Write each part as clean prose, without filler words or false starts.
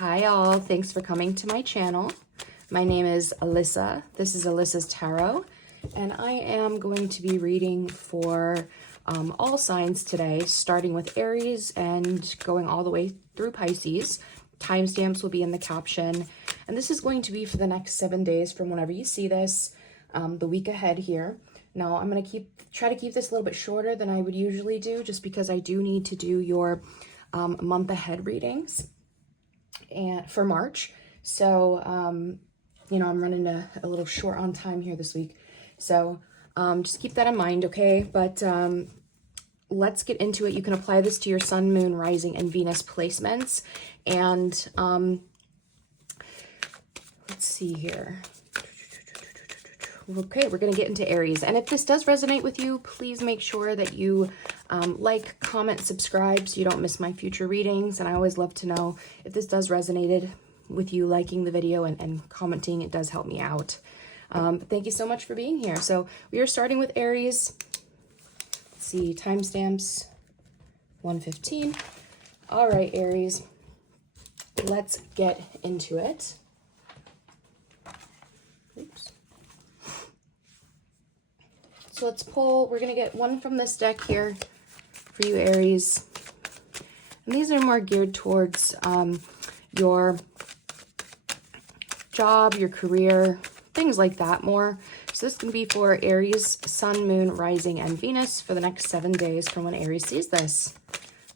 Hi all, thanks for coming to my channel. My name is Alyssa. This is Alyssa's Tarot, and I am going to be reading for all signs today, starting with Aries and going all the way through Pisces. Timestamps will be in the caption, and this is going to be for the next 7 days from whenever you see this, the week ahead here. Now, I'm going to try to keep this a little bit shorter than I would usually do, just because I do need to do your month ahead readings and for March. So, you know, I'm running a little short on time here this week. So just keep that in mind, okay? But let's get into it. You can apply this to your sun, moon, rising, and Venus placements. And let's see here. Okay, we're going to get into Aries. And if this does resonate with you, please make sure that you like, comment, subscribe so you don't miss my future readings. And I always love to know if this does resonate with you, liking the video and commenting. It does help me out. But thank you so much for being here. So we are starting with Aries. Let's see, timestamps 1:15. All right, Aries, let's get into it. Oops. So let's pull, we're going to get one from this deck here for you, Aries. And these are more geared towards your job, your career, things like that more. So this is going to be for Aries, sun, moon, rising, and Venus for the next 7 days from when Aries sees this.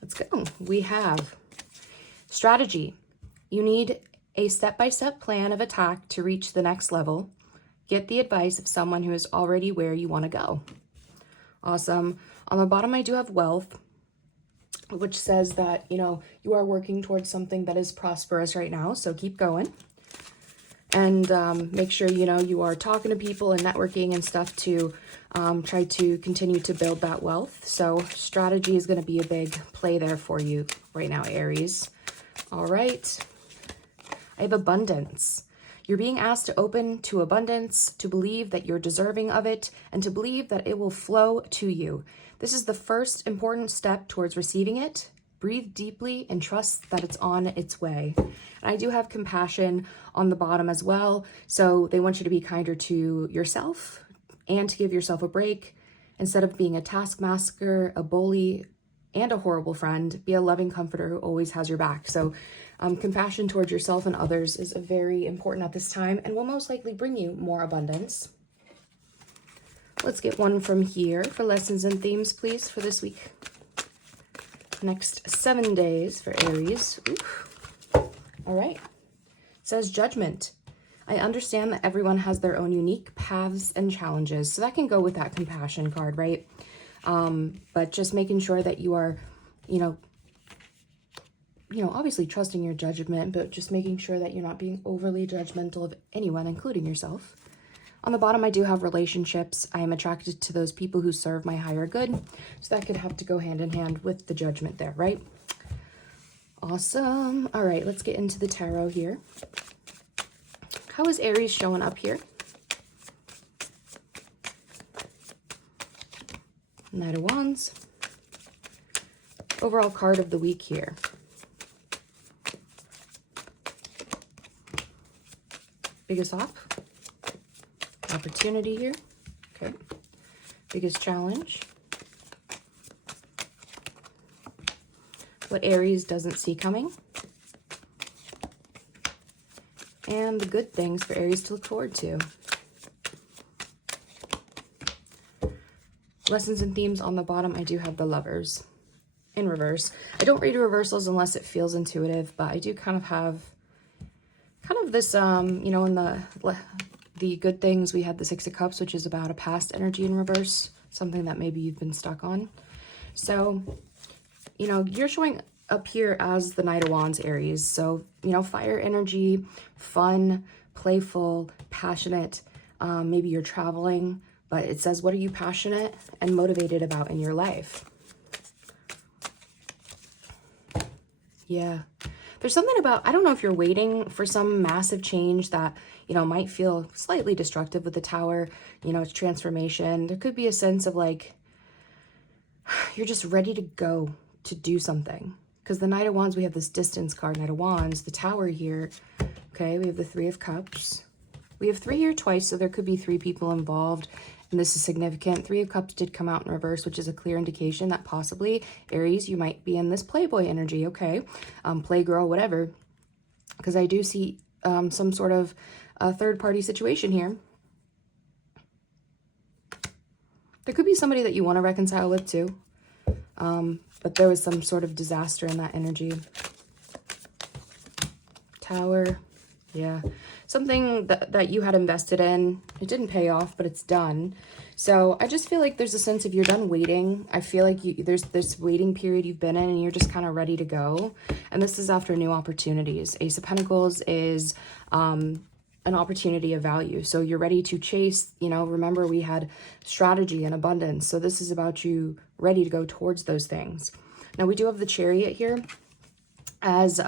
Let's go. We have strategy. You need a step-by-step plan of attack to reach the next level. Get the advice of someone who is already where you want to go. Awesome. On the bottom, I do have wealth, which says that, you know, you are working towards something that is prosperous right now. So keep going. And make sure, you know, you are talking to people and networking and stuff to try to continue to build that wealth. So strategy is going to be a big play there for you right now, Aries. All right. I have abundance. You're being asked to open to abundance, to believe that you're deserving of it, and to believe that it will flow to you. This is the first important step towards receiving it. Breathe deeply and trust that it's on its way. And I do have compassion on the bottom as well. So they want you to be kinder to yourself and to give yourself a break. Instead of being a taskmaster, a bully, and a horrible friend, be a loving comforter who always has your back. So compassion towards yourself and others is very important at this time and will most likely bring you more abundance. Let's get one from here for lessons and themes, please, for this week. Next 7 days for Aries. Ooh. All right. It says judgment. I understand that everyone has their own unique paths and challenges. So that can go with that compassion card, right? But just making sure that you are, you know, obviously trusting your judgment, but just making sure that you're not being overly judgmental of anyone, including yourself. On the bottom, I do have relationships. I am attracted to those people who serve my higher good. So that could have to go hand in hand with the judgment there, right? Awesome. All right, let's get into the tarot here. How is Aries showing up here? Knight of Wands. Overall card of the week here. Biggest opportunity here. Okay. Biggest challenge. What Aries doesn't see coming. And the good things for Aries to look forward to. Lessons and themes on the bottom, I do have the Lovers in reverse. I don't read reversals unless it feels intuitive, but I do kind of have this, you know, in the good things, we had the Six of Cups, which is about a past energy in reverse, something that maybe you've been stuck on. So, you know, you're showing up here as the Knight of Wands, Aries. So, you know, fire energy, fun, playful, passionate. Maybe you're traveling, but it says, what are you passionate and motivated about in your life? Yeah. There's something about, I don't know if you're waiting for some massive change that, you know, might feel slightly destructive with the Tower. You know, it's transformation. There could be a sense of like, you're just ready to go to do something. because the Knight of Wands, we have this distance card, Knight of Wands, the Tower here. Okay, we have the Three of Cups. We have 3 here twice, so there could be 3 people involved, and this is significant. 3 of Cups did come out in reverse, which is a clear indication that possibly, Aries, you might be in this playboy energy, okay? Playgirl, whatever, because I do see some sort of third-party situation here. There could be somebody that you want to reconcile with, too, but there was some sort of disaster in that energy. Tower, yeah. Something that you had invested in, it didn't pay off, but it's done. So I just feel like there's a sense of you're done waiting. I feel like there's this waiting period you've been in and you're just kind of ready to go. And this is after new opportunities. Ace of Pentacles is an opportunity of value. So you're ready to chase, you know, remember we had strategy and abundance. So this is about you ready to go towards those things. Now we do have the Chariot here as,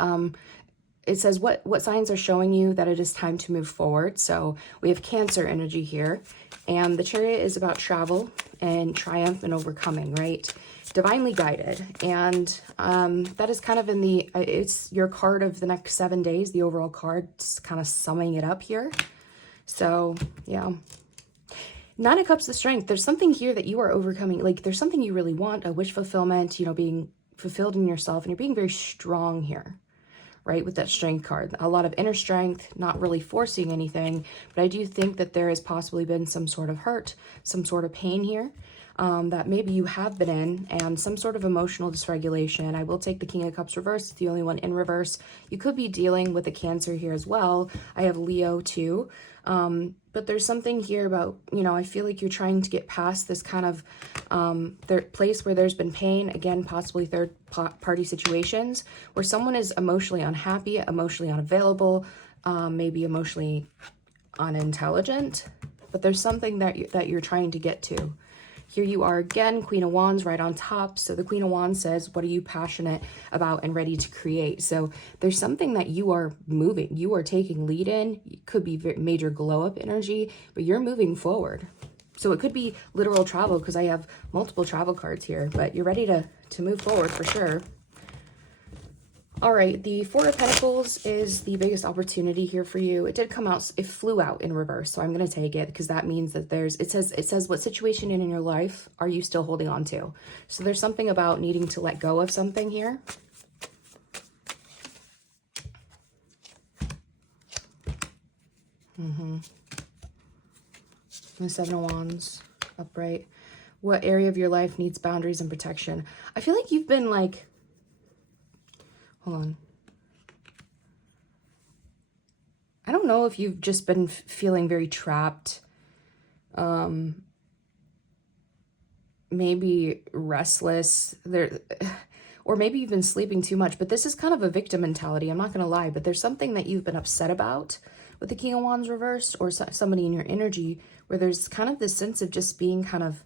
it says what signs are showing you that it is time to move forward. So we have Cancer energy here, and the Chariot is about travel and triumph and overcoming, right? Divinely guided, and that is kind of in the, it's your card of the next 7 days, the overall card, kind of summing it up here. So yeah. 9 of Cups, the Strength. There's something here that you are overcoming. Like there's something you really want, a wish fulfillment, you know, being fulfilled in yourself, and you're being very strong here. Right, with that Strength card. A lot of inner strength, not really forcing anything, but I do think that there has possibly been some sort of hurt, some sort of pain here that maybe you have been in, and some sort of emotional dysregulation. I will take the King of Cups reverse, it's the only one in reverse. You could be dealing with a Cancer here as well. I have Leo too. But there's something here about, you know, I feel like you're trying to get past this kind of place where there's been pain, again, possibly third-party situations, where someone is emotionally unhappy, emotionally unavailable, maybe emotionally unintelligent, but there's something that you're trying to get to. Here you are again, Queen of Wands right on top. So the Queen of Wands says, what are you passionate about and ready to create? So there's something that you are moving. You are taking lead in. It could be major glow up energy, but you're moving forward. So it could be literal travel because I have multiple travel cards here, but you're ready to move forward for sure. All right, the Four of Pentacles is the biggest opportunity here for you. It did come out, it flew out in reverse, so I'm going to take it because that means that it says what situation in your life are you still holding on to? So there's something about needing to let go of something here. The Seven of Wands, upright. What area of your life needs boundaries and protection? I feel like you've been like, hold on. I don't know if you've just been feeling very trapped. Maybe restless. Or maybe you've been sleeping too much. But this is kind of a victim mentality. I'm not going to lie. But there's something that you've been upset about with the King of Wands reversed, or somebody in your energy where there's kind of this sense of just being kind of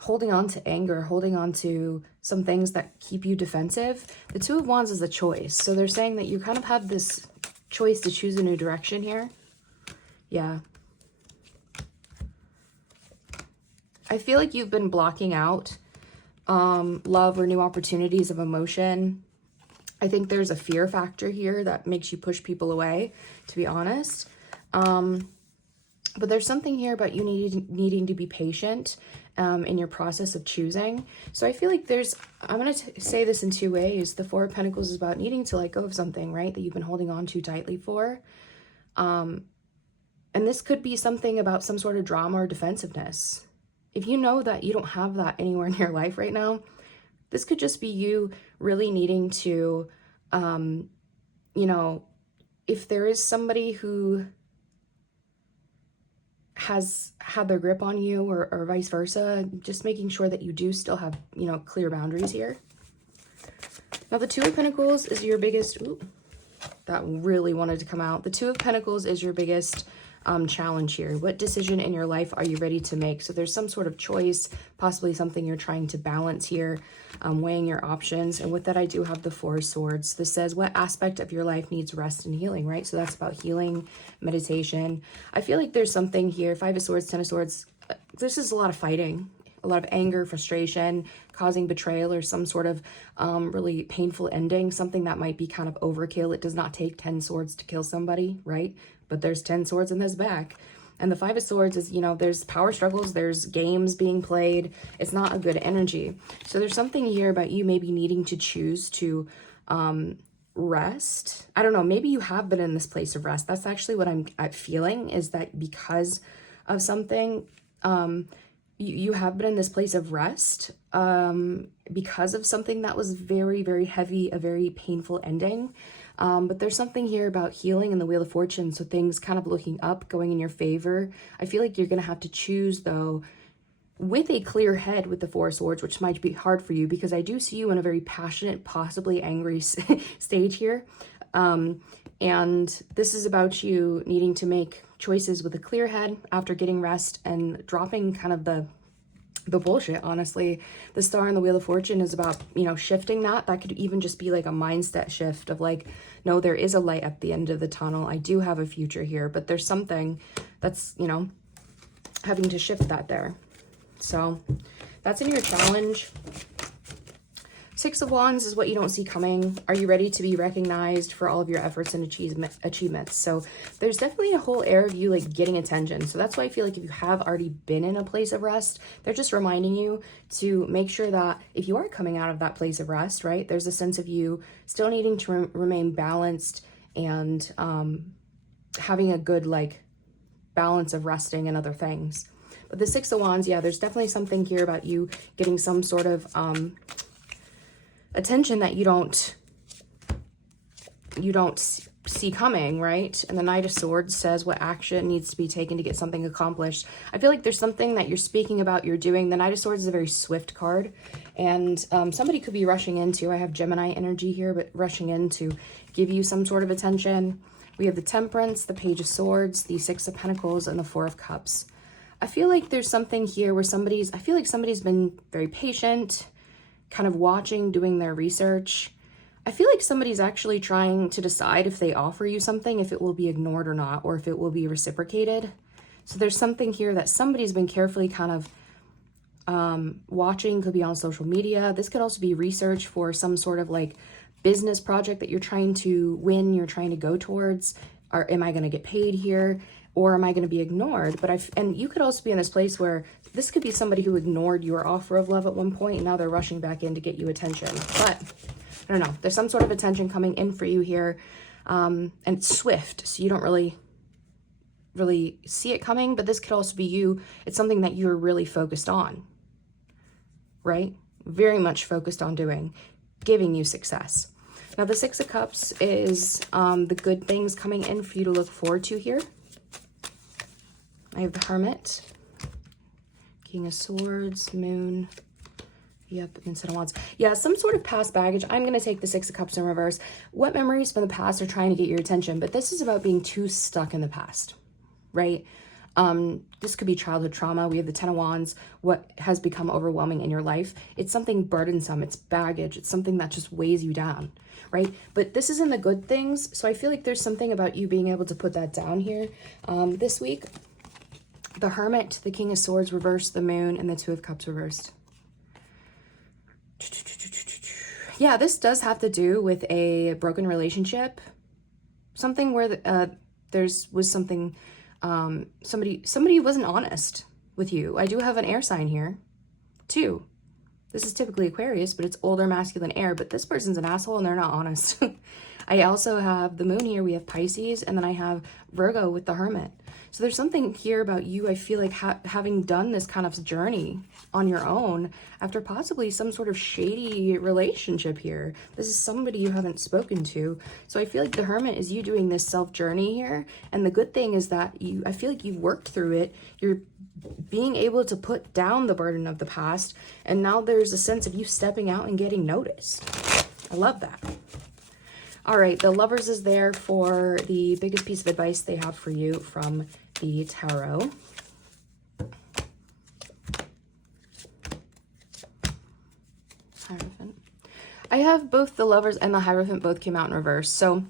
holding on to anger, holding on to some things that keep you defensive. The Two of Wands is a choice. So they're saying that you kind of have this choice to choose a new direction here. Yeah. I feel like you've been blocking out love or new opportunities of emotion. I think there's a fear factor here that makes you push people away, to be honest. But there's something here about you needing to be patient in your process of choosing. So I feel like I'm going to say this in 2 ways. The Four of Pentacles is about needing to let go of something, right, that you've been holding on too tightly for. And this could be something about some sort of drama or defensive. If you know that you don't have that anywhere in your life right now, this could just be you really needing to, you know, if there is somebody who has had their grip on you or vice versa, just making sure that you do still have, you know, clear boundaries here. Now the Two of Pentacles is your biggest, that really wanted to come out. The Two of Pentacles is your biggest challenge here. What decision in your life are you ready to make? So there's some sort of choice, possibly something you're trying to balance here, weighing your options. And with that, I do have the Four of Swords. This says, what aspect of your life needs rest and healing, right? So that's about healing, meditation. I feel like there's something here. Five of Swords, Ten of Swords. This is a lot of fighting, a lot of anger, frustration, causing betrayal or some sort of really painful ending, something that might be kind of overkill. It does not take 10 swords to kill somebody, right? But there's 10 swords in this back. And the Five of Swords is, you know, there's power struggles, there's games being played. It's not a good energy. So there's something here about you maybe needing to choose to rest. I don't know, maybe you have been in this place of rest. That's actually what I'm feeling, is that because of something, you have been in this place of rest because of something that was very, very heavy, a very painful ending. But there's something here about healing in the Wheel of Fortune. So things kind of looking up, going in your favor. I feel like you're going to have to choose, though, with a clear head with the Four of Swords, which might be hard for you because I do see you in a very passionate, possibly angry stage here. And this is about you needing to make choices with a clear head after getting rest and dropping kind of the bullshit, honestly. The Star and the Wheel of Fortune is about, you know, shifting that. That could even just be like a mindset shift of like, no, there is a light at the end of the tunnel. I do have a future here, but there's something that's, you know, having to shift that there. So that's in your challenge. Six of Wands is what you don't see coming. Are you ready to be recognized for all of your efforts and achievements? So there's definitely a whole air of you like getting attention. So that's why I feel like if you have already been in a place of rest, they're just reminding you to make sure that if you are coming out of that place of rest, right, there's a sense of you still needing to remain balanced and having a good like balance of resting and other things. But the Six of Wands, yeah, there's definitely something here about you getting some sort of attention that you don't see coming, right? And the Knight of Swords says what action needs to be taken to get something accomplished. I feel like there's something that you're speaking about, you're doing. The Knight of Swords is a very swift card, and somebody could be rushing into, I have Gemini energy here, but rushing in to give you some sort of attention. We have the Temperance, the Page of Swords, the Six of Pentacles, and the Four of Cups. I feel like there's something here where I feel like somebody's been very patient, kind of watching, doing their research. I feel like somebody's actually trying to decide if they offer you something, if it will be ignored or not, or if it will be reciprocated. So there's something here that somebody's been carefully kind of watching, could be on social media. This could also be research for some sort of like business project that you're trying to win, you're trying to go towards. Or am I going to get paid here? Or am I going to be ignored? And you could also be in this place where this could be somebody who ignored your offer of love at one point, and now they're rushing back in to get you attention. But I don't know. There's some sort of attention coming in for you here, and it's swift, so you don't really see it coming. But this could also be you. It's something that you're really focused on, right? Very much focused on doing, giving you success. Now the Six of Cups is the good things coming in for you to look forward to here. I have the Hermit, King of Swords, Moon, yep, and Ten of Wands. Yeah, some sort of past baggage. I'm going to take the Six of Cups in reverse. What memories from the past are trying to get your attention? But this is about being too stuck in the past, right? This could be childhood trauma. We have the Ten of Wands, what has become overwhelming in your life. It's something burdensome. It's baggage. It's something that just weighs you down, right? But this is in the good things. So I feel like there's something about you being able to put that down here this week. The Hermit, the King of Swords reversed, the Moon, and the Two of Cups reversed. Yeah, this does have to do with a broken relationship. Something where was something, somebody wasn't honest with you. I do have an air sign here, too. This is typically Aquarius, but it's older masculine air, but this person's an asshole and they're not honest. I also have the Moon here. We have Pisces, and then I have Virgo with the Hermit. So there's something here about you, I feel like, having done this kind of journey on your own after possibly some sort of shady relationship here. This is somebody you haven't spoken to. So I feel like the Hermit is you doing this self-journey here. And the good thing is that I feel like you've worked through it. You're being able to put down the burden of the past. And now there's a sense of you stepping out and getting noticed. I love that. All right, the Lovers is there for the biggest piece of advice they have for you from the Tarot. Hierophant. I have both the Lovers and the Hierophant both came out in reverse. So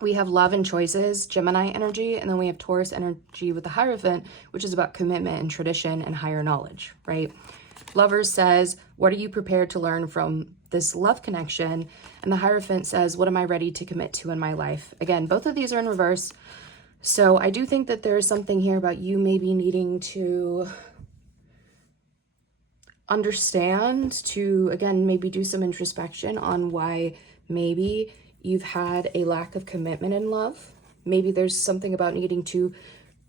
we have love and choices, Gemini energy, and then we have Taurus energy with the Hierophant, which is about commitment and tradition and higher knowledge, right? Lovers says, what are you prepared to learn from this love connection? And the Hierophant says, what am I ready to commit to in my life? Again, both of these are in reverse. So I do think that there's something here about you maybe needing to understand, to, again, maybe do some introspection on why maybe you've had a lack of commitment in love. Maybe there's something about needing to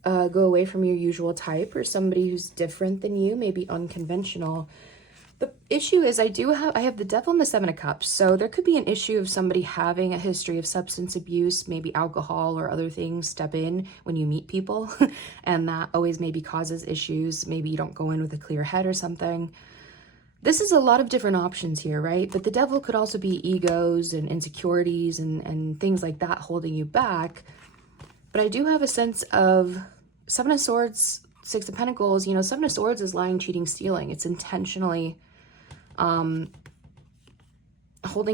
go away from your usual type, or somebody who's different than you, maybe unconventional. The issue is I have the Devil and the Seven of Cups. So there could be an issue of somebody having a history of substance abuse, maybe alcohol or other things step in when you meet people. And that always maybe causes issues. Maybe you don't go in with a clear head or something. This is a lot of different options here, right? But the Devil could also be egos and insecurities and things like that holding you back. But I do have a sense of Seven of Swords, Six of Pentacles. You know, Seven of Swords is lying, cheating, stealing. It's intentionally holding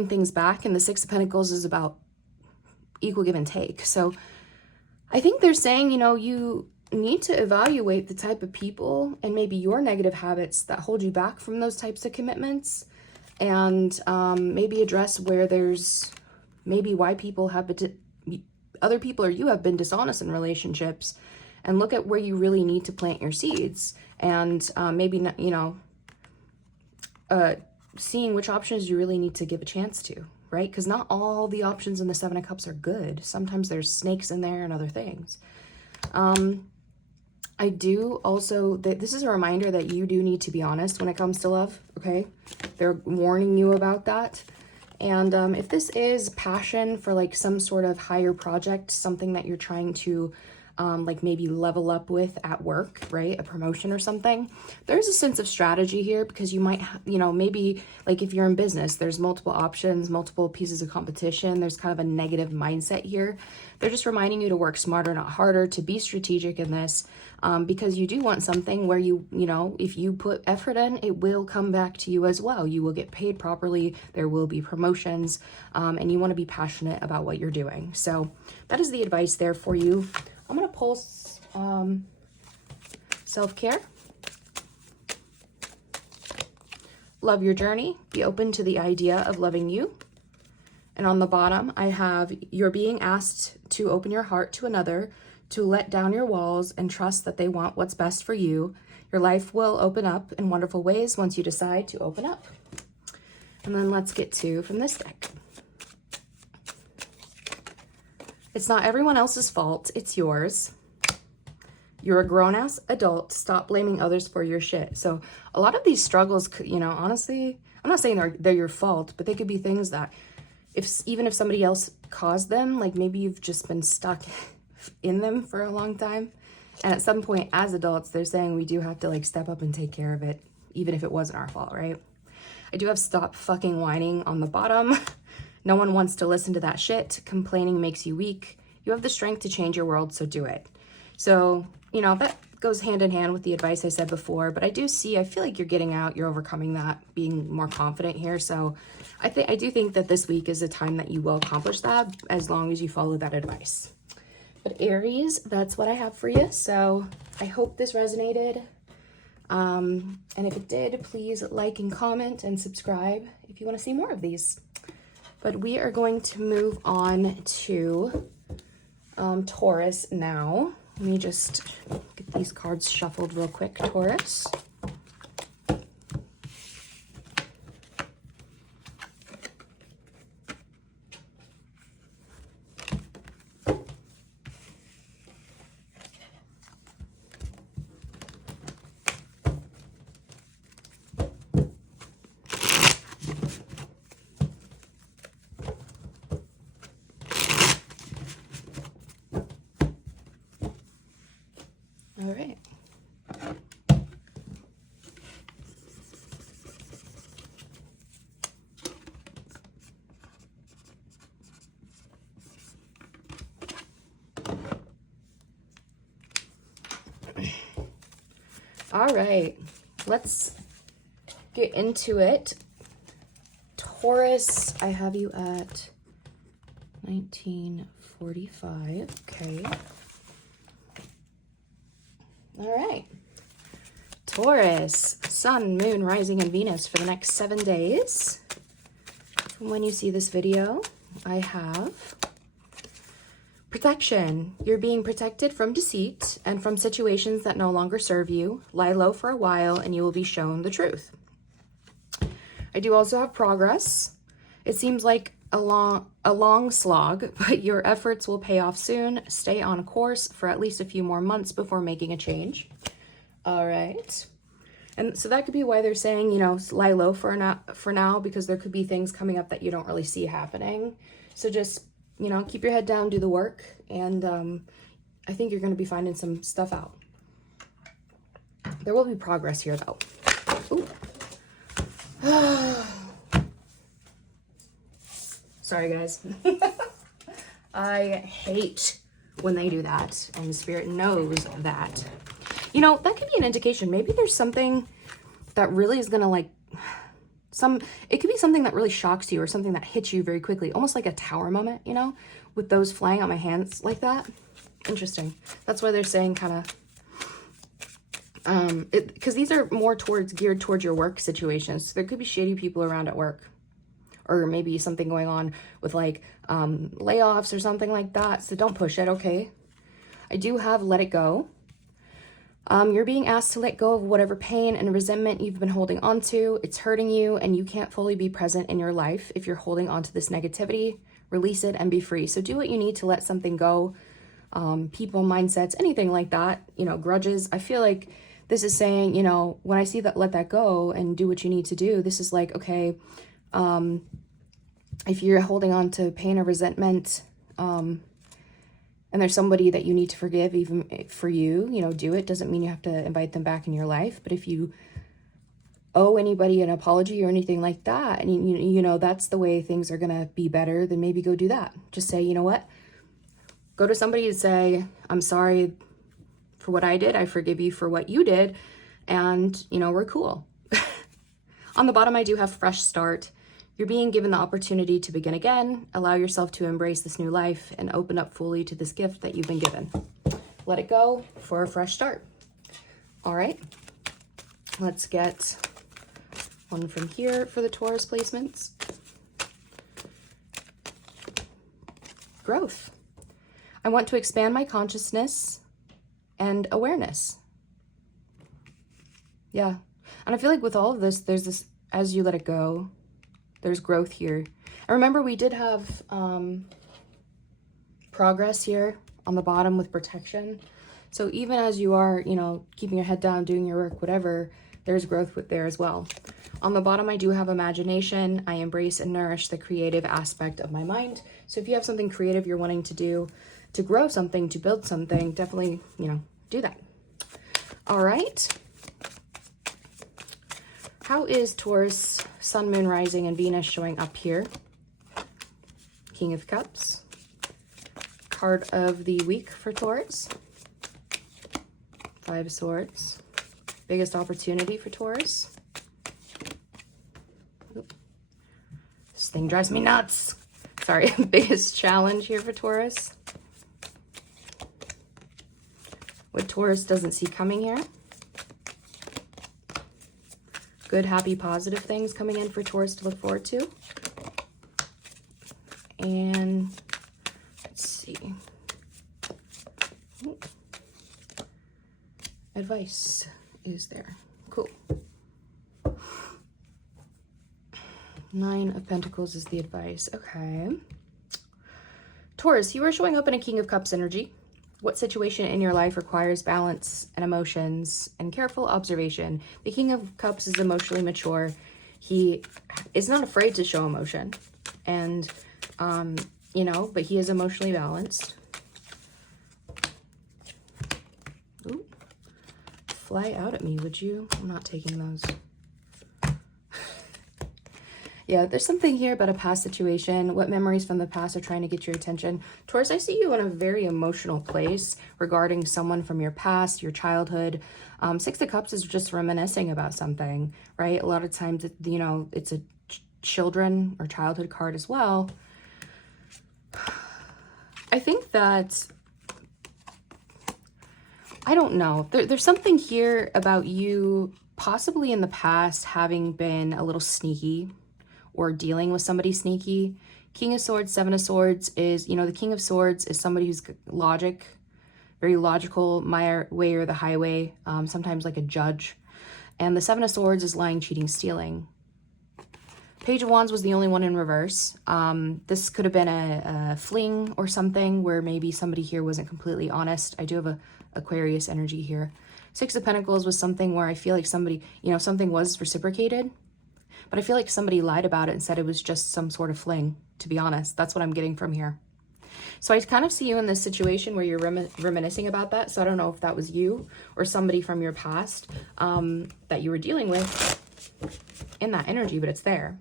things back. And the Six of Pentacles is about equal give and take. So I think they're saying, you know, you need to evaluate the type of people and maybe your negative habits that hold you back from those types of commitments, and maybe address where there's maybe why people have other people or you have been dishonest in relationships, and look at where you really need to plant your seeds, and maybe not, you know, seeing which options you really need to give a chance to, right? Because not all the options in the Seven of Cups are good. Sometimes there's snakes in there and other things. I do also, this is a reminder that you do need to be honest when it comes to love, okay? They're warning you about that. And if this is passion for like some sort of higher project, something that you're trying to like maybe level up with at work, right? A promotion or something. There's a sense of strategy here, because you might, you know, maybe like if you're in business, there's multiple options, multiple pieces of competition. There's kind of a negative mindset here. They're just reminding you to work smarter, not harder, to be strategic in this, because you do want something where you know, if you put effort in, it will come back to you as well. You will get paid properly. There will be promotions, and you want to be passionate about what you're doing. So that is the advice there for you. I'm going to pull self-care. Love your journey. Be open to the idea of loving you. And on the bottom, I have, you're being asked to open your heart to another, to let down your walls and trust that they want what's best for you. Your life will open up in wonderful ways once you decide to open up. And then let's get to from this deck. It's not everyone else's fault, it's yours. You're a grown-ass adult. Stop blaming others for your shit. So a lot of these struggles, you know, honestly, I'm not saying they're your fault, but they could be things that even if somebody else caused them, like maybe you've just been stuck in them for a long time. And at some point as adults, they're saying we do have to like step up and take care of it, even if it wasn't our fault, right? I do have stop fucking whining on the bottom. No one wants to listen to that shit. Complaining makes you weak. You have the strength to change your world, so do it. So, you know, that goes hand in hand with the advice I said before, but I feel like you're getting out, you're overcoming that, being more confident here. So I do think that this week is a time that you will accomplish that, as long as you follow that advice. But Aries, that's what I have for you. So I hope this resonated. And if it did, please like and comment and subscribe if you want to see more of these. But we are going to move on to Taurus now. Let me just get these cards shuffled real quick, Taurus. All right. All right, let's get into it. Taurus, I have you at 1945. Okay. All right. Taurus, Sun, Moon, Rising, and Venus for the next 7 days. When you see this video, I have protection. You're being protected from deceit and from situations that no longer serve you. Lie low for a while and you will be shown the truth. I do also have progress. It seems like a long slog, but your efforts will pay off soon. Stay on course for at least a few more months before making a change. All right. And so that could be why they're saying, you know, lie low for now, because there could be things coming up that you don't really see happening. So just, you know, keep your head down, do the work, and I think you're going to be finding some stuff out. There will be progress here, though. Ooh. Sorry, guys. I hate when they do that, and the spirit knows that. You know, that could be an indication. Maybe there's something that really is going to, like, it could be something that really shocks you or something that hits you very quickly, almost like a tower moment, you know, with those flying out my hands like that. Interesting. That's why they're saying kind of, because these are more geared towards your work situations. So there could be shady people around at work, or maybe something going on with like layoffs or something like that. So don't push it, okay? I do have let it go. You're being asked to let go of whatever pain and resentment you've been holding on to. It's hurting you and you can't fully be present in your life if you're holding on to this negativity. Release it and be free. So do what you need to let something go. People, mindsets, anything like that, you know, grudges. I feel like this is saying, you know, when I see that, let that go and do what you need to do. This is like, okay, if you're holding on to pain or resentment, and there's somebody that you need to forgive, even for you, you know, do it. Doesn't mean you have to invite them back in your life. But if you owe anybody an apology or anything like that, and you know, that's the way things are going to be better, then maybe go do that. Just say, you know what? Go to somebody and say, I'm sorry for what I did. I forgive you for what you did. And, you know, we're cool. On the bottom, I do have fresh start. You're being given the opportunity to begin again. Allow yourself to embrace this new life and open up fully to this gift that you've been given. Let it go for a fresh start. All right. Let's get one from here for the Taurus placements. Growth. I want to expand my consciousness and awareness. Yeah. And I feel like with all of this, there's this, as you let it go, there's growth here. And remember, we did have progress here on the bottom with protection. So even as you are, you know, keeping your head down, doing your work, whatever, there's growth with there as well. On the bottom, I do have imagination. I embrace and nourish the creative aspect of my mind. So if you have something creative you're wanting to do, to grow something, to build something, definitely, you know, do that. All right. How is Taurus, Sun, Moon, Rising, and Venus showing up here? King of Cups. Card of the week for Taurus. 5 of Swords. Biggest opportunity for Taurus. Oop. This thing drives me nuts. Sorry, biggest challenge here for Taurus. What Taurus doesn't see coming here. Good, happy, positive things coming in for Taurus to look forward to. And let's see. Ooh. Advice is there. Cool. 9 of Pentacles is the advice. Okay. Taurus, you are showing up in a King of Cups energy. What situation in your life requires balance and emotions and careful observation? The King of Cups is emotionally mature. He is not afraid to show emotion. And, you know, but he is emotionally balanced. Ooh. Fly out at me, would you? I'm not taking those. Yeah, there's something here about a past situation. What memories from the past are trying to get your attention? Taurus, I see you in a very emotional place regarding someone from your past, your childhood. 6 of Cups is just reminiscing about something, right? A lot of times, you know, it's a children or childhood card as well. I think that I don't know. There's something here about you possibly in the past having been a little sneaky or dealing with somebody sneaky. King of Swords, Seven of Swords is, you know, the King of Swords is somebody who's logic, very logical, my way or the highway, sometimes like a judge. And the Seven of Swords is lying, cheating, stealing. Page of Wands was the only one in reverse. This could have been a fling or something where maybe somebody here wasn't completely honest. I do have a Aquarius energy here. Six of Pentacles was something where I feel like somebody, you know, something was reciprocated, but I feel like somebody lied about it and said it was just some sort of fling, to be honest. That's what I'm getting from here. So I kind of see you in this situation where you're reminiscing about that. So I don't know if that was you or somebody from your past that you were dealing with in that energy, but it's there.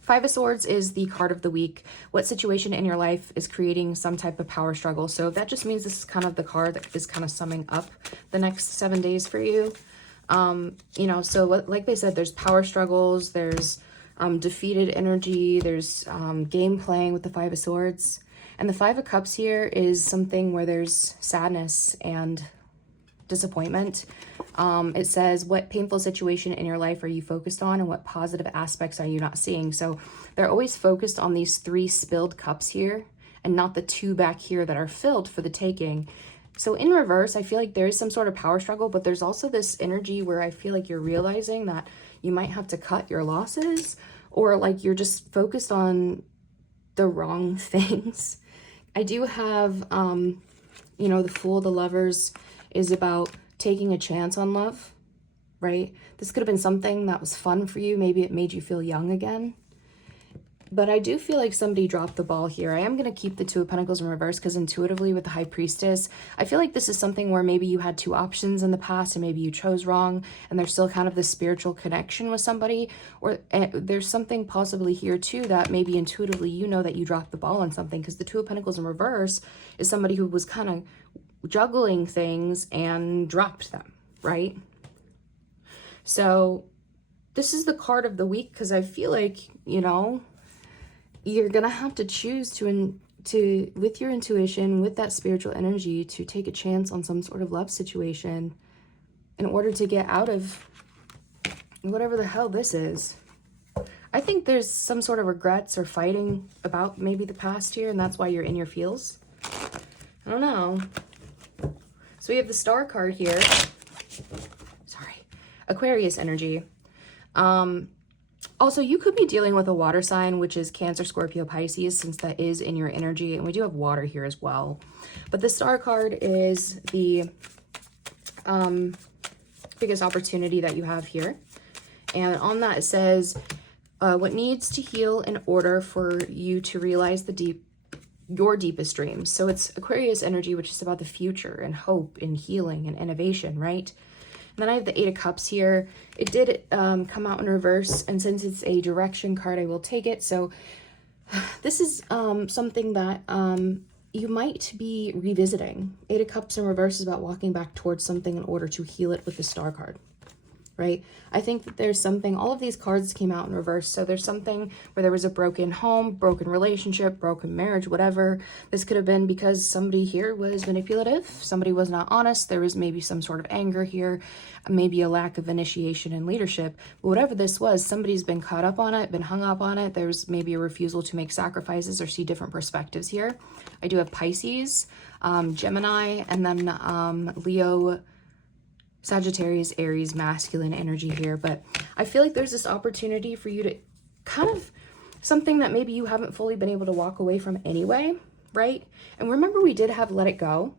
Five of Swords is the card of the week. What situation in your life is creating some type of power struggle? So that just means this is kind of the card that is kind of summing up the next 7 days for you. You know, so like they said, there's power struggles, there's defeated energy, there's game playing with the Five of Swords. And the Five of Cups here is something where there's sadness and disappointment. It says, what painful situation in your life are you focused on and what positive aspects are you not seeing? So they're always focused on these 3 spilled cups here and not the 2 back here that are filled for the taking. So in reverse, I feel like there is some sort of power struggle, but there's also this energy where I feel like you're realizing that you might have to cut your losses, or like you're just focused on the wrong things. I do have, you know, the Fool, the Lovers is about taking a chance on love, right? This could have been something that was fun for you. Maybe it made you feel young again. But I do feel like somebody dropped the ball here. I am going to keep the Two of Pentacles in reverse because intuitively with the High Priestess, I feel like this is something where maybe you had 2 options in the past and maybe you chose wrong and there's still kind of this spiritual connection with somebody. Or there's something possibly here too that maybe intuitively you know that you dropped the ball on something, because the Two of Pentacles in reverse is somebody who was kind of juggling things and dropped them, right? So this is the card of the week because I feel like, you know, you're gonna have to choose to with your intuition, with that spiritual energy, to take a chance on some sort of love situation in order to get out of whatever the hell this is. I think there's some sort of regrets or fighting about maybe the past here, and that's why you're in your feels. I don't know. So we have the Star card here. Sorry. Aquarius energy. Also, you could be dealing with a water sign, which is Cancer, Scorpio, Pisces, since that is in your energy. And we do have water here as well. But the Star card is the biggest opportunity that you have here. And on that it says, what needs to heal in order for you to realize your deepest dreams. So it's Aquarius energy, which is about the future and hope and healing and innovation, right? And then I have the Eight of Cups here. It did come out in reverse, and since it's a direction card, I will take it. So this is something that you might be revisiting. Eight of Cups in reverse is about walking back towards something in order to heal it with the Star card, right? I think that there's something, all of these cards came out in reverse, so there's something where there was a broken home, broken relationship, broken marriage, whatever. This could have been because somebody here was manipulative, somebody was not honest, there was maybe some sort of anger here, maybe a lack of initiation and leadership. But whatever this was, somebody's been caught up on it, been hung up on it. There's maybe a refusal to make sacrifices or see different perspectives here. I do have Pisces, Gemini, and then Leo, Sagittarius, Aries, masculine energy here. But I feel like there's this opportunity for you to kind of something that maybe you haven't fully been able to walk away from anyway, right? And remember, we did have Let It Go.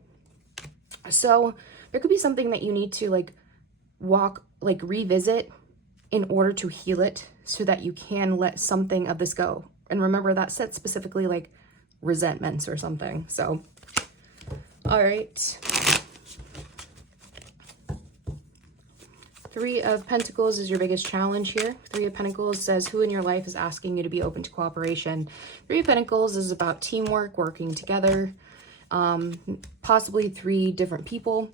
So there could be something that you need to revisit in order to heal it so that you can let something of this go. And remember, that said specifically like resentments or something. So, all right. Three of Pentacles is your biggest challenge here. Three of Pentacles says, who in your life is asking you to be open to cooperation? Three of Pentacles is about teamwork, working together, possibly 3 different people.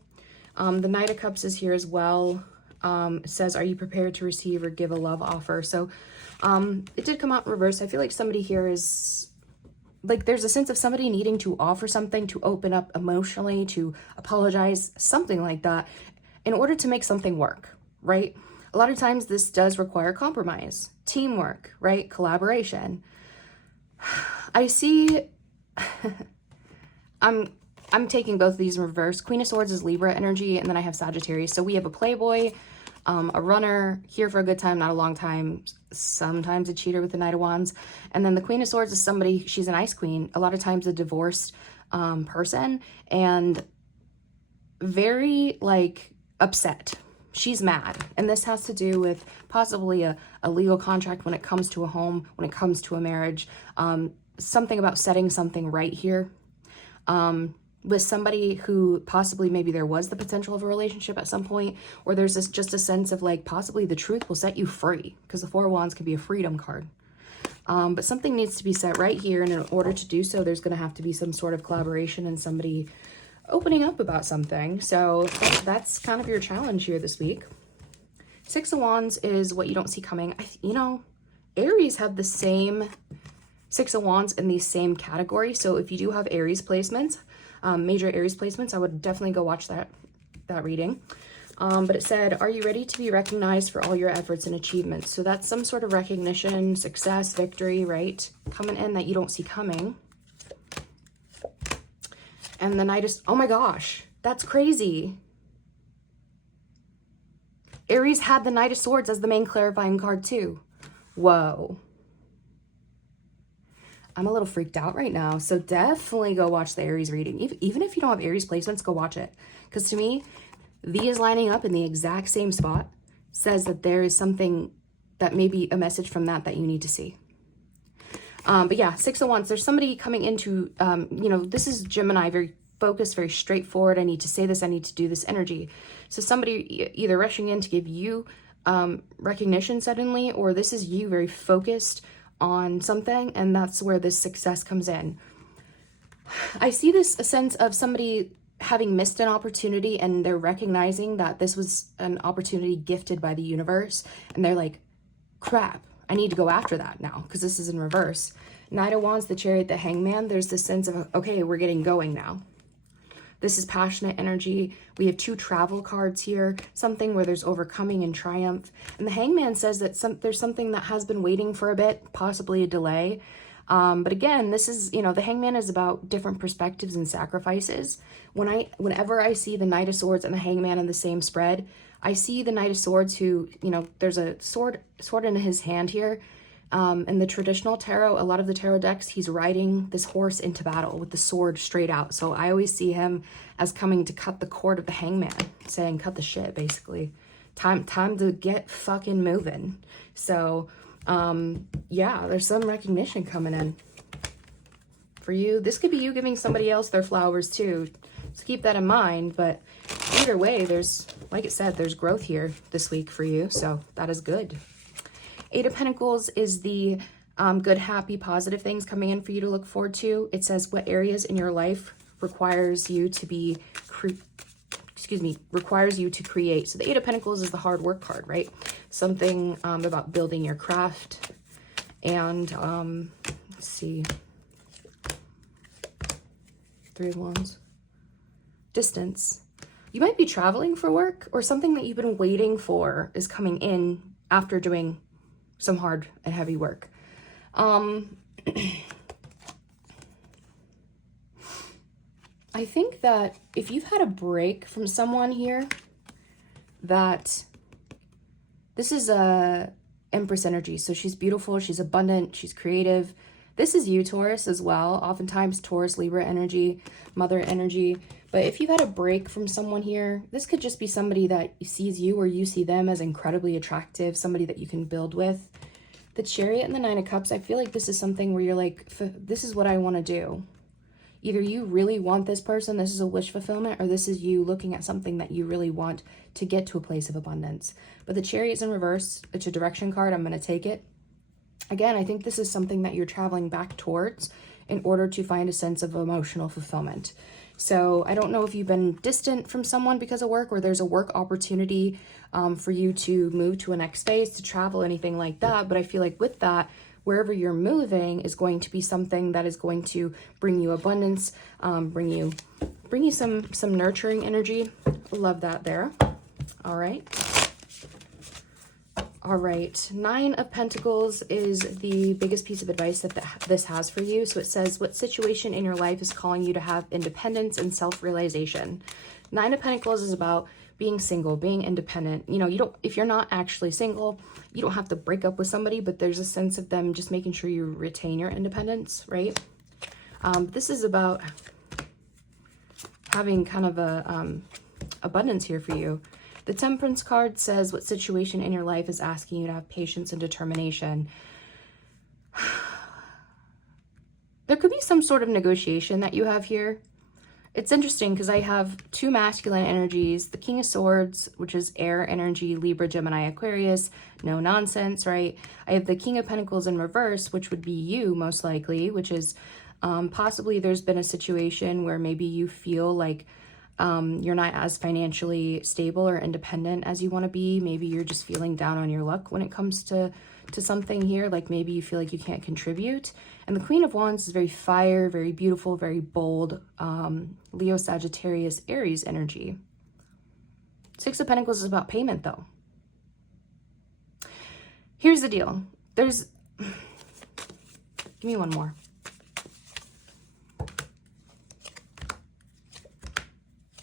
The Knight of Cups is here as well. It says, are you prepared to receive or give a love offer? So it did come out in reverse. I feel like somebody here is like there's a sense of somebody needing to offer something, to open up emotionally, to apologize, something like that, in order to make something work, right? A lot of times this does require compromise, teamwork, right? Collaboration. I see, I'm taking both of these in reverse. Queen of Swords is Libra energy, and then I have Sagittarius. So we have a playboy, a runner, here for a good time, not a long time, sometimes a cheater with the Knight of Wands. And then the Queen of Swords is somebody, she's an ice queen, a lot of times a divorced person, and very like upset. She's mad. And this has to do with possibly a legal contract when it comes to a home, when it comes to a marriage, something about setting something right here. With somebody who possibly maybe there was the potential of a relationship at some point, or there's this just a sense of like possibly the truth will set you free, because the Four of Wands can be a freedom card. But something needs to be set right here, and in order to do so, there's going to have to be some sort of collaboration and somebody opening up about something. So that's kind of your challenge here this week. Six of Wands is what you don't see coming. You know, Aries have the same Six of Wands in the same category. So if you do have Aries placements, major Aries placements, I would definitely go watch that reading. But it said, are you ready to be recognized for all your efforts and achievements? So that's some sort of recognition, success, victory, right? Coming in that you don't see coming. And the Knight is, oh my gosh, that's crazy. Aries had the Knight of Swords as the main clarifying card too. Whoa. I'm a little freaked out right now. So definitely go watch the Aries reading. Even if you don't have Aries placements, go watch it. Because to me, these lining up in the exact same spot says that there is something that may be a message from that you need to see. But yeah, Six of Wands, there's somebody coming into, you know, this is Gemini, very focused, very straightforward. I need to say this, I need to do this energy. So somebody either rushing in to give you recognition suddenly, or this is you very focused on something, and that's where this success comes in. I see this a sense of somebody having missed an opportunity, and they're recognizing that this was an opportunity gifted by the universe, and they're like, crap, I need to go after that now, because this is in reverse. Knight of Wands, the Chariot, the Hangman, there's this sense of, okay, we're getting going now. This is passionate energy. We have two travel cards here, something where there's overcoming and triumph. And the Hangman says that there's something that has been waiting for a bit, possibly a delay. But again, this is, you know, the Hangman is about different perspectives and sacrifices. Whenever I see the Knight of Swords and the Hangman in the same spread, I see the Knight of Swords who, you know, there's a sword in his hand here. In the traditional tarot, a lot of the tarot decks, he's riding this horse into battle with the sword straight out. So I always see him as coming to cut the cord of the Hangman, saying cut the shit, basically. Time to get fucking moving. So yeah, there's some recognition coming in for you. This could be you giving somebody else their flowers too, so keep that in mind. But either way, there's, like it said, there's growth here this week for you, so that is good. Eight of Pentacles is the good, happy, positive things coming in for you to look forward to. It says what areas in your life requires you to be, requires you to create. So the Eight of Pentacles is the hard work card, right? Something about building your craft. And let's see. Three of Wands. Distance. You might be traveling for work, or something that you've been waiting for is coming in after doing some hard and heavy work. I think that if you've had a break from someone here, that this is a Empress energy. So she's beautiful, she's abundant, she's creative. This is you, Taurus, as well. Oftentimes Taurus, Libra energy, mother energy. But if you've had a break from someone here, this could just be somebody that sees you or you see them as incredibly attractive, somebody that you can build with. The Chariot and the Nine of Cups, I feel like this is something where you're like, this is what I want to do. Either you really want this person, this is a wish fulfillment, or this is you looking at something that you really want to get to a place of abundance. But the Chariot's in reverse. It's a direction card. I'm going to take it. Again, I think this is something that you're traveling back towards in order to find a sense of emotional fulfillment. So I don't know if you've been distant from someone because of work, or there's a work opportunity for you to move to a next phase, to travel, anything like that. But I feel like with that, wherever you're moving is going to be something that is going to bring you abundance, bring you some nurturing energy. Love that there. All right. All right, 9 of Pentacles is the biggest piece of advice that this has for you. So it says, what situation in your life is calling you to have independence and self-realization? 9 of Pentacles is about being single, being independent. You know, if you're not actually single, you don't have to break up with somebody, but there's a sense of them just making sure you retain your independence, right? This is about having kind of a abundance here for you. The Temperance card says, what situation in your life is asking you to have patience and determination? There could be some sort of negotiation that you have here. It's interesting because I have 2 masculine energies, the King of Swords, which is air energy, Libra, Gemini, Aquarius, no nonsense, right? I have the King of Pentacles in reverse, which would be you most likely, which is possibly there's been a situation where maybe you feel like you're not as financially stable or independent as you want to be. Maybe you're just feeling down on your luck when it comes to something here. Like maybe you feel like you can't contribute. And the Queen of Wands is very fire, very beautiful, very bold. Leo, Sagittarius, Aries energy. 6 of Pentacles is about payment though. Here's the deal. Give me one more.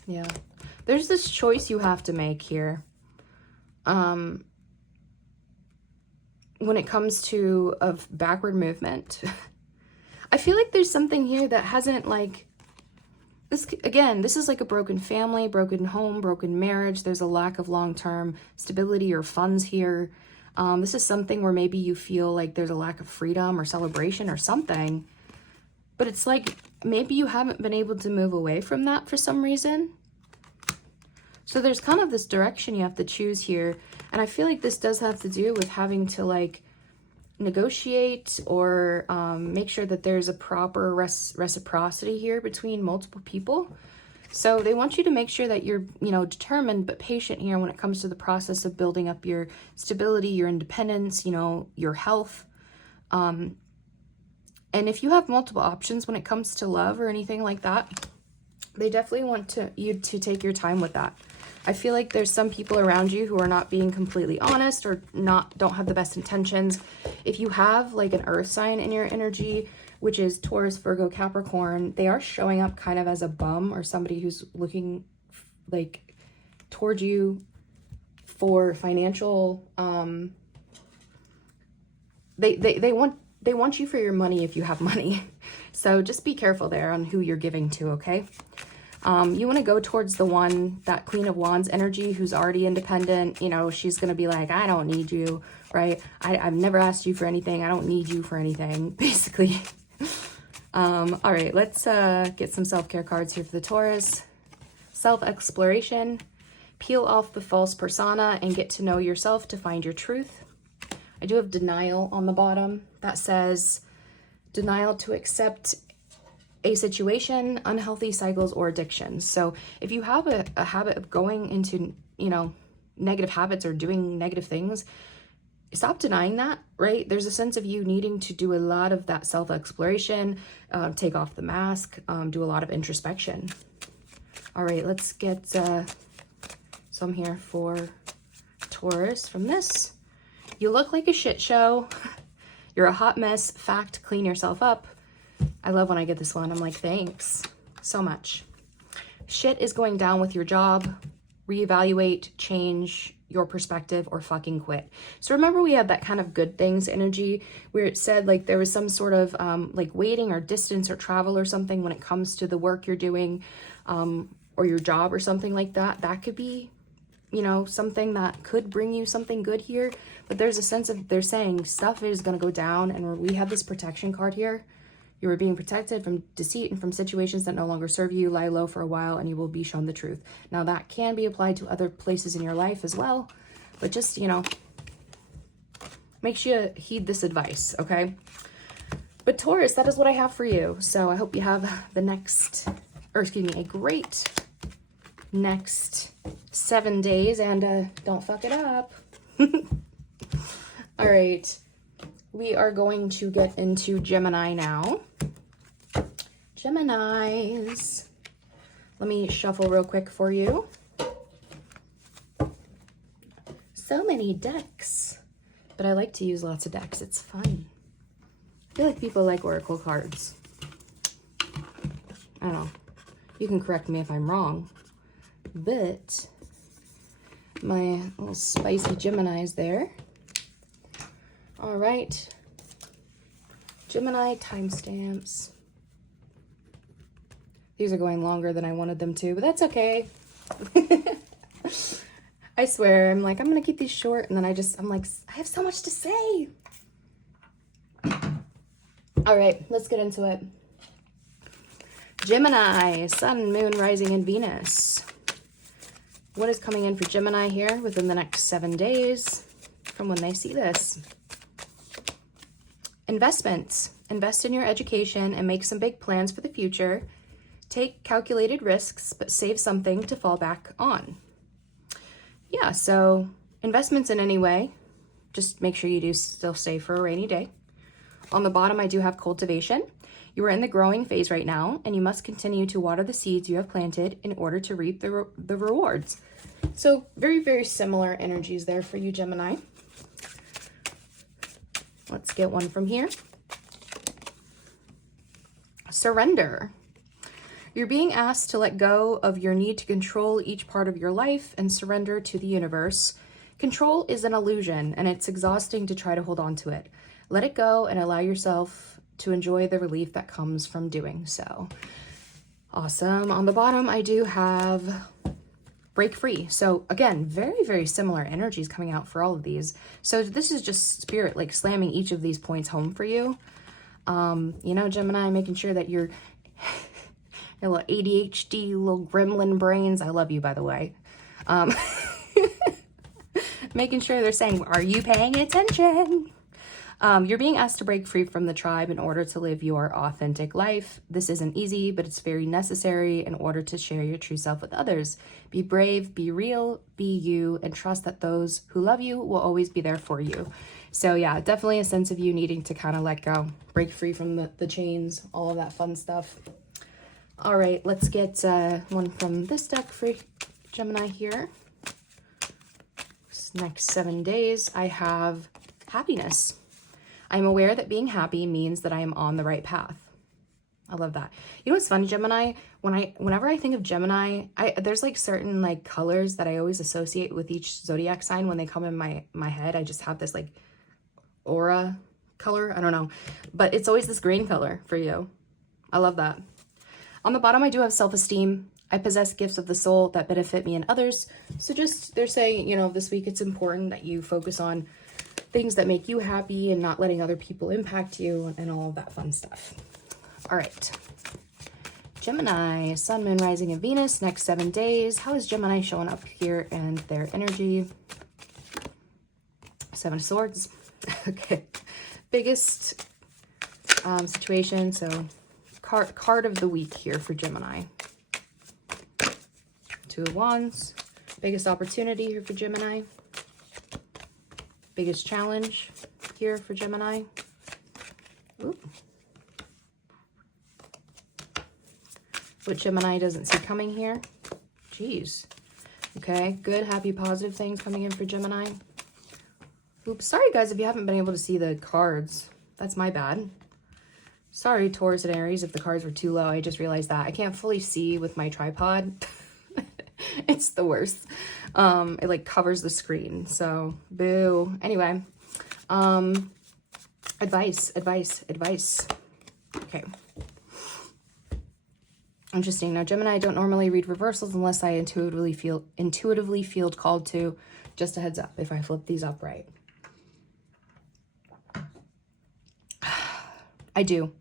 Yeah, there's this choice you have to make here. When it comes to backward movement, I feel like there's something here that hasn't like, this again, this is like a broken family, broken home, broken marriage. There's a lack of long-term stability or funds here. This is something where maybe you feel like there's a lack of freedom or celebration or something. But it's like, maybe you haven't been able to move away from that for some reason. So there's kind of this direction you have to choose here. And I feel like this does have to do with having to like negotiate or make sure that there's a proper reciprocity here between multiple people. So they want you to make sure that you're, you know, determined but patient here when it comes to the process of building up your stability, your independence, you know, your health. And if you have multiple options when it comes to love or anything like that, they definitely want you to take your time with that. I feel like there's some people around you who are not being completely honest or don't have the best intentions. If you have like an earth sign in your energy, which is Taurus, Virgo, Capricorn, they are showing up kind of as a bum or somebody who's looking like toward you for financial, they want you for your money if you have money. So just be careful there on who you're giving to, okay? You want to go towards the one, that Queen of Wands energy, who's already independent. You know, she's going to be like, I don't need you, right? I've never asked you for anything. I don't need you for anything, basically. All right, let's get some self-care cards here for the Taurus. Self-exploration. Peel off the false persona and get to know yourself to find your truth. I do have denial on the bottom. That says denial to accept a situation, unhealthy cycles, or addictions. So if you have a habit of going into, you know, negative habits or doing negative things, stop denying that, right? There's a sense of you needing to do a lot of that self-exploration, take off the mask, do a lot of introspection. All right, let's get some here for Taurus from this. You look like a shit show. You're a hot mess. Fact, clean yourself up. I love when I get this one. I'm like, thanks so much. Shit is going down with your job. Reevaluate, change your perspective, or fucking quit. So remember we had that kind of good things energy where it said like there was some sort of like waiting or distance or travel or something when it comes to the work you're doing or your job or something like that. That could be, you know, something that could bring you something good here. But there's a sense of, they're saying stuff is going to go down, and we have this protection card here. You are being protected from deceit and from situations that no longer serve you. Lie low for a while and you will be shown the truth. Now that can be applied to other places in your life as well, but just, you know, make sure you heed this advice, okay? But Taurus, that is what I have for you. So I hope you have a great next 7 days, and don't fuck it up. All right. we are going to get into Gemini now. Geminis. Let me shuffle real quick for you. So many decks, but I like to use lots of decks. It's fun. I feel like people like oracle cards. I don't know. You can correct me if I'm wrong, but my little spicy Geminis there. All right. Gemini timestamps. These are going longer than I wanted them to, but that's okay. I swear, I'm like, I'm going to keep these short, and then I'm like, I have so much to say. All right, let's get into it. Gemini, Sun, Moon, Rising, and Venus. What is coming in for Gemini here within the next 7 days from when they see this? Investments. Invest in your education and make some big plans for the future. Take calculated risks, but save something to fall back on. Yeah, so investments in any way. Just make sure you do still save for a rainy day. On the bottom, I do have cultivation. You are in the growing phase right now, and you must continue to water the seeds you have planted in order to reap the rewards. So very, very similar energies there for you, Gemini. Let's get one from here. Surrender. You're being asked to let go of your need to control each part of your life and surrender to the universe. Control is an illusion, and it's exhausting to try to hold on to it. Let it go and allow yourself to enjoy the relief that comes from doing so. Awesome. On the bottom, I do have break free. So again, very, very similar energies coming out for all of these. So this is just spirit like slamming each of these points home for you. You know, Gemini, making sure that you're your little ADHD, little gremlin brains. I love you, by the way. Making sure they're saying, are you paying attention? You're being asked to break free from the tribe in order to live your authentic life. This isn't easy, but it's very necessary in order to share your true self with others. Be brave, be real, be you, and trust that those who love you will always be there for you. So yeah, definitely a sense of you needing to kind of let go, break free from the chains, all of that fun stuff. All right, let's get one from this deck for Gemini here. This next 7 days, I have happiness. I'm aware that being happy means that I am on the right path. I love that. You know what's funny, Gemini? Whenever I think of Gemini, there's like certain like colors that I always associate with each zodiac sign. When they come in my head, I just have this like aura color. I don't know, but it's always this green color for you. I love that. On the bottom, I do have self-esteem. I possess gifts of the soul that benefit me and others. So just, they're saying, you know, this week it's important that you focus on things that make you happy and not letting other people impact you and all of that fun stuff. All right. Gemini, Sun, Moon, Rising, and Venus, next 7 days. How is Gemini showing up here and their energy? 7 of Swords. Okay. Biggest situation, so card of the week here for Gemini. 2 of Wands. Biggest opportunity here for Gemini. Biggest challenge here for Gemini. Ooh. What Gemini doesn't see coming here. Jeez. Okay, good, happy, positive things coming in for Gemini. Oops, sorry guys if you haven't been able to see the cards. That's my bad. Sorry, Taurus and Aries, if the cards were too low. I just realized that. I can't fully see with my tripod. It's the worst. It like covers the screen. So, boo. Anyway, advice. Okay. Interesting. Now, Gemini, I don't normally read reversals unless I intuitively feel called to. Just a heads up if I flip these up right. I do.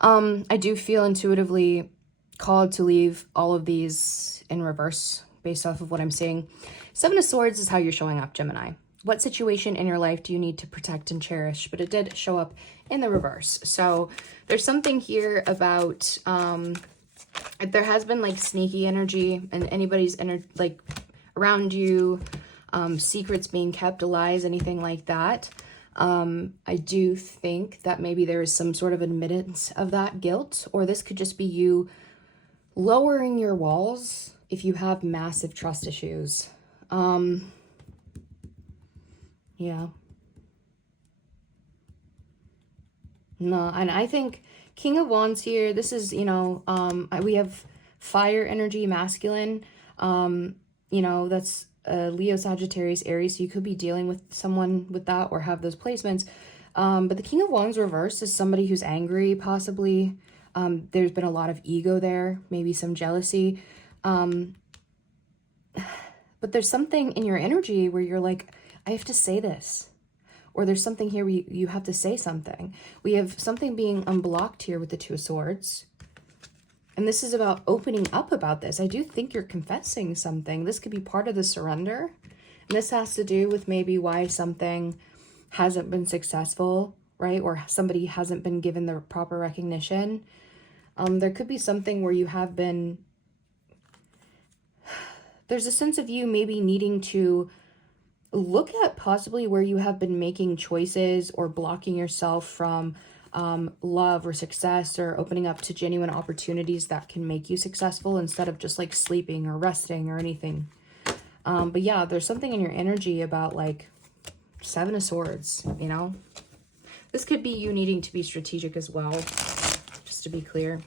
I do feel intuitively called to leave all of these in reverse based off of what I'm seeing. 7 of Swords is how you're showing up, Gemini. What situation in your life do you need to protect and cherish? But it did show up in the reverse. So there's something here about, there has been like sneaky energy and anybody's like around you, secrets being kept, lies, anything like that. I do think that maybe there is some sort of admittance of that guilt, or this could just be you lowering your walls if you have massive trust issues. Yeah. No, and I think King of Wands here, this is, you know, we have fire energy, masculine, you know, that's Leo, Sagittarius, Aries, so you could be dealing with someone with that or have those placements. But the King of Wands reversed is somebody who's angry, possibly. There's been a lot of ego there, maybe some jealousy. But there's something in your energy where you're like, I have to say this. Or there's something here where you have to say something. We have something being unblocked here with the Two of Swords. And this is about opening up about this. I do think you're confessing something. This could be part of the surrender. And this has to do with maybe why something hasn't been successful, right? Or somebody hasn't been given the proper recognition. There could be something where you have been... There's a sense of you maybe needing to look at possibly where you have been making choices or blocking yourself from love or success, or opening up to genuine opportunities that can make you successful instead of just like sleeping or resting or anything. But yeah, there's something in your energy about like Seven of Swords, you know? This could be you needing to be strategic as well, just to be clear.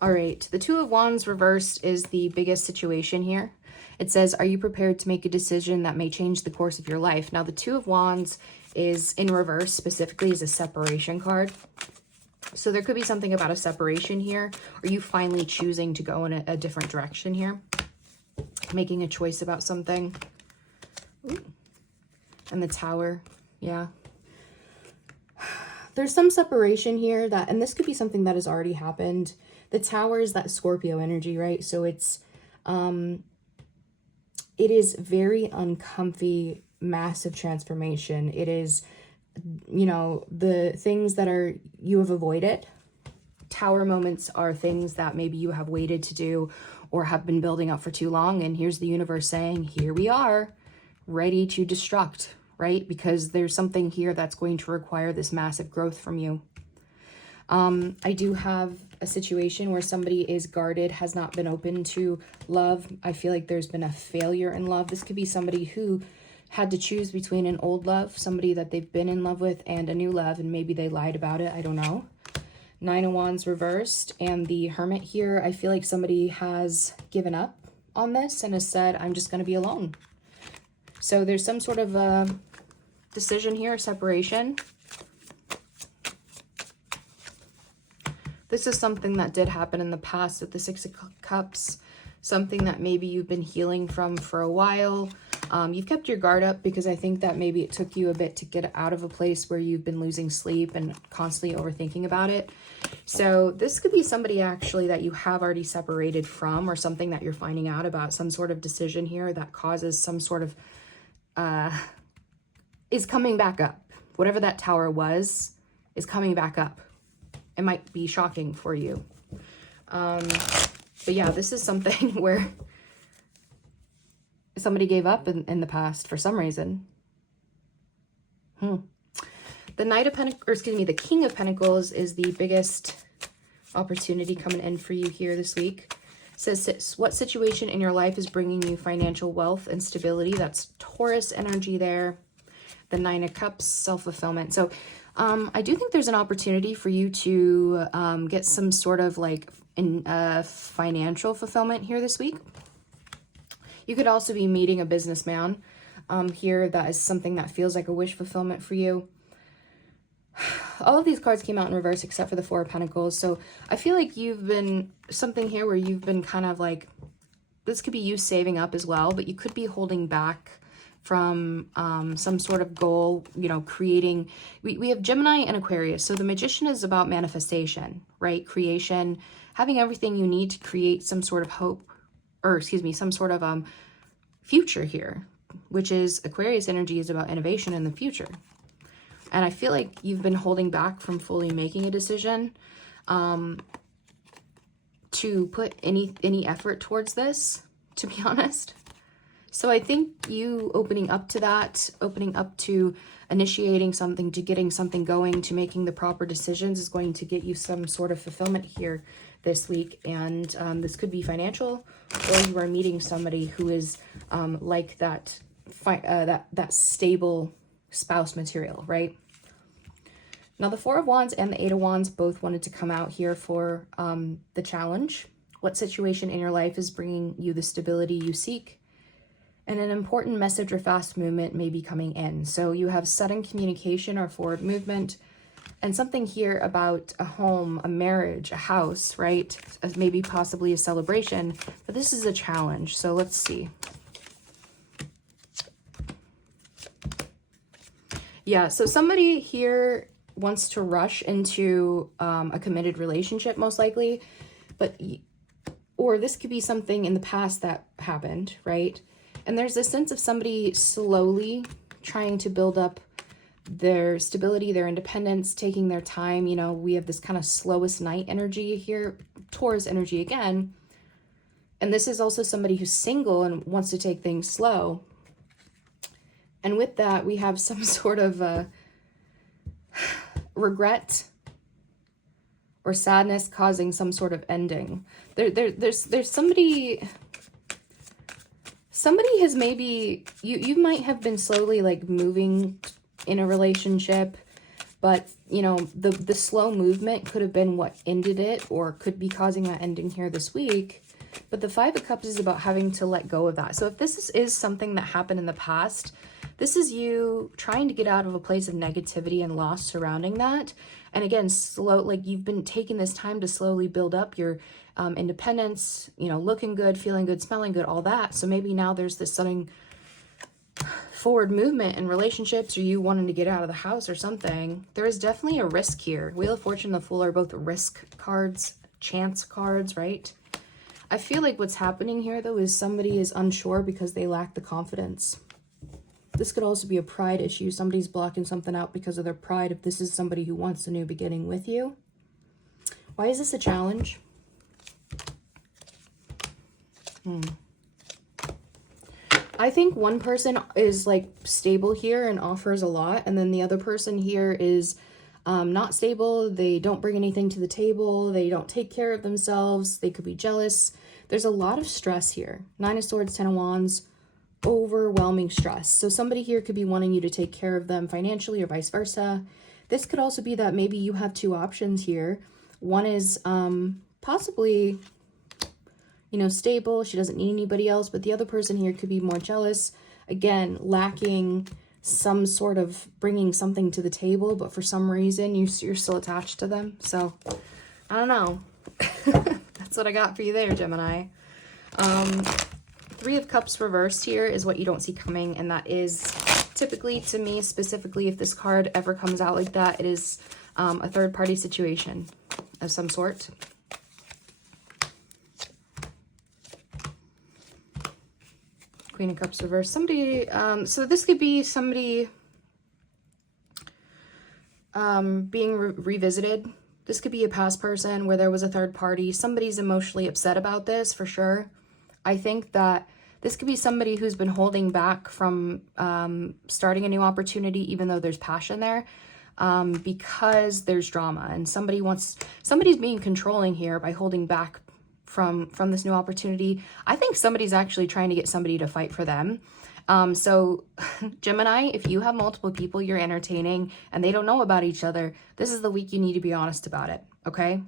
All right, the Two of Wands reversed is the biggest situation here. It says, are you prepared to make a decision that may change the course of your life? Now, the Two of Wands is in reverse, specifically as a separation card. So there could be something about a separation here. Are you finally choosing to go in a different direction here? Making a choice about something. Ooh. And the Tower, yeah. There's some separation here that, and this could be something that has already happened. The Tower is that Scorpio energy, right? So it's, it is very uncomfy, massive transformation. It is, you know, the things that are, you have avoided. Tower moments are things that maybe you have waited to do or have been building up for too long. And here's the universe saying, here we are, ready to destruct, right? Because there's something here that's going to require this massive growth from you. I do have a situation where somebody is guarded, has not been open to love. I feel like there's been a failure in love. This could be somebody who had to choose between an old love, somebody that they've been in love with, and a new love, and maybe they lied about it. I don't know. Nine of Wands reversed, and the Hermit here. I feel like somebody has given up on this and has said, I'm just going to be alone. So there's some sort of a decision here, separation. This is something that did happen in the past with the Six of Cups, something that maybe you've been healing from for a while. You've kept your guard up because I think that maybe it took you a bit to get out of a place where you've been losing sleep and constantly overthinking about it. So this could be somebody actually that you have already separated from, or something that you're finding out about, some sort of decision here that causes some sort of, is coming back up. Whatever that Tower was is coming back up. It might be shocking for you. But yeah, this is something where somebody gave up in the past for some reason. The Knight of Pentacles, or excuse me, the King of Pentacles is the biggest opportunity coming in for you here this week. It says, what situation in your life is bringing you financial wealth and stability? That's Taurus energy there. The Nine of Cups, self-fulfillment. So I do think there's an opportunity for you to get some sort of like financial fulfillment here this week. You could also be meeting a businessman here. That is something that feels like a wish fulfillment for you. All of these cards came out in reverse except for the Four of Pentacles. So I feel like you've been something here where you've been kind of like, this could be you saving up as well, but you could be holding back from some sort of goal, you know, creating. We have Gemini and Aquarius. So the Magician is about manifestation, right? Creation, having everything you need to create some sort of hope, or excuse me, some sort of future here, which is Aquarius energy is about innovation in the future. And I feel like you've been holding back from fully making a decision to put any effort towards this, to be honest. So I think you opening up to that, opening up to initiating something, to getting something going, to making the proper decisions is going to get you some sort of fulfillment here this week. And this could be financial, or you are meeting somebody who is like that, that stable spouse material, right? Now, the Four of Wands and the Eight of Wands both wanted to come out here for the challenge. What situation in your life is bringing you the stability you seek? And an important message or fast movement may be coming in. So you have sudden communication or forward movement, and something here about a home, a marriage, a house, right? As maybe possibly a celebration, but this is a challenge. So let's see. Yeah, so somebody here wants to rush into a committed relationship, most likely, or this could be something in the past that happened, right? And there's a sense of somebody slowly trying to build up their stability, their independence, taking their time. You know, we have this kind of slowest night energy here, Taurus energy again. And this is also somebody who's single and wants to take things slow. And with that, we have some sort of regret or sadness causing some sort of ending. There's somebody has maybe, you might have been slowly like moving in a relationship, but you know, the slow movement could have been what ended it, or could be causing that ending here this week. But the Five of Cups is about having to let go of that. So if this is something that happened in the past, this is you trying to get out of a place of negativity and loss surrounding that. And again, like you've been taking this time to slowly build up your independence, you know, looking good, feeling good, smelling good, all that. So maybe now there's this sudden forward movement in relationships, or you wanting to get out of the house or something. There is definitely a risk here. Wheel of Fortune, the Fool are both risk cards, chance cards, right? I feel like what's happening here, though, is somebody is unsure because they lack the confidence. This could also be a pride issue. Somebody's blocking something out because of their pride if this is somebody who wants a new beginning with you. Why is this a challenge? I think one person is like stable here and offers a lot, and then the other person here is not stable. They don't bring anything to the table. They don't take care of themselves. They could be jealous. There's a lot of stress here. Nine of Swords, Ten of Wands, overwhelming stress. So somebody here could be wanting you to take care of them financially or vice versa. This could also be that maybe you have two options here. One is possibly, you know, stable. She doesn't need anybody else, but the other person here could be more jealous. Again, lacking some sort of bringing something to the table, but for some reason you're still attached to them. So I don't know. That's what I got for you there, Gemini. Three of Cups reversed here is what you don't see coming, and that is typically, to me specifically, if this card ever comes out like that, it is a third-party situation of some sort. Queen of Cups reversed. Somebody, so this could be somebody being revisited. This could be a past person where there was a third party. Somebody's emotionally upset about this for sure. I think that this could be somebody who's been holding back from starting a new opportunity, even though there's passion there, because there's drama, and somebody's being controlling here by holding back from this new opportunity. I think somebody's actually trying to get somebody to fight for them. So Gemini, if you have multiple people you're entertaining and they don't know about each other, this is the week you need to be honest about it, okay?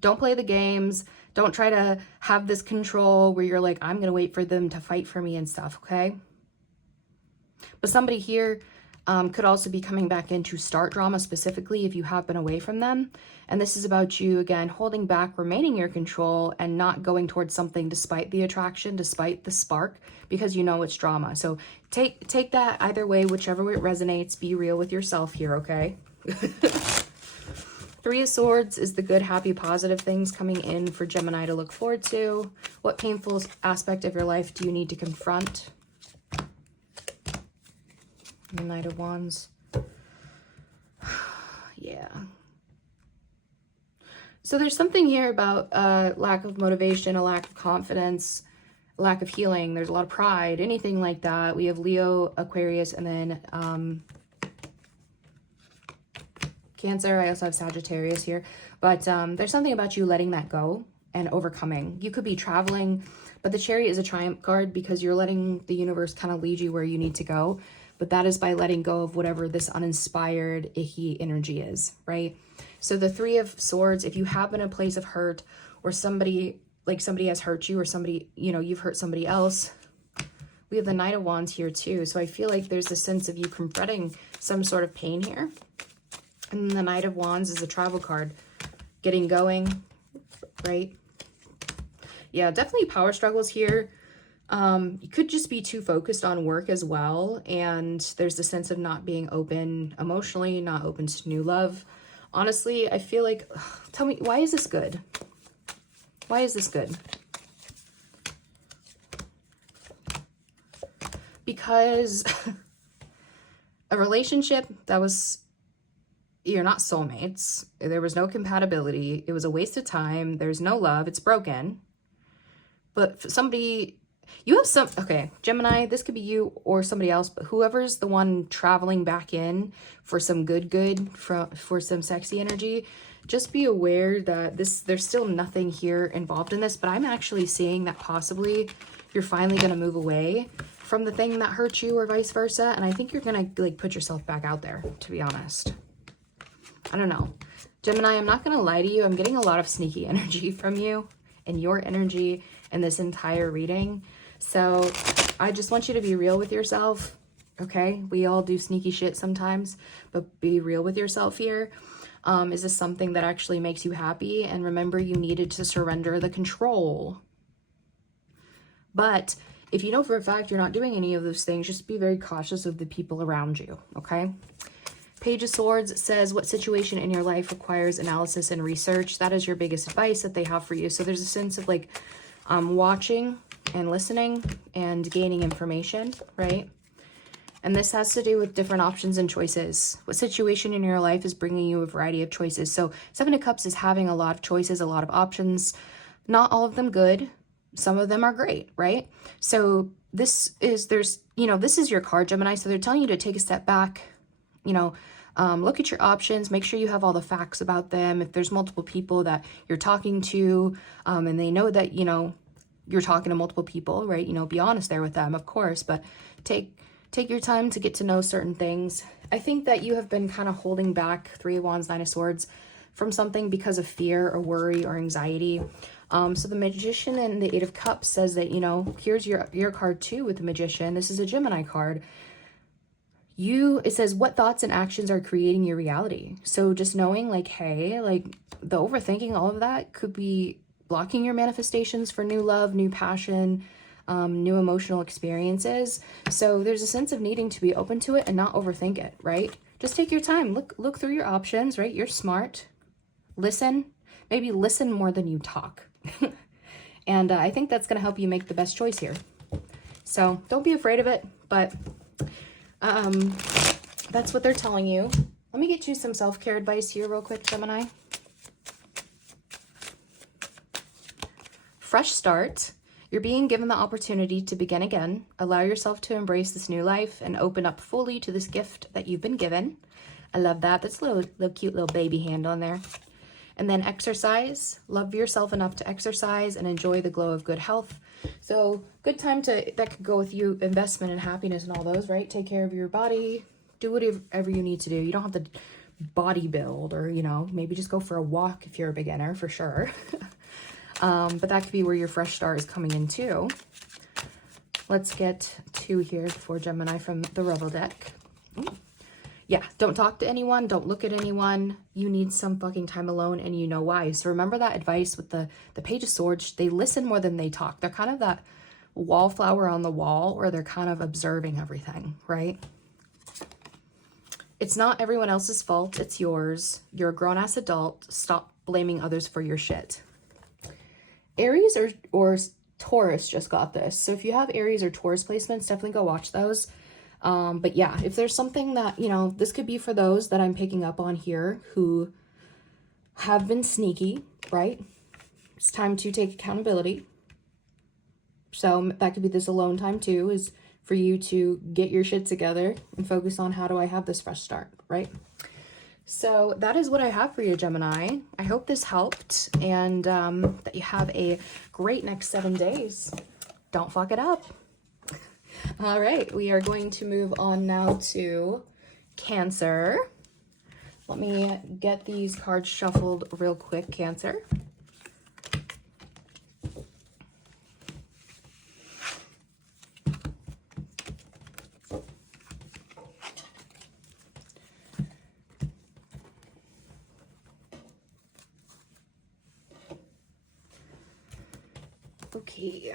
Don't play the games. Don't try to have this control where you're like, I'm going to wait for them to fight for me and stuff, okay? But somebody here could also be coming back in to start drama, specifically if you have been away from them. And this is about you, again, holding back, remaining in your control, and not going towards something despite the attraction, despite the spark, because you know it's drama. So take that either way, whichever way it resonates. Be real with yourself here, okay? Three of Swords is the good, happy, positive things coming in for Gemini to look forward to. What painful aspect of your life do you need to confront? The Knight of Wands. Yeah. So there's something here about lack of motivation, a lack of confidence, lack of healing. There's a lot of pride, anything like that. We have Leo, Aquarius, and then Cancer. I also have Sagittarius here. But there's something about you letting that go and overcoming. You could be traveling, but the Chariot is a triumph card because you're letting the universe kind of lead you where you need to go. But that is by letting go of whatever this uninspired, icky energy is, right? So the Three of Swords, if you have been in a place of hurt, or somebody has hurt you, or somebody, you know, you've hurt somebody else. We have the Knight of Wands here too. So I feel like there's a sense of you confronting some sort of pain here. And the Knight of Wands is a travel card. Getting going, right? Yeah, definitely power struggles here. You could just be too focused on work as well. And there's the sense of not being open emotionally, not open to new love. Honestly, I feel like, tell me, why is this good? Why is this good? Because a relationship that was, you're not soulmates. There was no compatibility. It was a waste of time. There's no love. It's broken. But for somebody, you have some, okay, Gemini, this could be you or somebody else, but whoever's the one traveling back in for some good, for some sexy energy, just be aware that there's still nothing here involved in this, but I'm actually seeing that possibly you're finally going to move away from the thing that hurt you or vice versa. And I think you're going to like put yourself back out there, to be honest. I don't know. Gemini, I'm not going to lie to you. I'm getting a lot of sneaky energy from you and your energy in this entire reading. So I just want you to be real with yourself. Okay. We all do sneaky shit sometimes, but be real with yourself here. Is this something that actually makes you happy? And remember, you needed to surrender the control. But if you know for a fact you're not doing any of those things, just be very cautious of the people around you. Okay. Page of Swords says, what situation in your life requires analysis and research? That is your biggest advice that they have for you. So there's a sense of like watching and listening and gaining information, right? And this has to do with different options and choices. What situation in your life is bringing you a variety of choices? So Seven of Cups is having a lot of choices, a lot of options. Not all of them good. Some of them are great, right? So this is your card, Gemini. So they're telling you to take a step back, look at your options, make sure you have all the facts about them. If there's multiple people that you're talking to, and they know that, you're talking to multiple people, right? Be honest there with them, of course, but take your time to get to know certain things. I think that you have been kind of holding back, Three of Wands, Nine of Swords, from something because of fear or worry or anxiety. So the Magician and the Eight of Cups says that, here's your card too with the Magician. This is a Gemini card. It says, what thoughts and actions are creating your reality? So just knowing like, hey, like the overthinking, all of that could be blocking your manifestations for new love, new passion, new emotional experiences. So there's a sense of needing to be open to it and not overthink it, right? Just take your time. Look through your options, right? You're smart. Listen. Maybe listen more than you talk. And I think that's going to help you make the best choice here. So don't be afraid of it, but that's what they're telling you. Let me get you some self-care advice here real quick, Gemini. Fresh start. You're being given the opportunity to begin again. Allow yourself to embrace this new life and open up fully to this gift that you've been given. I love that. That's a little cute little baby hand on there. And then exercise. Love yourself enough to exercise and enjoy the glow of good health. So good time that could go with you, investment and happiness and all those, right? Take care of your body. Do whatever you need to do. You don't have to body build or, maybe just go for a walk if you're a beginner, for sure. But that could be where your fresh start is coming in too. Let's get two here for Gemini from the Rebel deck. Ooh. Yeah, don't talk to anyone. Don't look at anyone. You need some fucking time alone, and you know why. So remember that advice with the Page of Swords. They listen more than they talk. They're kind of that wallflower on the wall where they're kind of observing everything, right? It's not everyone else's fault. It's yours. You're a grown-ass adult. Stop blaming others for your shit. Aries or Taurus just got this. So if you have Aries or Taurus placements, definitely go watch those. But yeah, if there's something that, this could be for those that I'm picking up on here who have been sneaky, right? It's time to take accountability. So that could be this alone time too, is for you to get your shit together and focus on how do I have this fresh start, right? So that is what I have for you, Gemini. I hope this helped, and that you have a great next 7 days. Don't fuck it up. All right, we are going to move on now to Cancer. Let me get these cards shuffled real quick, Cancer. Okay.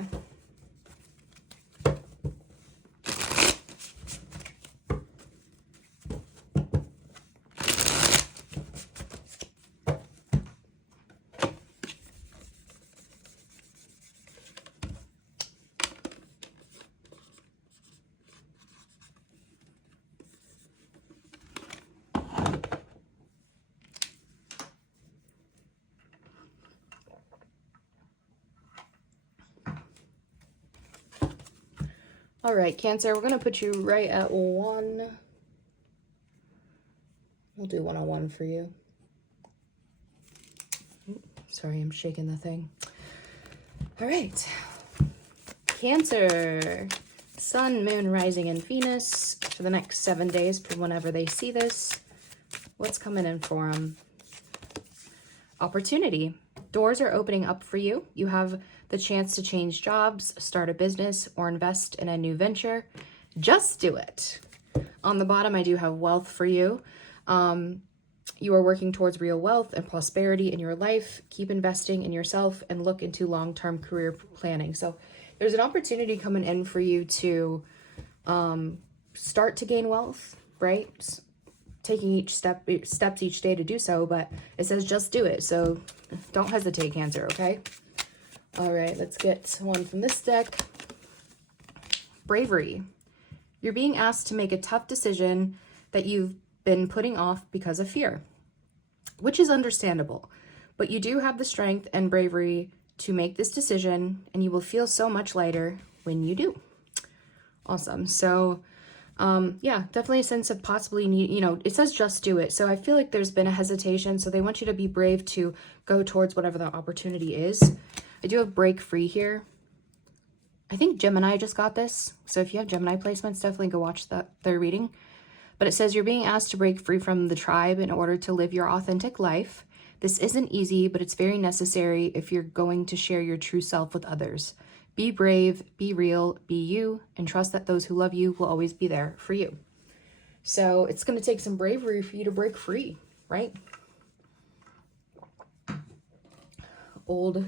All right, Cancer, we're going to put you right at 1. We'll do 101 for you. Sorry, I'm shaking the thing. All right. Cancer, Sun, Moon, Rising, and Venus for the next 7 days from whenever they see this. What's coming in for them? Opportunity. Doors are opening up for you. You have the chance to change jobs, start a business, or invest in a new venture. Just do it. On the bottom, I do have wealth for you. You are working towards real wealth and prosperity in your life. Keep investing in yourself and look into long-term career planning. So there's an opportunity coming in for you to start to gain wealth, right? Taking steps each day to do so, but it says just do it. So don't hesitate, Cancer, okay? All right, let's get one from this deck. Bravery. You're being asked to make a tough decision that you've been putting off because of fear, which is understandable, but you do have the strength and bravery to make this decision, and you will feel so much lighter when you do. Awesome. So yeah, definitely a sense of possibly it says just do it. So I feel like there's been a hesitation. So they want you to be brave to go towards whatever the opportunity is. I do have break free here. I think Gemini just got this. So if you have Gemini placements, definitely go watch their reading. But it says you're being asked to break free from the tribe in order to live your authentic life. This isn't easy, but it's very necessary if you're going to share your true self with others. Be brave, be real, be you, and trust that those who love you will always be there for you. So it's going to take some bravery for you to break free, right? Old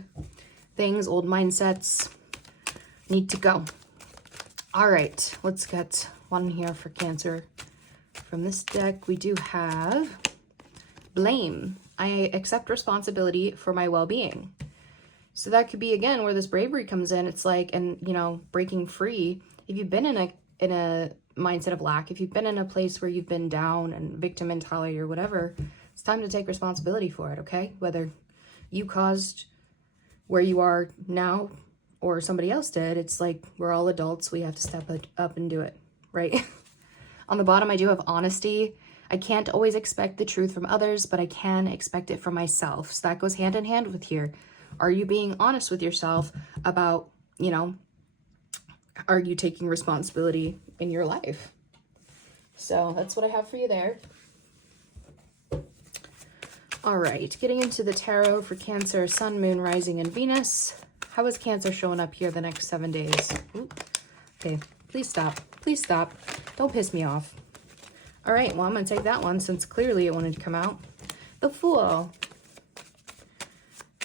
things, old mindsets need to go. All right, let's get one here for Cancer. From this deck, we do have blame. I accept responsibility for my well-being. So that could be, again, where this bravery comes in. It's like, and breaking free. If you've been in a mindset of lack, if you've been in a place where you've been down and victim mentality or whatever, it's time to take responsibility for it, okay? Whether you caused where you are now or somebody else did, it's like we're all adults. We have to step up and do it, right? On the bottom, I do have honesty. I can't always expect the truth from others, but I can expect it from myself. So that goes hand in hand with here. Are you being honest with yourself about, are you taking responsibility in your life? So that's what I have for you there. All right, getting into the tarot for Cancer, Sun, Moon, Rising, and Venus. How is Cancer showing up here the next 7 days? Ooh. Okay, please stop. Please stop. Don't piss me off. All right, well, I'm going to take that one since clearly it wanted to come out. The Fool.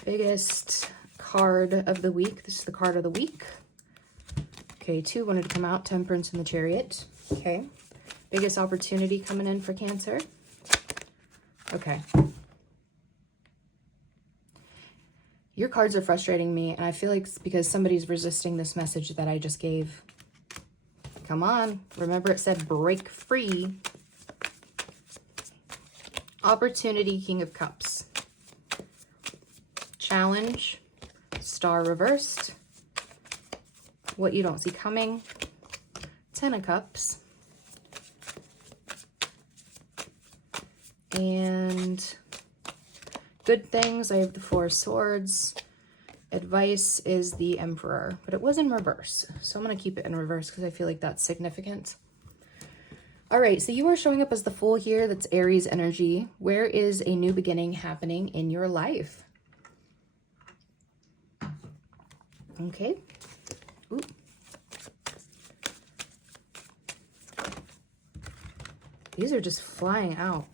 Biggest card of the week. This is the card of the week. Okay, 2 wanted to come out. Temperance and the Chariot. Okay. Biggest opportunity coming in for Cancer. Okay. Your cards are frustrating me, and I feel like it's because somebody's resisting this message that I just gave. Come on. Remember it said break free. Opportunity, King of Cups. Challenge, Star reversed. what you don't see coming, 10 of Cups, and good things, I have the Four of Swords. Advice is the Emperor, but it was in reverse. So I'm going to keep it in reverse because I feel like that's significant. All right, so you are showing up as the Fool here. That's Aries energy. Where is a new beginning happening in your life? Okay. Ooh. These are just flying out.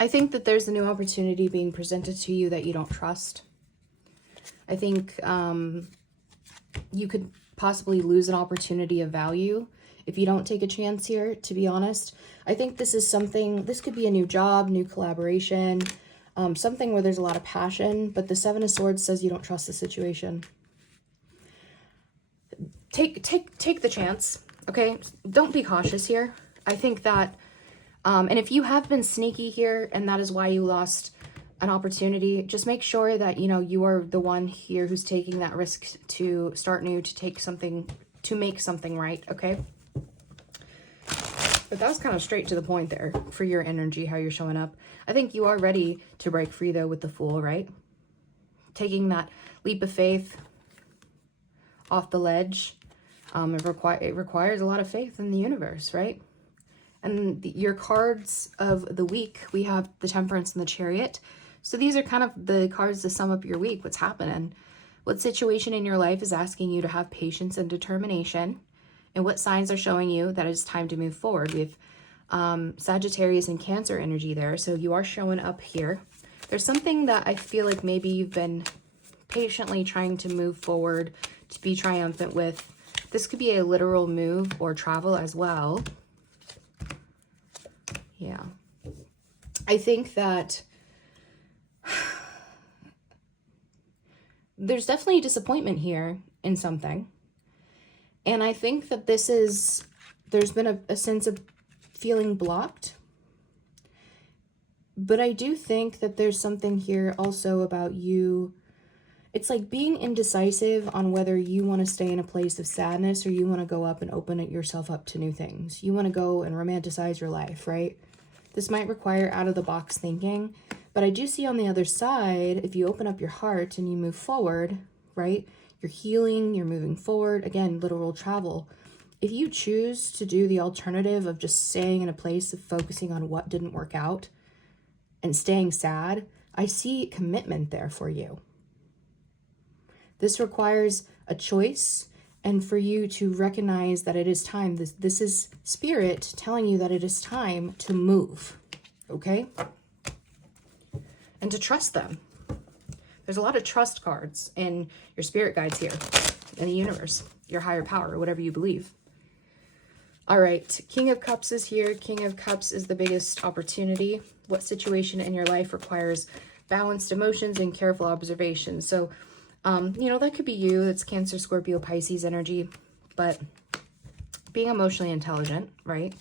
I think that there's a new opportunity being presented to you that you don't trust. I think you could possibly lose an opportunity of value if you don't take a chance here, to be honest. I think this is something, this could be a new job, new collaboration, something where there's a lot of passion, but the Seven of Swords says you don't trust the situation. Take the chance, okay? Don't be cautious here. I think that and if you have been sneaky here and that is why you lost an opportunity, just make sure that, you know, you are the one here who's taking that risk to start new, to take something, to make something right, okay? But that was kind of straight to the point there for your energy, how you're showing up. I think you are ready to break free, though, with the Fool, right? Taking that leap of faith off the ledge. It requires a lot of faith in the universe, right? And your cards of the week, we have the Temperance and the Chariot. So these are kind of the cards to sum up your week. What's happening? What situation in your life is asking you to have patience and determination? And what signs are showing you that it's time to move forward? We have Sagittarius and Cancer energy there. So you are showing up here. There's something that I feel like maybe you've been patiently trying to move forward, to be triumphant with. This could be a literal move or travel as well. Yeah, I think that there's definitely disappointment here in something. And I think that there's been a sense of feeling blocked. But I do think that there's something here also about you. It's like being indecisive on whether you want to stay in a place of sadness or you want to go up and open yourself up to new things. You want to go and romanticize your life, right? This might require out-of-the-box thinking, but I do see on the other side, if you open up your heart and you move forward, right? You're healing, you're moving forward. Again, literal travel. If you choose to do the alternative of just staying in a place of focusing on what didn't work out and staying sad, I see commitment there for you. This requires a choice, and for you to recognize that it is time. This is Spirit telling you that it is time to move, okay? And to trust them. There's a lot of trust cards in your spirit guides here, in the universe, your higher power, whatever you believe. All right, King of Cups is here. King of Cups is the biggest opportunity. What situation in your life requires balanced emotions and careful observation? So, you know, that could be you. It's Cancer, Scorpio, Pisces energy, but being emotionally intelligent, right?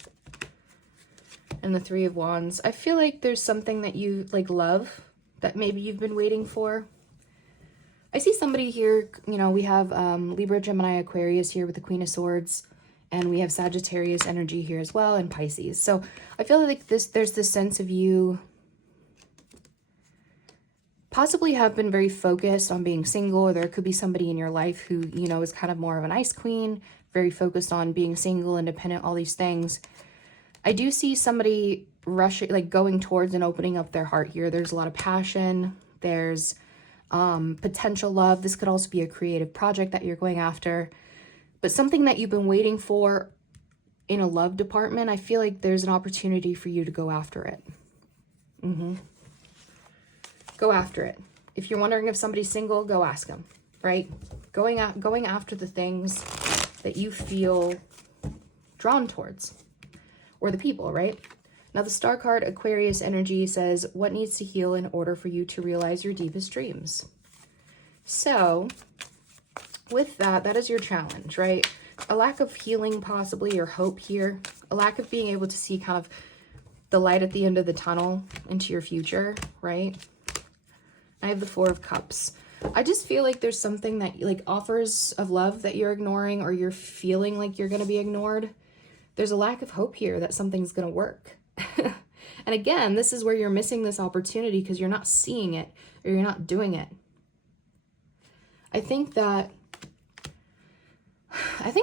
And the Three of Wands. I feel like there's something that you like love that maybe you've been waiting for. I see somebody here, you know, we have Libra, Gemini, Aquarius here with the Queen of Swords, and we have Sagittarius energy here as well, and Pisces. So I feel like there's this sense of you possibly have been very focused on being single, or there could be somebody in your life who, you know, is kind of more of an ice queen, very focused on being single, independent, all these things. I do see somebody rushing, like going towards and opening up their heart here. There's a lot of passion. There's potential love. This could also be a creative project that you're going after, but something that you've been waiting for in a love department. I feel like there's an opportunity for you to go after it. Go after it. If you're wondering if somebody's single, go ask them, right? Going after the things that you feel drawn towards, or the people, right? Now the star card, Aquarius energy, says, what needs to heal in order for you to realize your deepest dreams? So with that, that is your challenge, right? A lack of healing possibly, or hope here. A lack of being able to see kind of the light at the end of the tunnel into your future, right? I have the Four of Cups. I just feel like there's something that, like, offers of love that you're ignoring, or you're feeling like you're going to be ignored. There's a lack of hope here that something's going to work. And again, this is where you're missing this opportunity because you're not seeing it, or you're not doing it. I think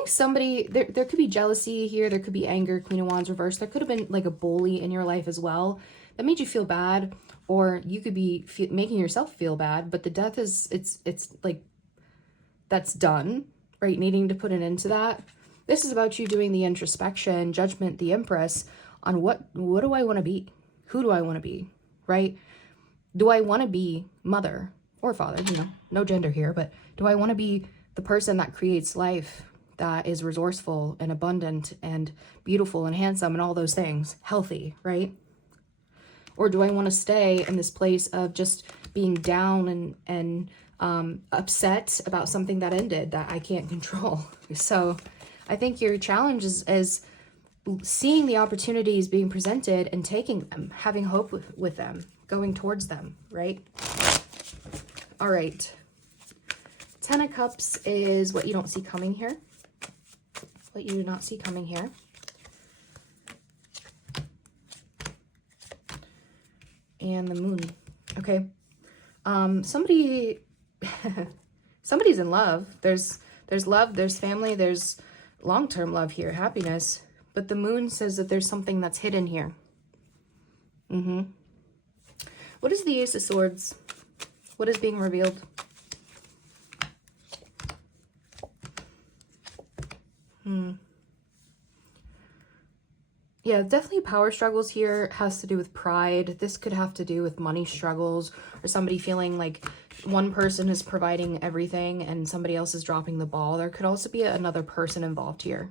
somebody, there could be jealousy here. There could be anger, Queen of Wands reversed. There could have been like a bully in your life as well that made you feel bad, or you could be making yourself feel bad. But the death is, it's like, that's done, right? Needing to put an end to that. This is about you doing the introspection, judgment, the Empress, on what do I want to be? Who do I want to be, right? Do I want to be mother or father? You know, no gender here, but do I want to be the person that creates life, that is resourceful and abundant and beautiful and handsome and all those things, healthy, right? Or do I want to stay in this place of just being down and upset about something that ended that I can't control? So I think your challenge is seeing the opportunities being presented and taking them, having hope with them, going towards them, right? All right. 10 of Cups is what you don't see coming here. What you do not see coming here. And the Moon. Okay. Somebody's in love. There's love, there's family, there's long-term love here, happiness. But the Moon says that there's something that's hidden here. What is the Ace of Swords? What is being revealed? Yeah, definitely power struggles here. Has to do with pride. This could have to do with money struggles, or somebody feeling like one person is providing everything and somebody else is dropping the ball. There could also be another person involved here.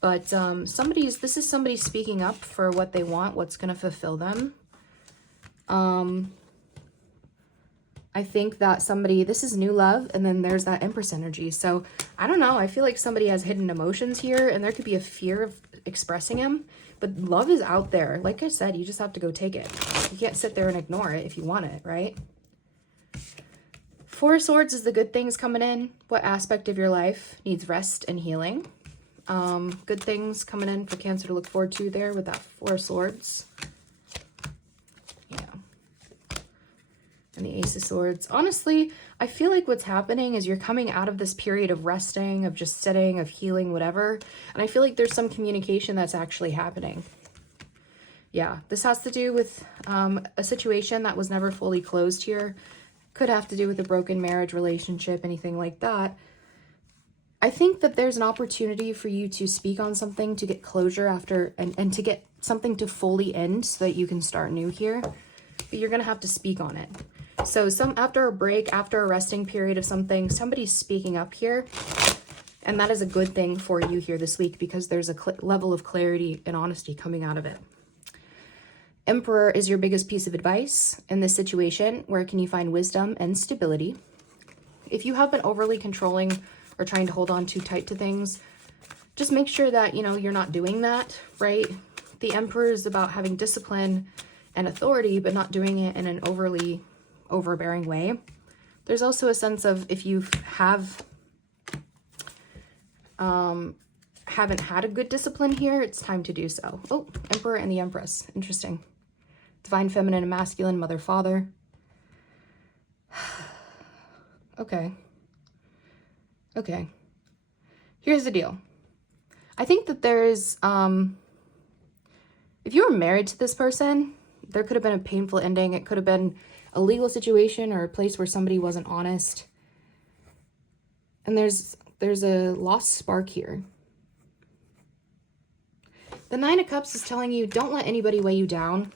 But this is somebody speaking up for what they want, what's going to fulfill them. I think that this is new love, and then there's that Empress energy. So I don't know. I feel like somebody has hidden emotions here, and there could be a fear of expressing them. But love is out there. Like I said, you just have to go take it. You can't sit there and ignore it if you want it, right? Four of Swords is the good things coming in. What aspect of your life needs rest and healing? Good things coming in for Cancer to look forward to there with that Four of Swords. And the Ace of Swords. Honestly, I feel like what's happening is you're coming out of this period of resting, of just sitting, of healing, whatever. And I feel like there's some communication that's actually happening. Yeah, this has to do with a situation that was never fully closed here. Could have to do with a broken marriage, relationship, anything like that. I think that there's an opportunity for you to speak on something, to get closure after, and to get something to fully end so that you can start new here. But you're going to have to speak on it. So after a break, after a resting period of something, somebody's speaking up here. And that is a good thing for you here this week, because there's a level of clarity and honesty coming out of it. Emperor is your biggest piece of advice in this situation. Where can you find wisdom and stability? If you have been overly controlling or trying to hold on too tight to things, just make sure that, you're not doing that, right? The Emperor is about having discipline and authority, but not doing it in an overly overbearing way. There's also a sense of, if you haven't had a good discipline here, it's time to do so. Oh, Emperor and the Empress. Interesting. Divine Feminine and Masculine, Mother, Father. Okay. Here's the deal. I think that there's, if you were married to this person, there could have been a painful ending. It could have been a legal situation or a place where somebody wasn't honest. And there's a lost spark here. The Nine of Cups is telling you, don't let anybody weigh you down.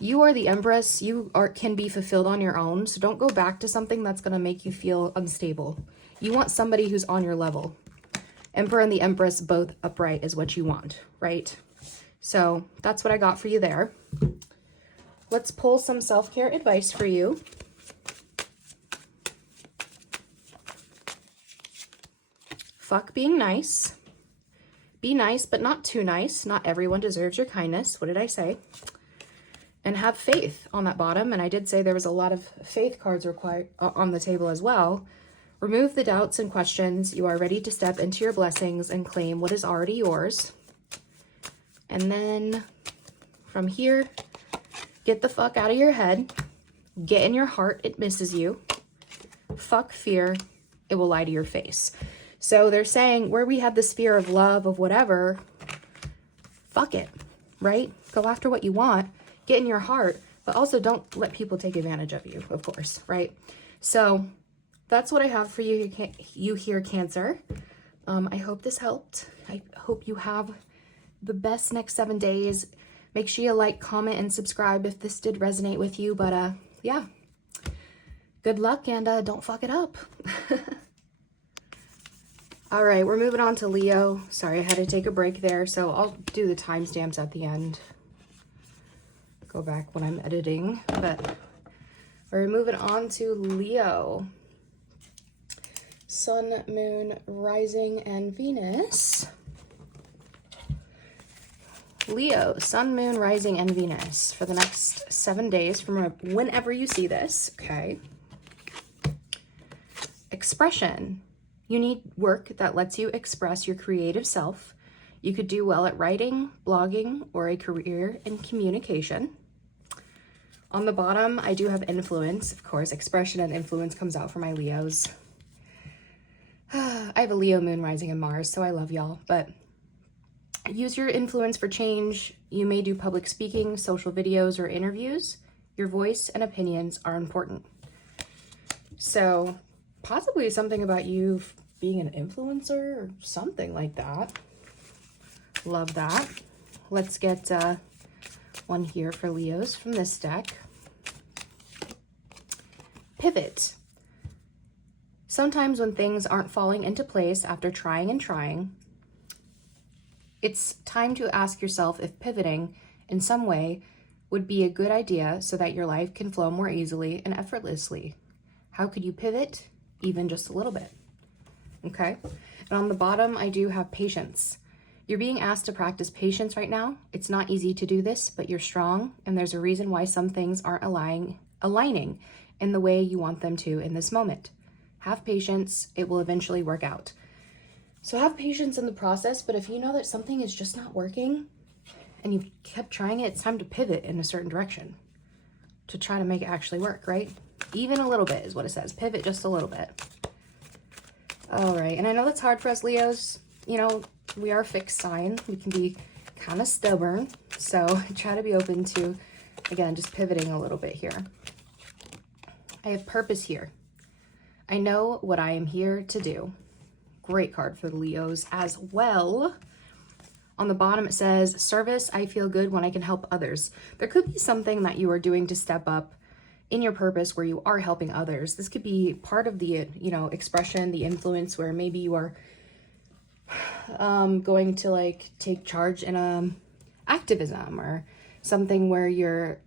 You are the Empress. You can be fulfilled on your own. So don't go back to something that's going to make you feel unstable. You want somebody who's on your level. Emperor and the Empress both upright is what you want, right? So that's what I got for you there. Let's pull some self-care advice for you. Fuck being nice. Be nice, but not too nice. Not everyone deserves your kindness. What did I say? And have faith on that bottom. And I did say there was a lot of faith cards required on the table as well. Remove the doubts and questions. You are ready to step into your blessings and claim what is already yours. And then from here, get the fuck out of your head. Get in your heart. It misses you. Fuck fear. It will lie to your face. So they're saying where we had this fear of love, of whatever, fuck it, right? Go after what you want. Get in your heart, but also don't let people take advantage of you, of course, right? So that's what I have for you here, Cancer. I hope this helped. I hope you have the best next 7 days. Make sure you like, comment, and subscribe if this did resonate with you. But yeah, good luck and don't fuck it up. All right, we're moving on to Leo. Sorry, I had to take a break there, so I'll do the timestamps at the end. Go back when I'm editing, but we're moving on to Leo. Sun, Moon, Rising, and Venus. Leo, Sun, Moon, Rising, and Venus for the next 7 days from whenever you see this, okay? Expression. You need work that lets you express your creative self. You could do well at writing, blogging, or a career in communication. On the bottom, I do have influence. Of course, expression and influence comes out for my Leos. I have a Leo, Moon, Rising, and Mars, so I love y'all. But use your influence for change. You may do public speaking, social videos, or interviews. Your voice and opinions are important. So possibly something about you being an influencer or something like that. Love that. Let's get one here for Leos from this deck. Pivot. Sometimes when things aren't falling into place after trying and trying, it's time to ask yourself if pivoting in some way would be a good idea so that your life can flow more easily and effortlessly. How could you pivot? Even just a little bit. Okay. And on the bottom, I do have patience. You're being asked to practice patience right now. It's not easy to do this, but you're strong, and there's a reason why some things aren't aligning in the way you want them to in this moment. Have patience. It will eventually work out. So have patience in the process, but if you know that something is just not working and you've kept trying it, it's time to pivot in a certain direction to try to make it actually work, right? Even a little bit is what it says. Pivot just a little bit. All right. And I know that's hard for us Leos. You know, we are a fixed sign. We can be kind of stubborn. So try to be open to, again, just pivoting a little bit here. I have purpose here. I know what I am here to do. Great card for the Leos as well. On the bottom, it says, service. I feel good when I can help others. There could be something that you are doing to step up in your purpose where you are helping others. This could be part of the, expression, the influence where maybe you are going to like take charge in activism or something where you're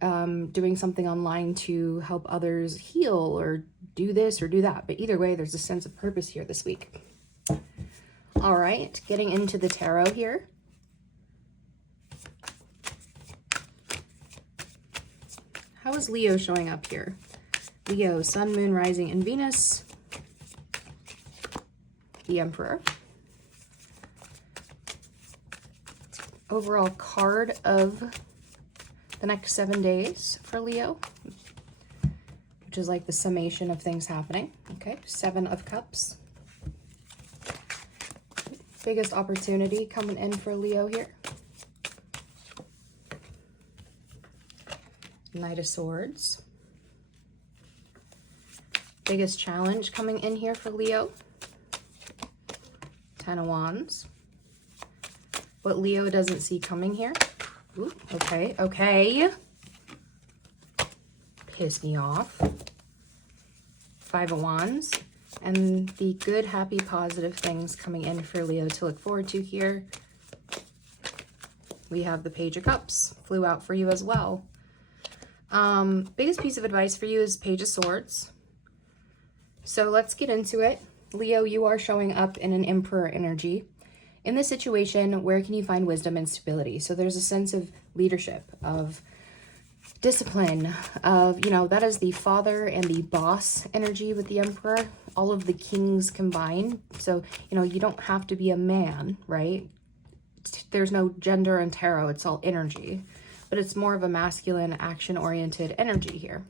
doing something online to help others heal or do this or do that. But either way, there's a sense of purpose here this week. All right, getting into the tarot here. How is Leo showing up here? Leo, Sun, Moon, Rising, and Venus. The Emperor. Overall card of the next 7 days for Leo, which is like the summation of things happening. Okay, 7 of Cups. Biggest opportunity coming in for Leo here. Knight of Swords. Biggest challenge coming in here for Leo. 10 of Wands. What Leo doesn't see coming here. Ooh, okay. Piss me off. 5 of Wands. And the good, happy, positive things coming in for Leo to look forward to here. We have the Page of Cups. Flew out for you as well. Biggest piece of advice for you is Page of Swords. So let's get into it. Leo, you are showing up in an Emperor energy. In this situation, where can you find wisdom and stability? So there's a sense of leadership, of discipline of, you know, that is the father and the boss energy with the Emperor, all of the kings combined. So, you know, you don't have to be a man, right? There's no gender in tarot, it's all energy, but it's more of a masculine, action-oriented energy here.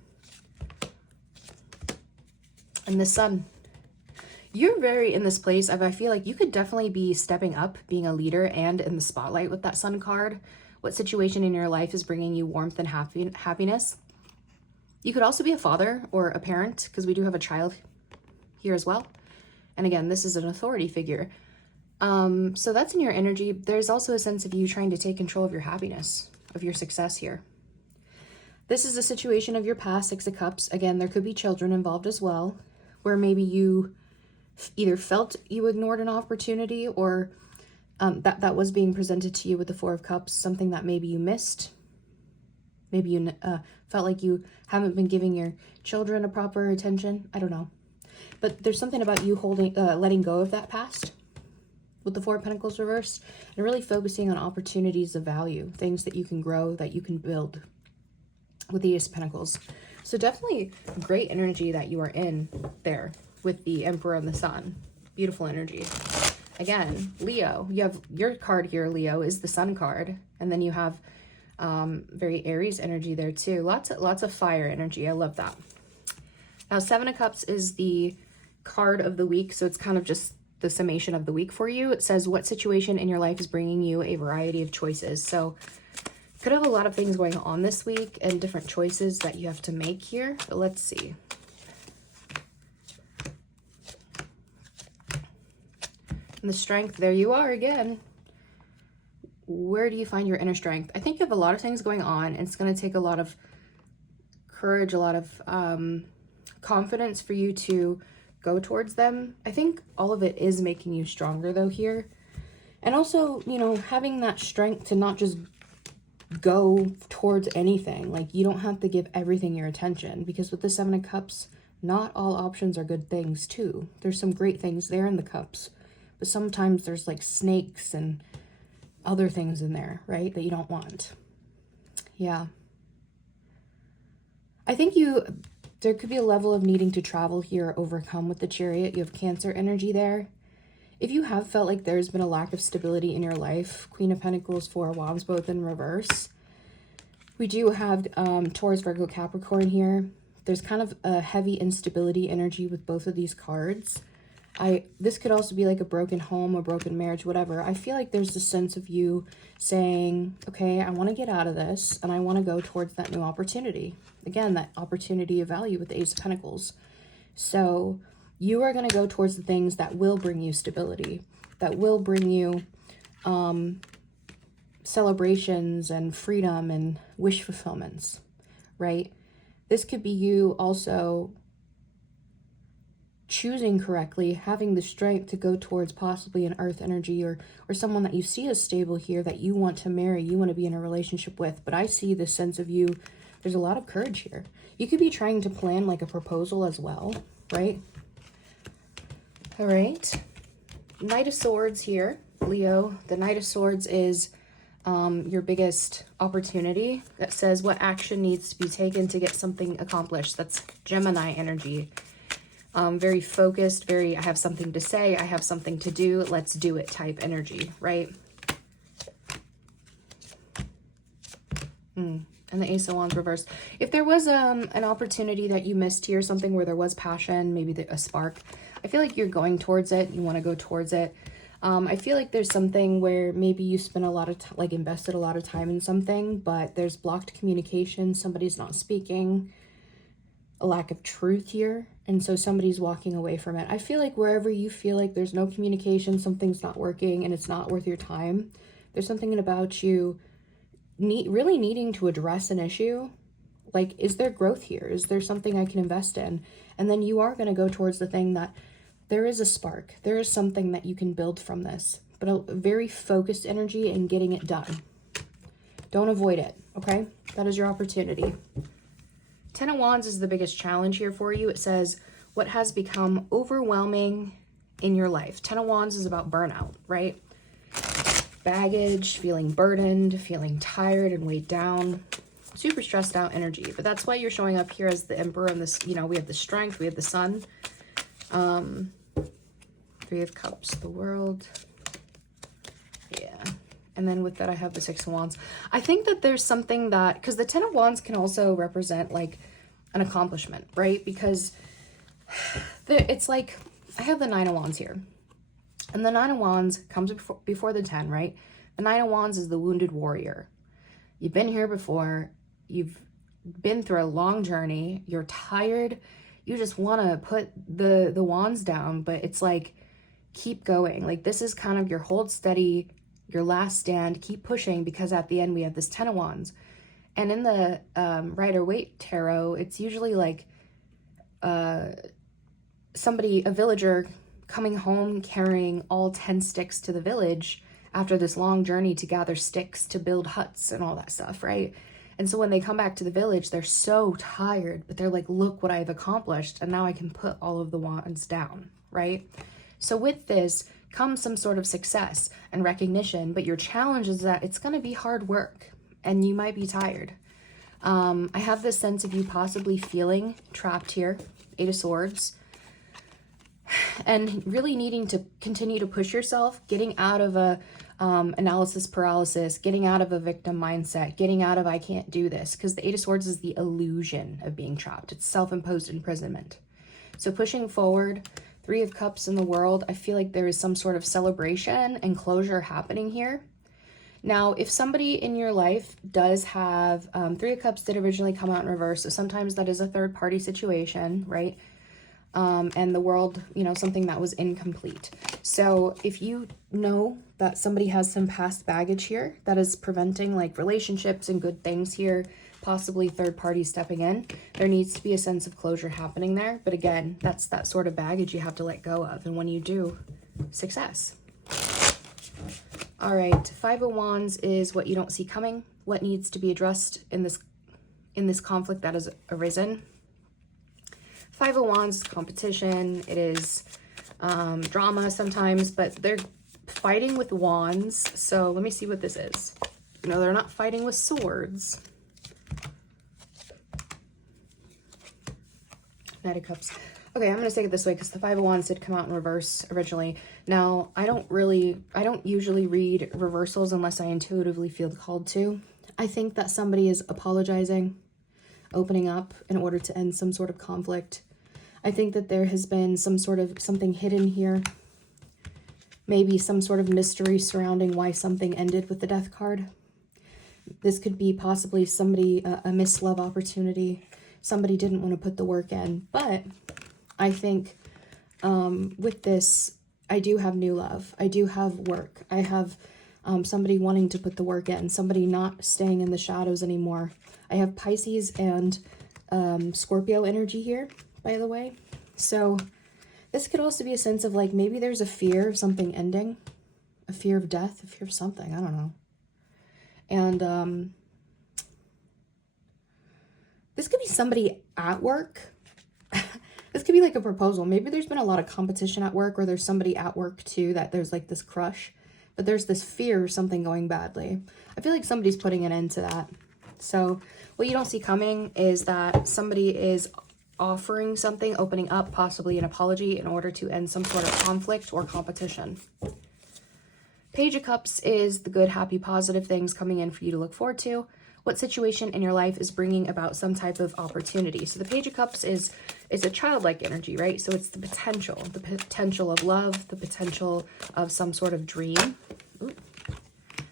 And the Sun, you're very in this place of, I feel like you could definitely be stepping up, being a leader and in the spotlight with that Sun card. What situation in your life is bringing you warmth and happiness? You could also be a father or a parent, because we do have a child here as well. And again, this is an authority figure. So that's in your energy. There's also a sense of you trying to take control of your happiness, of your success here. This is a situation of your past, Six of Cups. Again, there could be children involved as well, where maybe you either felt you ignored an opportunity, or that was being presented to you with the Four of Cups, something that maybe you missed. Maybe you felt like you haven't been giving your children a proper attention. I don't know. But there's something about you letting go of that past with the Four of Pentacles reversed, and really focusing on opportunities of value, things that you can grow, that you can build with the Ace of Pentacles. So definitely great energy that you are in there with the Emperor and the Sun. Beautiful energy. Again, Leo, you have your card here, Leo, is the Sun card. And then you have very Aries energy there too. Lots of fire energy. I love that. Now, Seven of Cups is the card of the week. So it's kind of just the summation of the week for you. It says, what situation in your life is bringing you a variety of choices? So could have a lot of things going on this week and different choices that you have to make here. But let's see. And the Strength, there you are again. Where do you find your inner strength? I think you have a lot of things going on, and it's going to take a lot of courage, a lot of confidence for you to go towards them. I think all of it is making you stronger though here. And also, you know, having that strength to not just go towards anything. Like, you don't have to give everything your attention, because with the Seven of Cups, not all options are good things too. There's some great things there in the cups, but sometimes there's like snakes and other things in there, right, that you don't want. Yeah. I think there could be a level of needing to travel here, overcome with the Chariot. You have Cancer energy there. If you have felt like there's been a lack of stability in your life, Queen of Pentacles, Four of Wands, both in reverse. We do have Taurus, Virgo, Capricorn here. There's kind of a heavy instability energy with both of these cards. This could also be like a broken home, a broken marriage, whatever. I feel like there's this sense of you saying, okay, I want to get out of this and I want to go towards that new opportunity. Again, that opportunity of value with the Ace of Pentacles. So you are going to go towards the things that will bring you stability, that will bring you celebrations and freedom and wish fulfillments, right? This could be you also choosing correctly, having the strength to go towards possibly an earth energy or someone that you see as stable here that you want to marry, you want to be in a relationship with. But I see this sense of you, there's a lot of courage here. You could be trying to plan like a proposal as well, right? All right. Knight of Swords here, Leo. The Knight of Swords is your biggest opportunity. That says what action needs to be taken to get something accomplished. That's Gemini energy. Very focused, I have something to say, I have something to do, let's do it type energy, right? And the Ace of Wands reversed. If there was an opportunity that you missed here, something where there was passion, maybe a spark, I feel like you're going towards it, you want to go towards it. I feel like there's something where maybe you spent a lot of time, like invested a lot of time in something, but there's blocked communication, somebody's not speaking, a lack of truth here, and so somebody's walking away from it. I feel like wherever you feel like there's no communication, something's not working and it's not worth your time, there's something about you really needing to address an issue. Like, is there growth here? Is there something I can invest in? And then you are going to go towards the thing that there is a spark, there is something that you can build from this, but a very focused energy in getting it done. Don't avoid it, okay? That is your opportunity. Ten of Wands is the biggest challenge here for you. It says, what has become overwhelming in your life? Ten of Wands is about burnout, right? Baggage, feeling burdened, feeling tired and weighed down. super stressed out energy. But that's why you're showing up here as the Emperor and this, you know, we have the Strength, we have the Sun. Three of Cups, the World. Yeah. And then with that, I have the Six of Wands. I think that there's something that, because the Ten of Wands can also represent like an accomplishment, right? Because it's like, I have the Nine of Wands here. And the Nine of Wands comes before the 10, right? The Nine of Wands is the wounded warrior. You've been here before. You've been through a long journey. You're tired. You just want to put the wands down, but it's like, keep going. Like, this is kind of your hold steady, your last stand. Keep pushing, because at the end we have this Ten of Wands. And in the Rider-Waite tarot, it's usually like somebody, a villager, coming home carrying all 10 sticks to the village after this long journey to gather sticks to build huts and all that stuff, right? And so when they come back to the village, they're so tired, but they're like, look what I've accomplished, and now I can put all of the wands down, right? So with this comes some sort of success and recognition, but your challenge is that it's going to be hard work and you might be tired. I have this sense of you possibly feeling trapped here, Eight of Swords, and really needing to continue to push yourself, getting out of a analysis paralysis, getting out of a victim mindset, getting out of I can't do this, because the Eight of Swords is the illusion of being trapped. It's self-imposed imprisonment. So pushing forward, Three of Cups in the World, I feel like there is some sort of celebration and closure happening here. Now, if somebody in your life does have, Three of Cups did originally come out in reverse, so sometimes that is a third-party situation, right? And the World, you know, something that was incomplete. So if you know that somebody has some past baggage here that is preventing like relationships and good things here, possibly third party stepping in, there needs to be a sense of closure happening there. But again, that's that sort of baggage you have to let go of. And when you do, success. All right, Five of Wands is what you don't see coming, what needs to be addressed in this conflict that has arisen. Five of Wands is competition. It is drama sometimes, but they're fighting with wands. So let me see what this is. No, they're not fighting with swords. Knight of Cups. Okay, I'm going to take it this way because the Five of Wands did come out in reverse originally. Now, I don't usually read reversals unless I intuitively feel called to. I think that somebody is apologizing, opening up in order to end some sort of conflict. I think that there has been some sort of something hidden here. Maybe some sort of mystery surrounding why something ended with the Death card. This could be possibly somebody, a missed love opportunity. Somebody didn't want to put the work in. But I think with this, I do have new love. I do have work. I have somebody wanting to put the work in. Somebody not staying in the shadows anymore. I have Pisces and Scorpio energy here, by the way. So this could also be a sense of like, maybe there's a fear of something ending, a fear of death, a fear of something, I don't know. And this could be somebody at work. This could be like a proposal. Maybe there's been a lot of competition at work, or there's somebody at work too that there's like this crush, but there's this fear of something going badly. I feel like somebody's putting an end to that. So what you don't see coming is that somebody is offering something, opening up, possibly an apology in order to end some sort of conflict or competition. Page of Cups is the good, happy, positive things coming in for you to look forward to. What situation in your life is bringing about some type of opportunity? So the Page of Cups is a childlike energy, right? So it's the potential of love, the potential of some sort of dream. Ooh.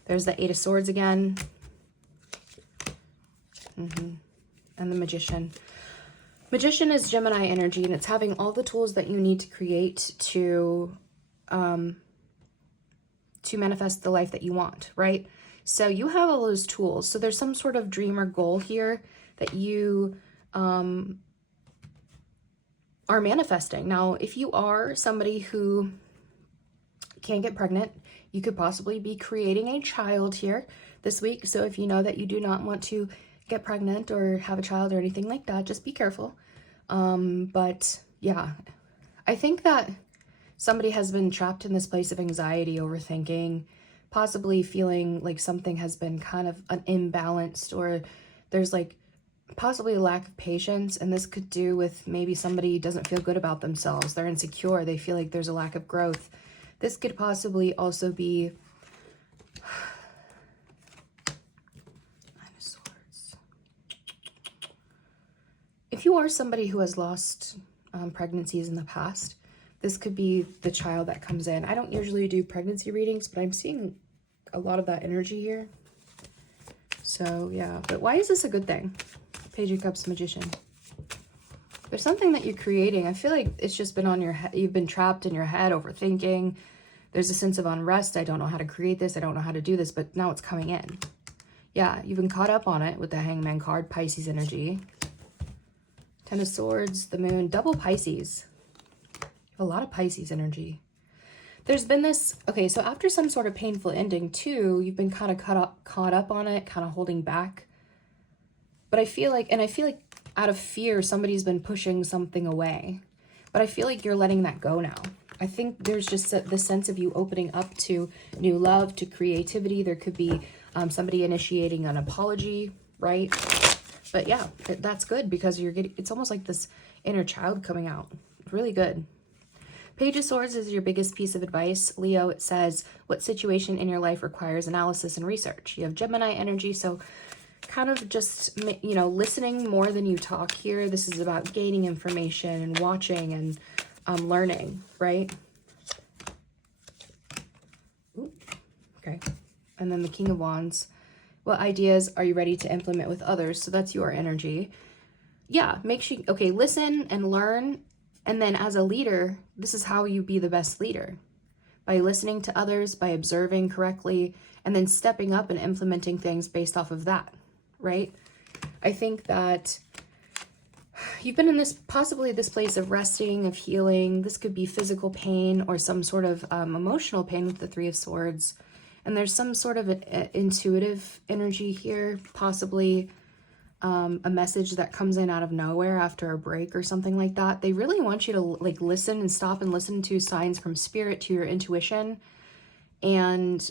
There's the Eight of Swords again. And the Magician. Magician is Gemini energy, and it's having all the tools that you need to create to manifest the life that you want, right? So you have all those tools. So there's some sort of dream or goal here that you are manifesting. Now, if you are somebody who can't get pregnant, you could possibly be creating a child here this week. So if you know that you do not want to get pregnant or have a child or anything like that, just be careful. But yeah, I think that somebody has been trapped in this place of anxiety, overthinking, possibly feeling like something has been kind of imbalanced, or there's like possibly a lack of patience, and this could do with maybe somebody doesn't feel good about themselves. They're insecure. They feel like there's a lack of growth. This could possibly also be Nine of Swords. If you are somebody who has lost pregnancies in the past, this could be the child that comes in. I don't usually do pregnancy readings, but I'm seeing a lot of that energy here. So yeah, but why is this a good thing? Page of Cups, Magician. There's something that you're creating. I feel like it's just been on your head. You've been trapped in your head, overthinking. There's a sense of unrest. I don't know how to create this. I don't know how to do this, but now it's coming in. Yeah, you've been caught up on it with the Hangman card, Pisces energy. Ten of Swords, the Moon, double Pisces. A lot of Pisces energy. There's been this, okay, so after some sort of painful ending too, you've been kind of caught up on it, kind of holding back. But I feel like, out of fear, somebody's been pushing something away. But I feel like you're letting that go now. I think there's just the sense of you opening up to new love, to creativity. There could be somebody initiating an apology, right? But yeah, that's good because you're getting, it's almost like this inner child coming out. Really good. Page of Swords is your biggest piece of advice. Leo, it says, what situation in your life requires analysis and research? You have Gemini energy, so kind of just, you know, listening more than you talk here. This is about gaining information and watching and learning, right? Ooh, okay. And then the King of Wands. What ideas are you ready to implement with others? So that's your energy. Yeah, make sure, okay, listen and learn. And then as a leader, this is how you be the best leader. By listening to others, by observing correctly, and then stepping up and implementing things based off of that, right? I think that you've been in this, possibly this place of resting, of healing. This could be physical pain or some sort of emotional pain with the Three of Swords. And there's some sort of intuitive energy here, possibly a message that comes in out of nowhere after a break or something like that. They really want you to like listen and stop and listen to signs from spirit, to your intuition. And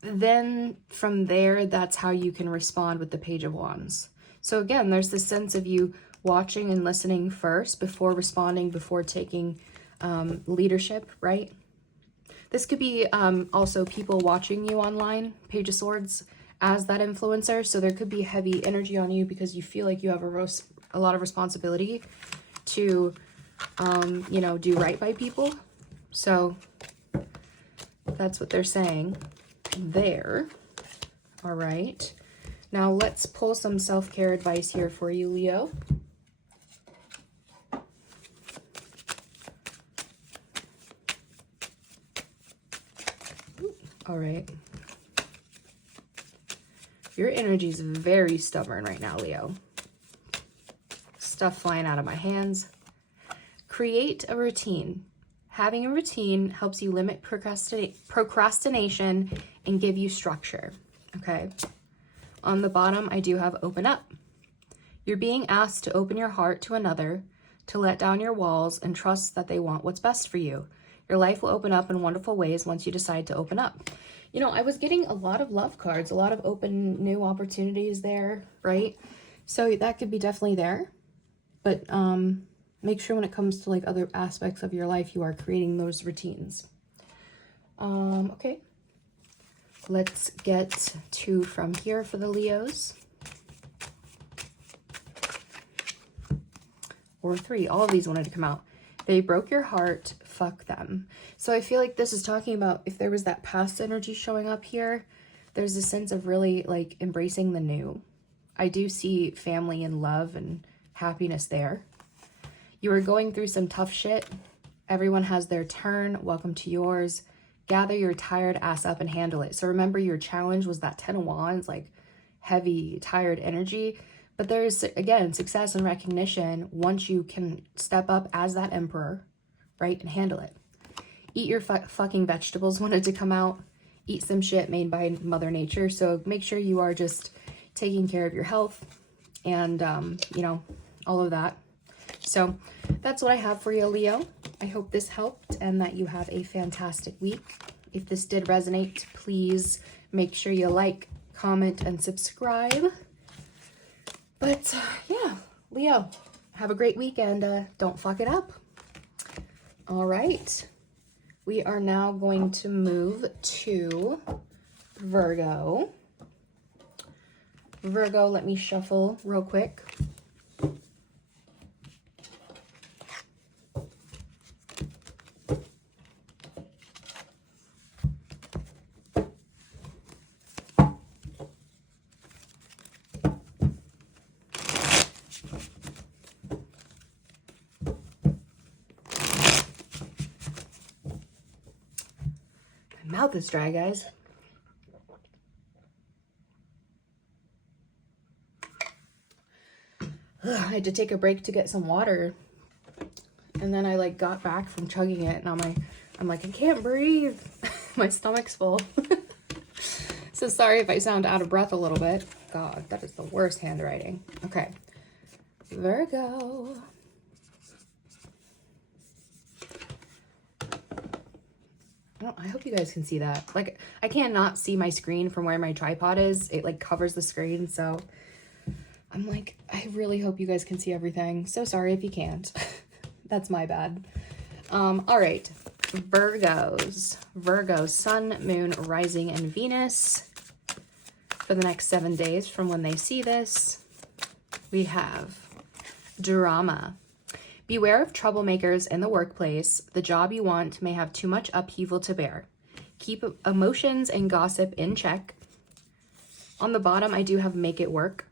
then from there, that's how you can respond with the Page of Wands. So again, there's this sense of you watching and listening first before responding, before taking leadership, right? This could be also people watching you online, Page of Swords, as that influencer. So there could be heavy energy on you because you feel like you have a lot of responsibility to, you know, do right by people. So that's what they're saying there. All right. Now let's pull some self-care advice here for you, Leo. All right. Your energy is very stubborn right now, Leo. Stuff flying out of my hands. Create a routine. Having a routine helps you limit procrastination and give you structure, okay? On the bottom, I do have open up. You're being asked to open your heart to another, to let down your walls and trust that they want what's best for you. Your life will open up in wonderful ways once you decide to open up. You know, I was getting a lot of love cards, a lot of open new opportunities there, right? So that could be definitely there. But make sure when it comes to like other aspects of your life, you are creating those routines. Okay. Let's get two from here for the Leos. Or three. All of these wanted to come out. They broke your heart, fuck them. So I feel like this is talking about if there was that past energy showing up here, there's a sense of really like embracing the new. I do see family and love and happiness there. You are going through some tough shit. Everyone has their turn. Welcome to yours. Gather your tired ass up and handle it. So remember your challenge was that 10 of Wands, like heavy, tired energy. But there's, again, success and recognition once you can step up as that emperor, right, and handle it. Eat your fucking vegetables wanted to come out. Eat some shit made by Mother Nature. So make sure you are just taking care of your health and, you know, all of that. So that's what I have for you, Leo. I hope this helped and that you have a fantastic week. If this did resonate, please make sure you like, comment, and subscribe. But yeah, Leo, have a great weekend. Don't fuck it up. All right. We are now going to move to Virgo. Virgo, let me shuffle real quick. My mouth is dry, guys. I had to take a break to get some water, and then I like got back from chugging it, and I'm like I can't breathe. My stomach's full. So sorry if I sound out of breath a little bit. God, that is the worst handwriting. Okay, Virgo. I hope you guys can see that. Like, I cannot see my screen from where my tripod is. It like covers the screen, so I'm like, I really hope you guys can see everything. So sorry if you can't. That's my bad. All right. Virgos. Virgo, Sun, Moon, Rising, and Venus. For the next 7 days from when they see this, we have drama. Beware of troublemakers in the workplace. The job you want may have too much upheaval to bear. Keep emotions and gossip in check. On the bottom, I do have make it work.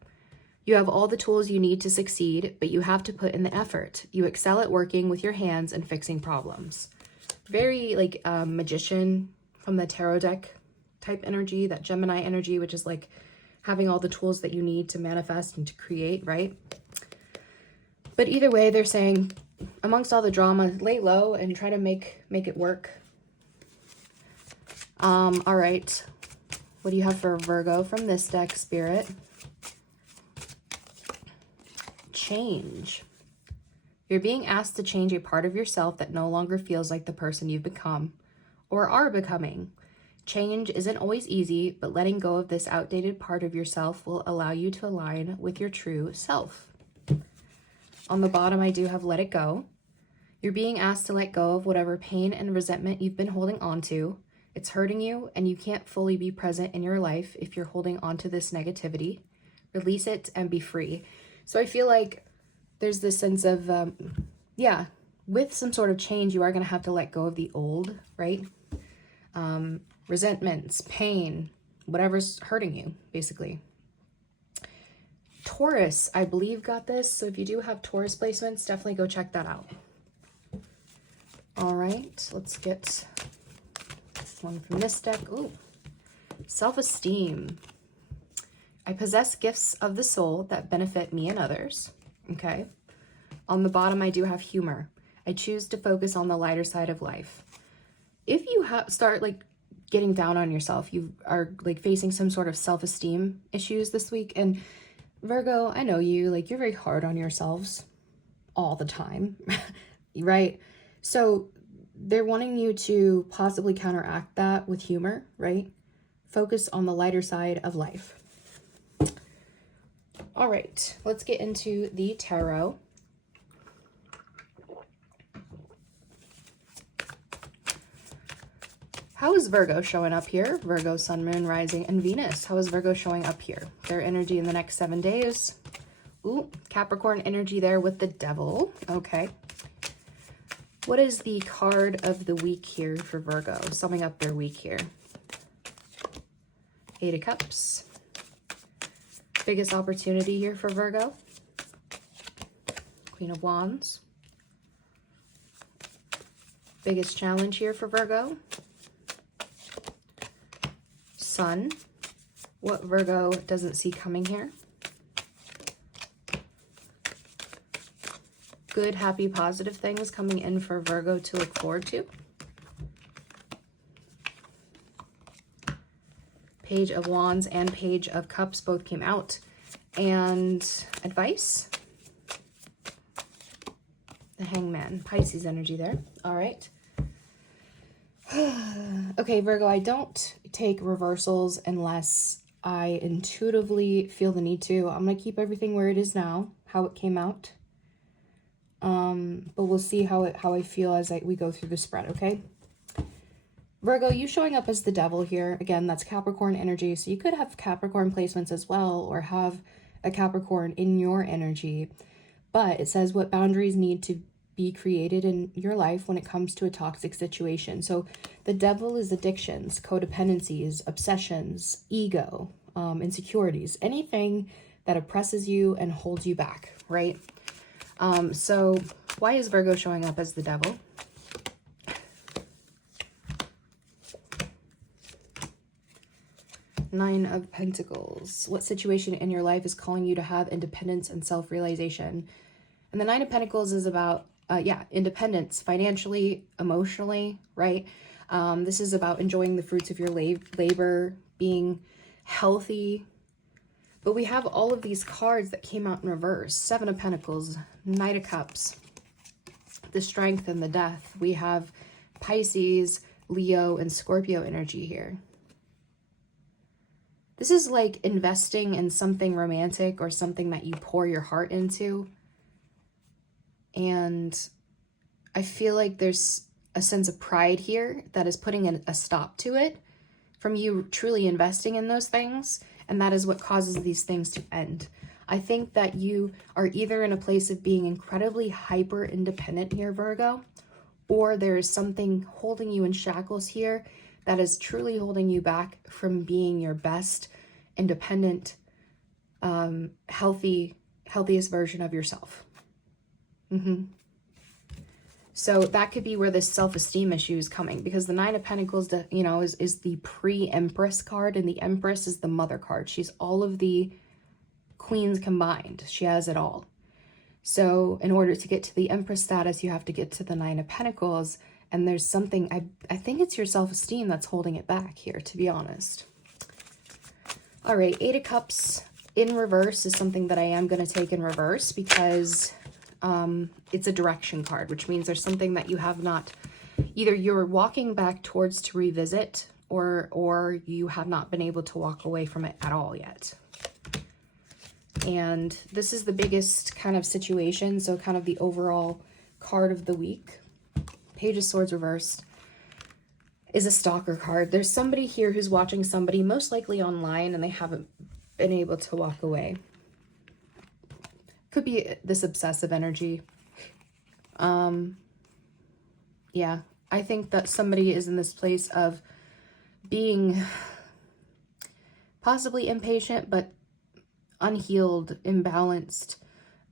You have all the tools you need to succeed, but you have to put in the effort. You excel at working with your hands and fixing problems. Very like magician from the tarot deck type energy, that Gemini energy, which is like having all the tools that you need to manifest and to create, right? But either way, they're saying, amongst all the drama, lay low and try to make it work. All right. What do you have for Virgo from this deck, Spirit? Change. You're being asked to change a part of yourself that no longer feels like the person you've become or are becoming. Change isn't always easy, but letting go of this outdated part of yourself will allow you to align with your true self. On the bottom, I do have let it go. You're being asked to let go of whatever pain and resentment you've been holding on to. It's hurting you, and you can't fully be present in your life if you're holding on to this negativity. Release it and be free. So I feel like there's this sense of, with some sort of change, you are going to have to let go of the old, right? Resentments, pain, whatever's hurting you, basically. Taurus, I believe, got this. So if you do have Taurus placements, definitely go check that out. All right, let's get one from this deck. Ooh, self-esteem. I possess gifts of the soul that benefit me and others. Okay. On the bottom, I do have humor. I choose to focus on the lighter side of life. If you start like getting down on yourself, you are like facing some sort of self-esteem issues this week, and Virgo, I know you, like you're very hard on yourselves all the time, right? So they're wanting you to possibly counteract that with humor, right? Focus on the lighter side of life. All right, let's get into the tarot. How is Virgo showing up here? Virgo, Sun, Moon, Rising, and Venus. How is Virgo showing up here? Their energy in the next 7 days. Ooh, Capricorn energy there with the Devil. Okay. What is the card of the week here for Virgo? Summing up their week here. 8 of Cups. Biggest opportunity here for Virgo. Queen of Wands. Biggest challenge here for Virgo. Sun. What Virgo doesn't see coming here? Good, happy, positive things coming in for Virgo to look forward to. Page of Wands and Page of Cups both came out. And advice. The Hangman. Pisces energy there. All right. Okay, Virgo, I don't take reversals unless I intuitively feel the need to. I'm going to keep everything where it is now, how it came out. But we'll see how I feel as we go through the spread, okay? Virgo, you showing up as the devil here. Again, that's Capricorn energy. So you could have Capricorn placements as well, or have a Capricorn in your energy. But it says what boundaries need to be created in your life when it comes to a toxic situation. So the devil is addictions, codependencies, obsessions, ego, insecurities, anything that oppresses you and holds you back, right? So why is Virgo showing up as the devil? Nine of Pentacles. What situation in your life is calling you to have independence and self-realization? And the Nine of Pentacles is about, independence, financially, emotionally, right? This is about enjoying the fruits of your labor, being healthy. But we have all of these cards that came out in reverse. Seven of Pentacles, Knight of Cups, the Strength and the Death. We have Pisces, Leo, and Scorpio energy here. This is like investing in something romantic or something that you pour your heart into. And I feel like there's a sense of pride here that is putting a stop to it from you truly investing in those things. And that is what causes these things to end. I think that you are either in a place of being incredibly hyper independent here, Virgo, or there is something holding you in shackles here that is truly holding you back from being your best, independent, healthiest version of yourself. So that could be where this self-esteem issue is coming, because the Nine of Pentacles, is the pre-Empress card, and the Empress is the mother card. She's all of the queens combined. She has it all. So in order to get to the Empress status, you have to get to the Nine of Pentacles. And there's something, I think it's your self-esteem that's holding it back here, to be honest. All right, Eight of Cups in reverse is something that I am going to take in reverse, because it's a direction card, which means there's something that you have not, either you're walking back towards to revisit, or you have not been able to walk away from it at all yet. And this is the biggest kind of situation, so kind of the overall card of the week. Page of Swords reversed is a stalker card. There's somebody here who's watching somebody, most likely online, and they haven't been able to walk away. Could be this obsessive energy. Yeah, I think that somebody is in this place of being possibly impatient, but unhealed, imbalanced,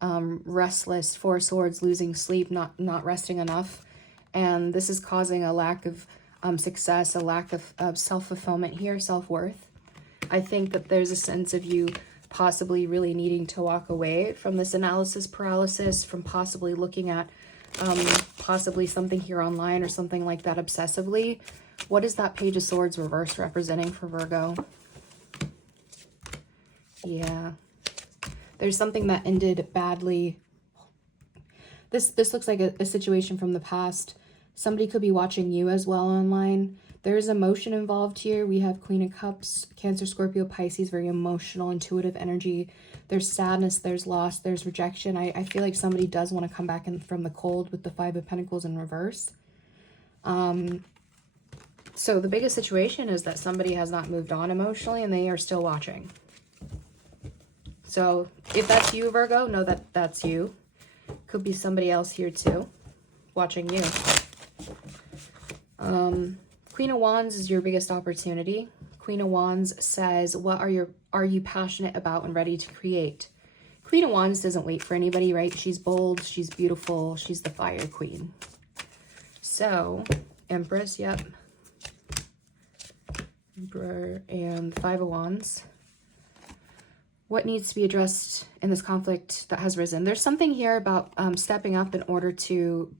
restless, Four of Swords, losing sleep, not resting enough. And this is causing a lack of success, a lack of self-fulfillment here, self-worth. I think that there's a sense of you possibly really needing to walk away from this analysis paralysis, from possibly looking at possibly something here online or something like that obsessively. What is that Page of Swords reverse representing for Virgo? Yeah. There's something that ended badly. This looks like a situation from the past. Somebody could be watching you as well online. There's emotion involved here. We have Queen of Cups, Cancer, Scorpio, Pisces, very emotional, intuitive energy. There's sadness, there's loss, there's rejection. I feel like somebody does want to come back in from the cold with the Five of Pentacles in reverse. So the biggest situation is that somebody has not moved on emotionally and they are still watching. So if that's you, Virgo, know that that's you. Could be somebody else here too, watching you. Queen of Wands is your biggest opportunity. Queen of Wands says, what are you passionate about and ready to create? Queen of Wands doesn't wait for anybody, right? She's bold, she's beautiful, she's the fire queen. So, Empress, yep. Emperor and Five of Wands. What needs to be addressed in this conflict that has risen? There's something here about stepping up in order to...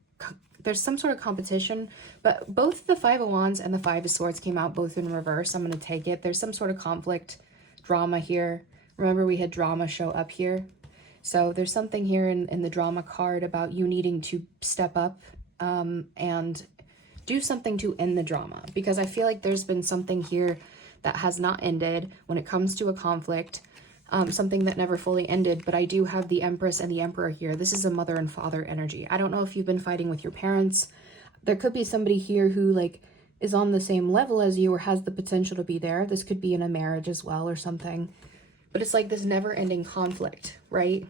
There's some sort of competition, but both the Five of Wands and the Five of Swords came out both in reverse. I'm going to take it. There's some sort of conflict, drama here. Remember, we had drama show up here. So there's something here in the drama card about you needing to step up and do something to end the drama. Because I feel like there's been something here that has not ended when it comes to a conflict, something that never fully ended. But I do have the Empress and the Emperor here. This is a mother and father energy. I don't know if you've been fighting with your parents. There could be somebody here who like is on the same level as you or has the potential to be there. This could be in a marriage as well or something. But it's like this never-ending conflict, right?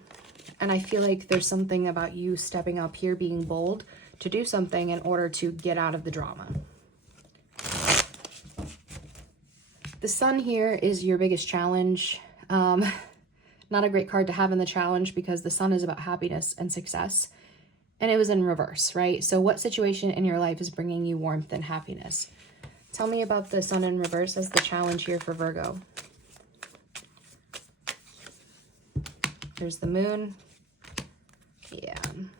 And I feel like there's something about you stepping up here, being bold to do something in order to get out of the drama. The Sun here is your biggest challenge. Not a great card to have in the challenge because the Sun is about happiness and success. And it was in reverse, right? So what situation in your life is bringing you warmth and happiness? Tell me about the Sun in reverse as the challenge here for Virgo. There's the Moon. Yeah. And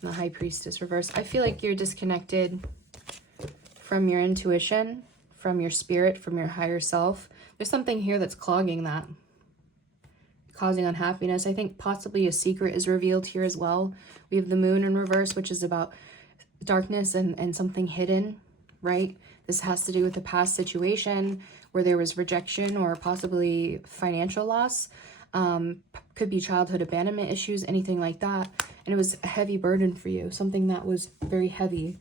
the High Priestess reverse. I feel like you're disconnected from your intuition, from your spirit, from your higher self. There's something here that's clogging that, causing unhappiness. I think possibly a secret is revealed here as well. We have the Moon in reverse, which is about darkness and something hidden, right? This has to do with a past situation where there was rejection or possibly financial loss. Could be childhood abandonment issues, anything like that. And it was a heavy burden for you, something that was very heavy.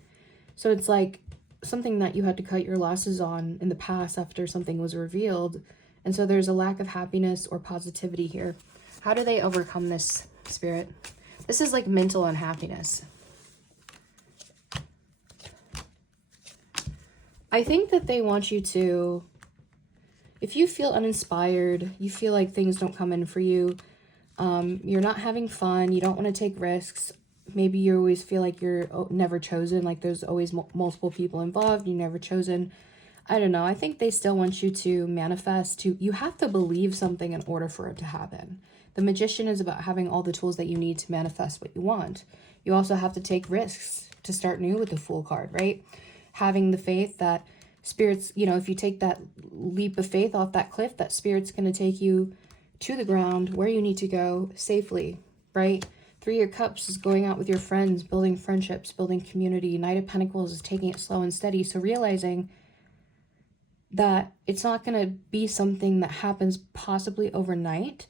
So it's like something that you had to cut your losses on in the past after something was revealed. And so there's a lack of happiness or positivity here. How do they overcome this, Spirit? This is like mental unhappiness. I think that they want you to, if you feel uninspired, you feel like things don't come in for you, you're not having fun, you don't want to take risks, maybe you always feel like you're never chosen, like there's always multiple people involved, you're never chosen. I don't know. I think they still want you to manifest, you have to believe something in order for it to happen. The Magician is about having all the tools that you need to manifest what you want. You also have to take risks to start new with the Fool card, right? Having the faith that Spirit's, you know, if you take that leap of faith off that cliff, that Spirit's going to take you to the ground where you need to go safely, right? Three of Cups is going out with your friends, building friendships, building community. Knight of Pentacles is taking it slow and steady. So realizing that it's not going to be something that happens possibly overnight,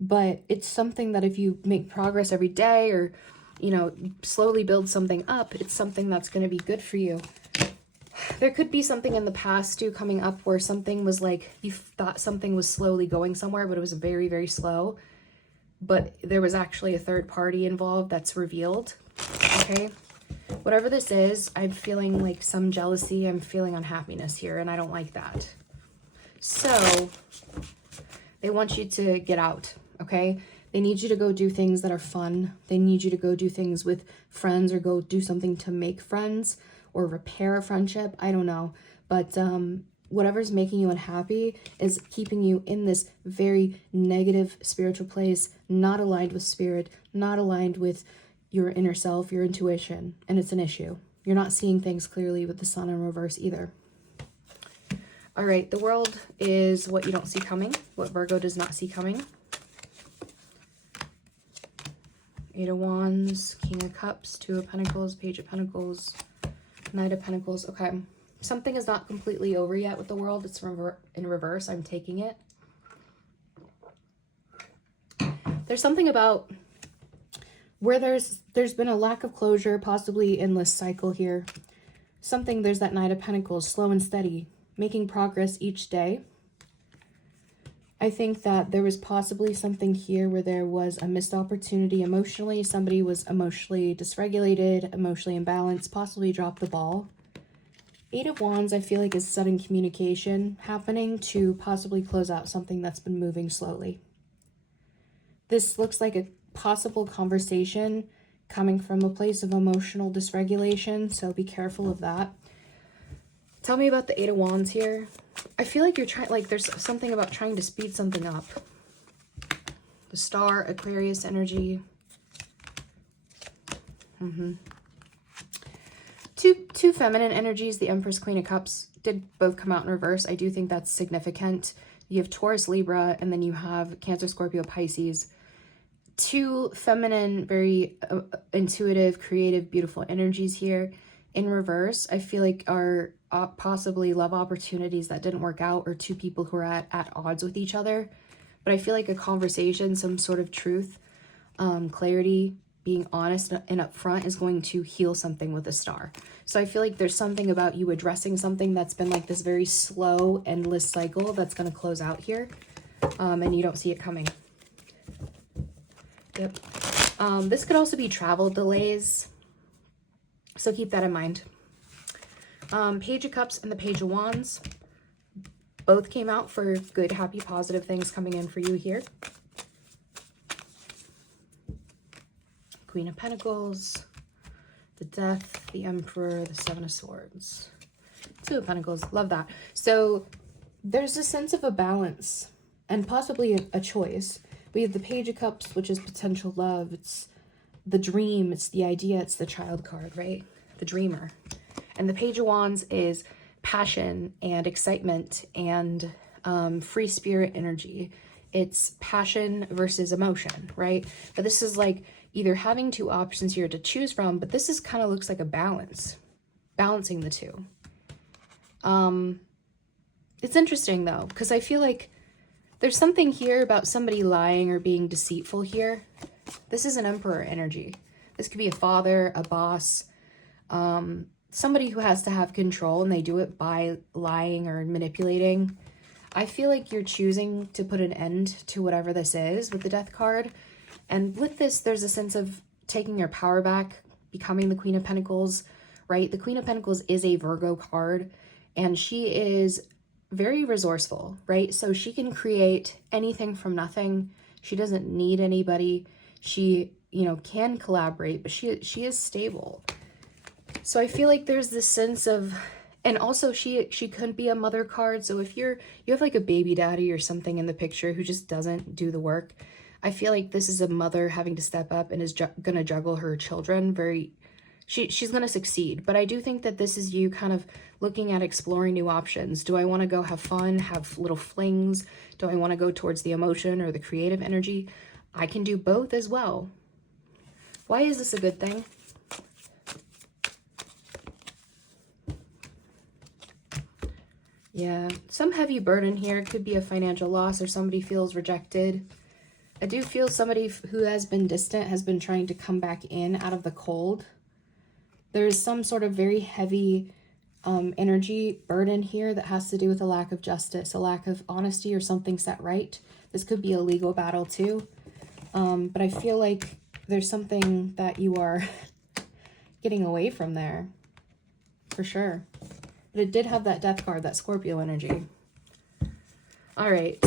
but it's something that if you make progress every day or, you know, slowly build something up, it's something that's going to be good for you. There could be something in the past too coming up where something was like, you thought something was slowly going somewhere, but it was very, very slow. But there was actually a third party involved that's revealed, okay? Whatever this is, I'm feeling like some jealousy, I'm feeling unhappiness here, and I don't like that. So, they want you to get out, okay? They need you to go do things that are fun. They need you to go do things with friends or go do something to make friends or repair a friendship. I don't know. But whatever's making you unhappy is keeping you in this very negative spiritual place, not aligned with spirit, not aligned with your inner self, your intuition, and it's an issue. You're not seeing things clearly with the Sun in reverse either. All right, the world is what you don't see coming, what Virgo does not see coming. Eight of Wands, King of Cups, Two of Pentacles, Page of Pentacles, Knight of Pentacles. Okay, something is not completely over yet with the world. It's in reverse. I'm taking it. There's something about where there's been a lack of closure, possibly endless cycle here. Something, there's that Knight of Pentacles, slow and steady, making progress each day. I think that there was possibly something here where there was a missed opportunity emotionally. Somebody was emotionally dysregulated, emotionally imbalanced, possibly dropped the ball. Eight of Wands, I feel like, is sudden communication happening to possibly close out something that's been moving slowly. This looks like a possible conversation coming from a place of emotional dysregulation, so be careful of that. Tell me about the Eight of Wands here. I feel like you're trying, like there's something about trying to speed something up. The Star, Aquarius energy. Two feminine energies, the Empress, Queen of Cups, did both come out in reverse. I do think that's significant. You have Taurus, Libra, and then you have Cancer, Scorpio, Pisces. Two feminine, very intuitive, creative, beautiful energies here. in reverse, I feel like are possibly love opportunities that didn't work out, or two people who are at odds with each other. But I feel like a conversation, some sort of truth, clarity, being honest and upfront is going to heal something with a star. So I feel like there's something about you addressing something that's been like this very slow, endless cycle that's going to close out here. And you don't see it coming. Yep. This could also be travel delays. So keep that in mind. Page of Cups and the Page of Wands both came out for good, happy, positive things coming in for you here. Queen of Pentacles, the Death, the Emperor, the Seven of Swords, Two of Pentacles. Love that. So there's a sense of a balance and possibly a choice. We have the Page of Cups, which is potential love. It's the dream. It's the idea. It's the child card, right? The dreamer. And the Page of Wands is passion and excitement and free spirit energy. It's passion versus emotion, right? But this is like either having two options here to choose from, but this is kind of looks like a balance, balancing the two. It's interesting though, because I feel like there's something here about somebody lying or being deceitful here. This is an Emperor energy. This could be a father, a boss, somebody who has to have control, and they do it by lying or manipulating. I feel like you're choosing to put an end to whatever this is with the Death card. And with this, there's a sense of taking your power back, becoming the Queen of Pentacles, right? The Queen of Pentacles is a Virgo card, and she is very resourceful, right? So she can create anything from nothing. She doesn't need anybody. She, you know, can collaborate, but she is stable. So I feel like there's this sense of, and also she could be a mother card. So if you have like a baby daddy or something in the picture who just doesn't do the work, I feel like this is a mother having to step up and is going to juggle her children. She's going to succeed. But I do think that this is you kind of looking at exploring new options. Do I want to go have fun, have little flings? Do I want to go towards the emotion or the creative energy? I can do both as well. Why is this a good thing? Yeah, some heavy burden here. It could be a financial loss, or somebody feels rejected. I do feel somebody who has been distant has been trying to come back in out of the cold. There's some sort of very heavy energy burden here that has to do with a lack of justice, a lack of honesty, or something set right. This could be a legal battle too. But I feel like there's something that you are getting away from there, for sure. But it did have that Death card, that Scorpio energy. All right.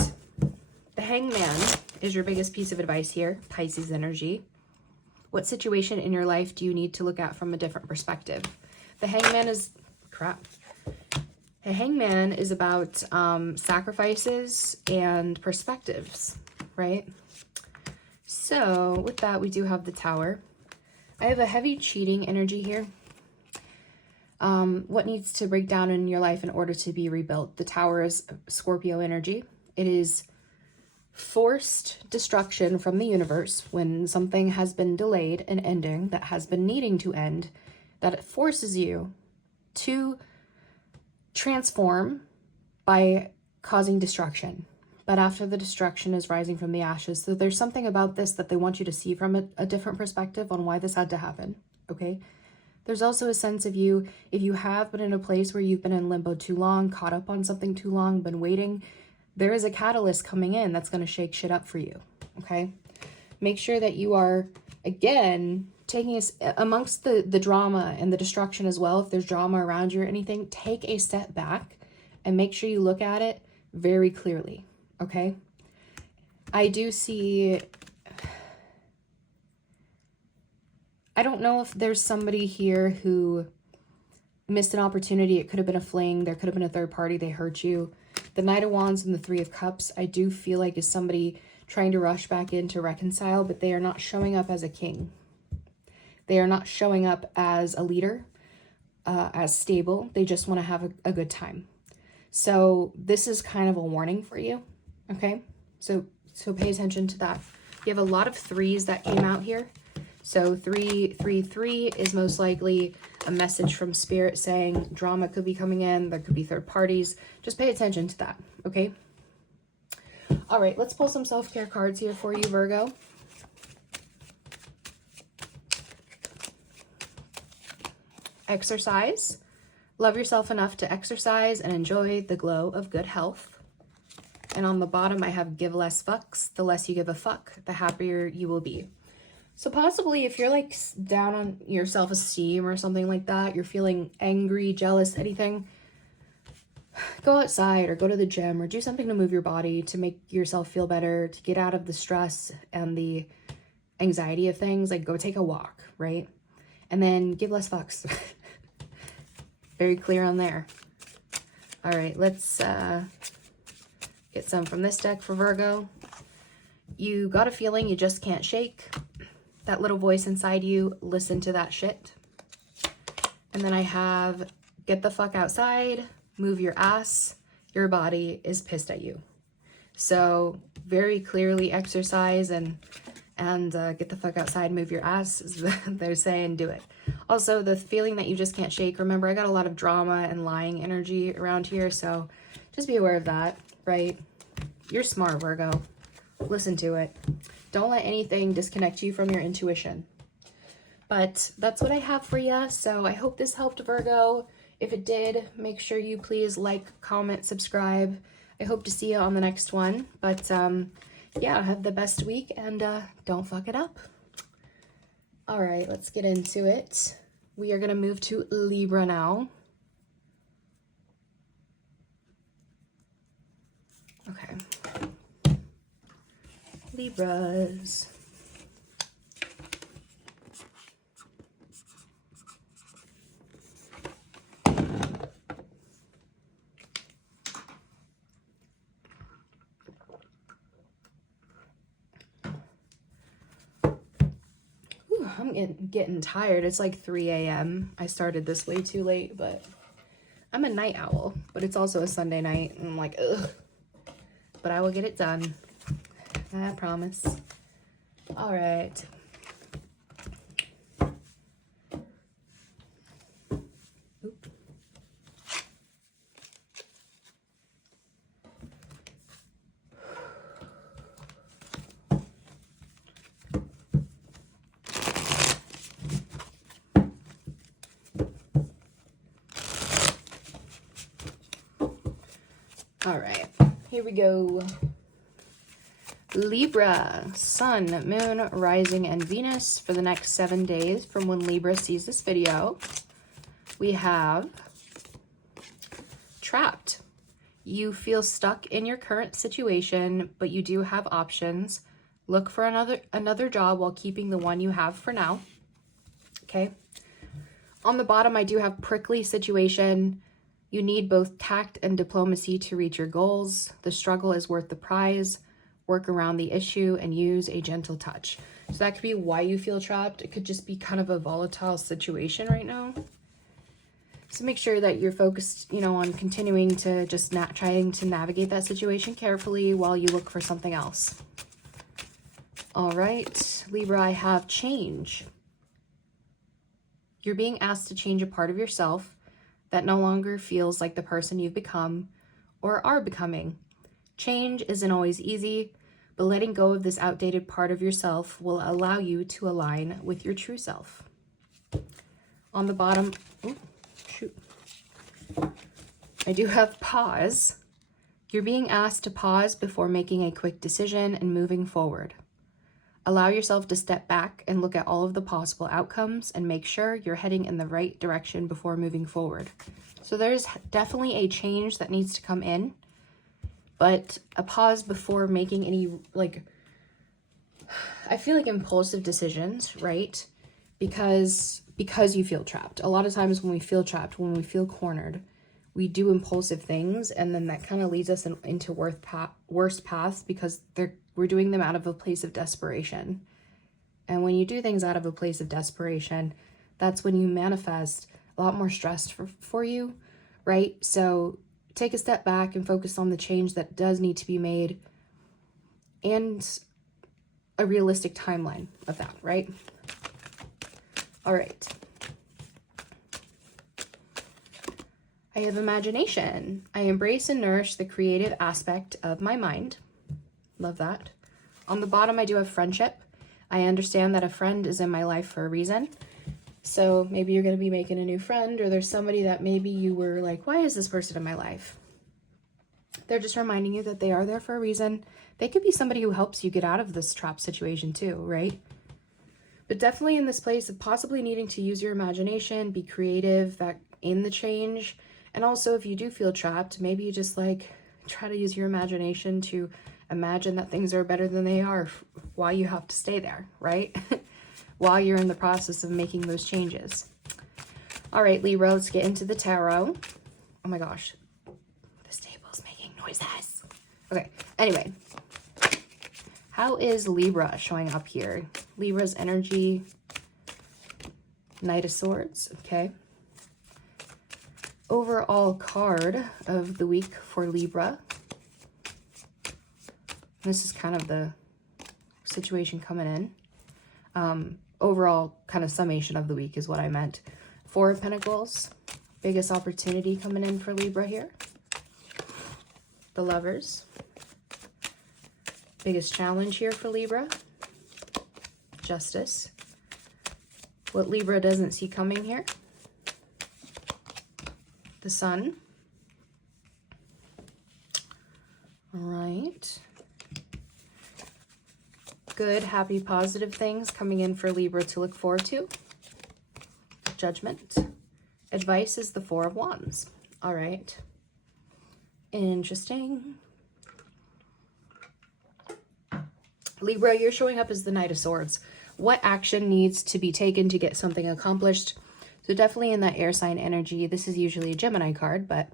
The Hangman is your biggest piece of advice here, Pisces energy. What situation in your life do you need to look at from a different perspective? The Hangman is, The Hangman is about sacrifices and perspectives, right? So with that, we do have the Tower. I have a heavy cheating energy here. What needs to break down in your life in order to be rebuilt? The Tower is Scorpio energy. It is forced destruction from the universe when something has been delayed, an ending that has been needing to end, that it forces you to transform by causing destruction. But after the destruction is rising from the ashes. So there's something about this that they want you to see from a different perspective on why this had to happen, okay? There's also a sense of you, if you have been in a place where you've been in limbo too long, caught up on something too long, been waiting, there is a catalyst coming in that's going to shake shit up for you, okay? Make sure that you are, again, taking amongst the drama and the destruction as well. If there's drama around you or anything, take a step back and make sure you look at it very clearly, okay? I do see, I don't know if there's somebody here who missed an opportunity. It could have been a fling. There could have been a third party. They hurt you. The Knight of Wands and the Three of Cups, I do feel like is somebody trying to rush back in to reconcile, but they are not showing up as a king. They are not showing up as a leader, as stable. They just want to have a good time. So this is kind of a warning for you, okay? So pay attention to that. You have a lot of threes that came out here. So 333 is most likely a message from Spirit saying drama could be coming in. There could be third parties. Just pay attention to that, okay? All right, let's pull some self-care cards here for you, Virgo. Exercise. Love yourself enough to exercise and enjoy the glow of good health. And on the bottom, I have give less fucks. The less you give a fuck, the happier you will be. So possibly if you're like down on your self-esteem or something like that, you're feeling angry, jealous, anything, go outside or go to the gym or do something to move your body to make yourself feel better, to get out of the stress and the anxiety of things. Like go take a walk, right? And then give less fucks. Very clear on there. All right, let's get some from this deck for Virgo. You got a feeling you just can't shake. That little voice inside you, listen to that shit. And then I have get the fuck outside, move your ass. Your body is pissed at you. So very clearly exercise and get the fuck outside, move your ass. They're saying do it. Also, the feeling that you just can't shake. Remember, I got a lot of drama and lying energy around here, so just be aware of that, right? You're smart, Virgo. Listen to it. Don't let anything disconnect you from your intuition. But that's what I have for you, so I hope this helped, Virgo. If it did, make sure you please like, comment, subscribe. I hope to see you on the next one. But yeah, have the best week and don't fuck it up. All right, let's get into it. We are going to move to Libra now. Okay. Libras. I'm getting tired. It's like 3 a.m. I started this way too late, but I'm a night owl, but it's also a Sunday night, and I'm like, ugh. But I will get it done. I promise. All right. Oop. All right, here we go. Libra, Sun, Moon, Rising, and Venus for the next 7 days from when Libra sees this video. We have trapped. You feel stuck in your current situation, but you do have options. Look for another job while keeping the one you have for now. Okay. On the bottom, I do have prickly situation. You need both tact and diplomacy to reach your goals. The struggle is worth the prize. Work around the issue and use a gentle touch. So that could be why you feel trapped. It could just be kind of a volatile situation right now. So make sure that you're focused, you know, on continuing to just trying to navigate that situation carefully while you look for something else. All right, Libra, I have change. You're being asked to change a part of yourself that no longer feels like the person you've become or are becoming. Change isn't always easy, but letting go of this outdated part of yourself will allow you to align with your true self. On the bottom, I do have pause. You're being asked to pause before making a quick decision and moving forward. Allow yourself to step back and look at all of the possible outcomes and make sure you're heading in the right direction before moving forward. So there's definitely a change that needs to come in, but a pause before making any, like, I feel like impulsive decisions, right? Because you feel trapped. A lot of times when we feel trapped, when we feel cornered, we do impulsive things, and then that kind of leads us into worse paths because we're doing them out of a place of desperation. And when you do things out of a place of desperation, that's when you manifest a lot more stress for you, right? So take a step back and focus on the change that does need to be made and a realistic timeline of that, right? All right. I have imagination. I embrace and nourish the creative aspect of my mind. Love that. On the bottom, I do have friendship. I understand that a friend is in my life for a reason. So maybe you're going to be making a new friend, or there's somebody that maybe you were like, why is this person in my life? They're just reminding you that they are there for a reason. They could be somebody who helps you get out of this trap situation too, right? But definitely in this place of possibly needing to use your imagination, be creative, that in the change. And also if you do feel trapped, maybe you just like try to use your imagination to imagine that things are better than they are while you have to stay there, right? While you're in the process of making those changes. All right, Libra, let's get into the tarot. Oh my gosh, this table's making noises. Okay, anyway, how is Libra showing up here? Libra's energy, Knight of Swords, okay. Overall card of the week for Libra. This is kind of the situation coming in. Overall kind of summation of the week is what I meant. Four of Pentacles, biggest opportunity coming in for Libra here. The Lovers, biggest challenge here for Libra. Justice, what Libra doesn't see coming here. The Sun. All right. Good, happy, positive things coming in for Libra to look forward to. Judgment. Advice is the Four of Wands. All right. Interesting. Libra, you're showing up as the Knight of Swords. What action needs to be taken to get something accomplished? So definitely in that air sign energy, this is usually a Gemini card, but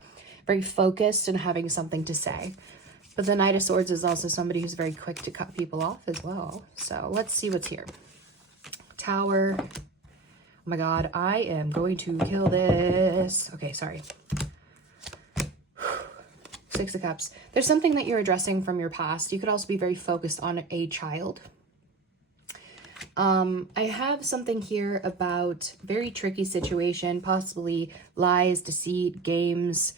very focused and having something to say. But the Knight of Swords is also somebody who's very quick to cut people off as well. So let's see what's here. Tower. Oh my God, I am going to kill this. Okay, sorry. Six of Cups. There's something that you're addressing from your past. You could also be very focused on a child. I have something here about very tricky situation, possibly lies, deceit, games,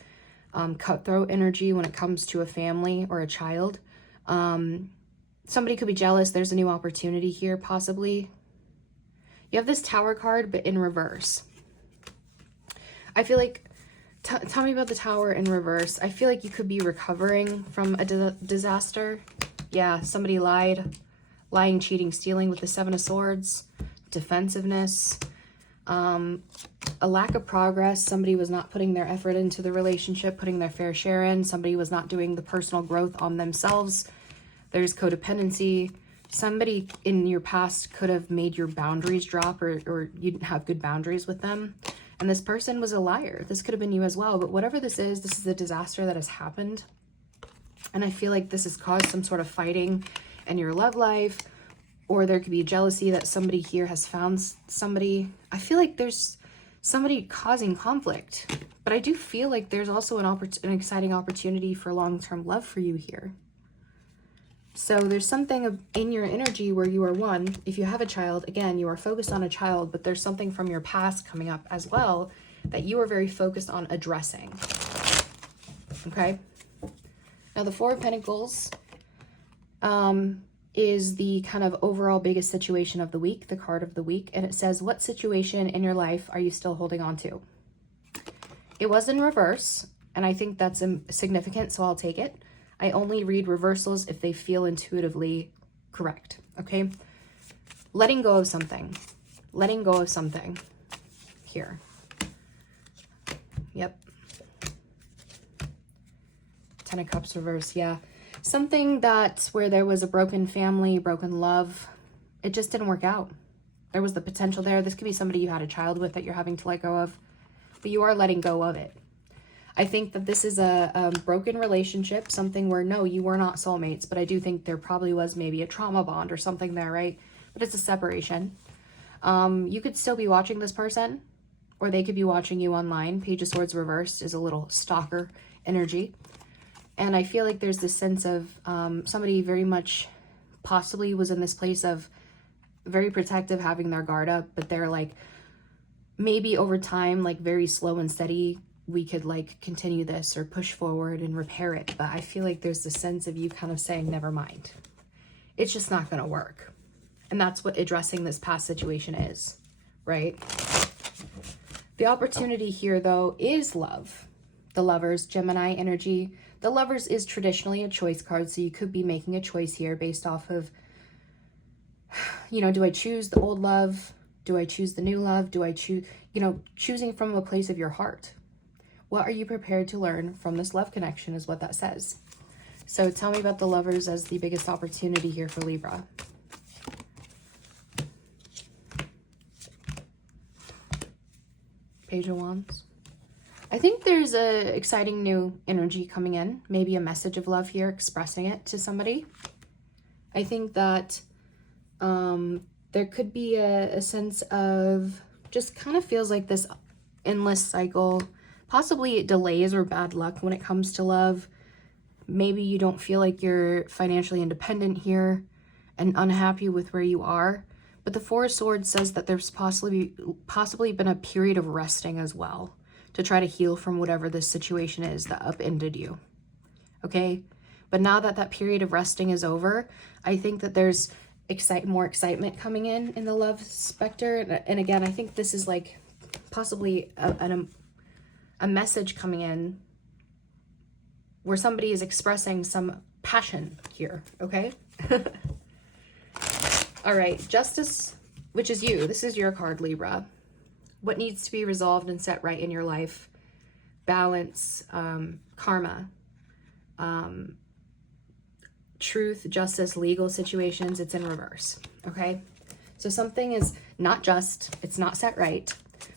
cutthroat energy when it comes to a family or a child. Somebody could be jealous. There's a new opportunity here, possibly. You have this Tower card, but in reverse. I feel like, tell me about the Tower in reverse. I feel like you could be recovering from a disaster. Yeah, somebody lied. Lying, cheating, stealing with the Seven of Swords. Defensiveness. A lack of progress. Somebody was not putting their effort into the relationship, putting their fair share in. Somebody was not doing the personal growth on themselves. There's codependency. Somebody in your past could have made your boundaries drop, or you didn't have good boundaries with them. And this person was a liar. This could have been you as well. But whatever this is a disaster that has happened. And I feel like this has caused some sort of fighting in your love life, or there could be jealousy that somebody here has found somebody. I feel like there's somebody causing conflict, but I do feel like there's also an exciting opportunity for long-term love for you here. So there's something in your energy where you are one. If you have a child, again, you are focused on a child, but there's something from your past coming up as well that you are very focused on addressing. Okay. Now the Four of Pentacles is the kind of overall biggest situation of the week, the card of the week. And it says, what situation in your life are you still holding on to? It was in reverse, and I think that's significant, so I'll take it. I only read reversals if they feel intuitively correct, okay? Letting go of something. Letting go of something. Here. Yep. Ten of Cups reverse, yeah. Something that's where there was a broken family, broken love. It just didn't work out. There was the potential there. This could be somebody you had a child with that you're having to let go of, but you are letting go of it. I think that this is a broken relationship, something where, no, you were not soulmates, but I do think there probably was maybe a trauma bond or something there, right? But it's a separation. You could still be watching this person, or they could be watching you online. Page of Swords reversed is a little stalker energy. And I feel like there's this sense of somebody very much possibly was in this place of very protective, having their guard up, but they're like maybe over time, like very slow and steady, we could like continue this or push forward and repair it. But I feel like there's a sense of you kind of saying, never mind. It's just not going to work. And that's what addressing this past situation is, right? The opportunity here, though, is love. The Lovers, Gemini energy. The Lovers is traditionally a choice card, so you could be making a choice here based off of, you know, do I choose the old love? Do I choose the new love? Do I choose, you know, choosing from a place of your heart? What are you prepared to learn from this love connection is what that says. So tell me about the Lovers as the biggest opportunity here for Libra. Page of Wands. I think there's a exciting new energy coming in. Maybe a message of love here, expressing it to somebody. I think that there could be a sense of just kind of feels like this endless cycle. Possibly delays or bad luck when it comes to love. Maybe you don't feel like you're financially independent here and unhappy with where you are. But the Four of Swords says that there's possibly been a period of resting as well to try to heal from whatever this situation is that upended you. Okay? But now that that period of resting is over, I think that there's more excitement coming in the love specter. And again, I think this is like possibly a message coming in where somebody is expressing some passion here, okay? All right, Justice, which is you. This is your card, Libra. What needs to be resolved and set right in your life? Balance, karma, truth, justice, legal situations. It's in reverse, okay? So something is not just, it's not set right.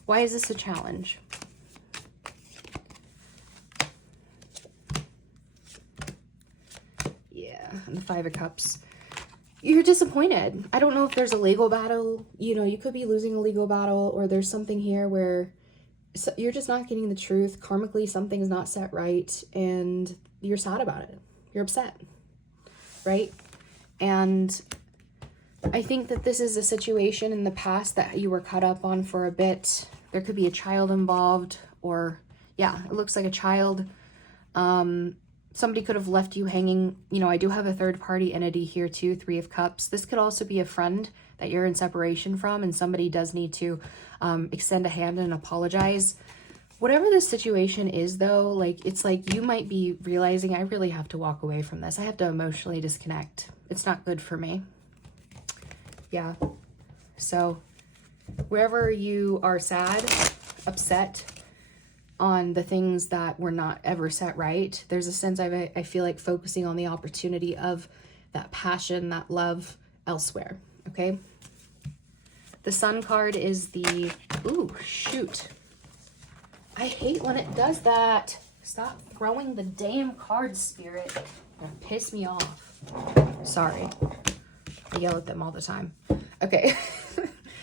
Why is this a challenge? Yeah, and the Five of Cups. You're disappointed. I don't know if there's a legal battle. You know, you could be losing a legal battle, or there's something here where you're just not getting the truth. Karmically, something's not set right, and you're sad about it. You're upset, right? And I think that this is a situation in the past that you were caught up on for a bit. There could be a child involved, or yeah, it looks like a child. Somebody could have left you hanging. You know, I do have a third party entity here too, Three of Cups. This could also be a friend that you're in separation from, and somebody does need to extend a hand and apologize. Whatever the situation is though, like, it's like you might be realizing, I really have to walk away from this. I have to emotionally disconnect. It's not good for me. Yeah. So wherever you are sad, upset on the things that were not ever set right, there's a sense of, I feel like, focusing on the opportunity of that passion, that love elsewhere, okay? The Sun card is the, ooh, shoot. I hate when it does that. Stop throwing the damn card, Spirit. You're gonna piss me off. Sorry. I yell at them all the time. Okay.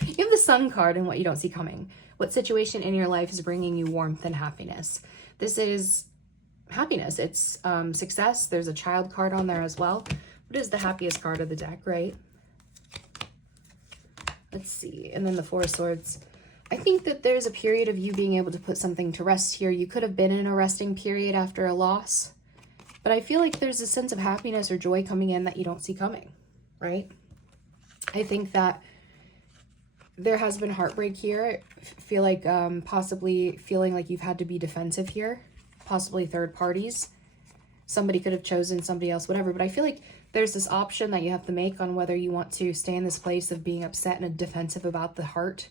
You have the Sun card and what you don't see coming. What situation in your life is bringing you warmth and happiness? This is happiness. It's success. There's a child card on there as well. What is the happiest card of the deck, right? Let's see. And then the Four of Swords. I think that there's a period of you being able to put something to rest here. You could have been in a resting period after a loss, but I feel like there's a sense of happiness or joy coming in that you don't see coming, right? I think that there has been heartbreak here. I feel like possibly feeling like you've had to be defensive here, possibly third parties. Somebody could have chosen somebody else, whatever. But I feel like there's this option that you have to make on whether you want to stay in this place of being upset and defensive about the heart,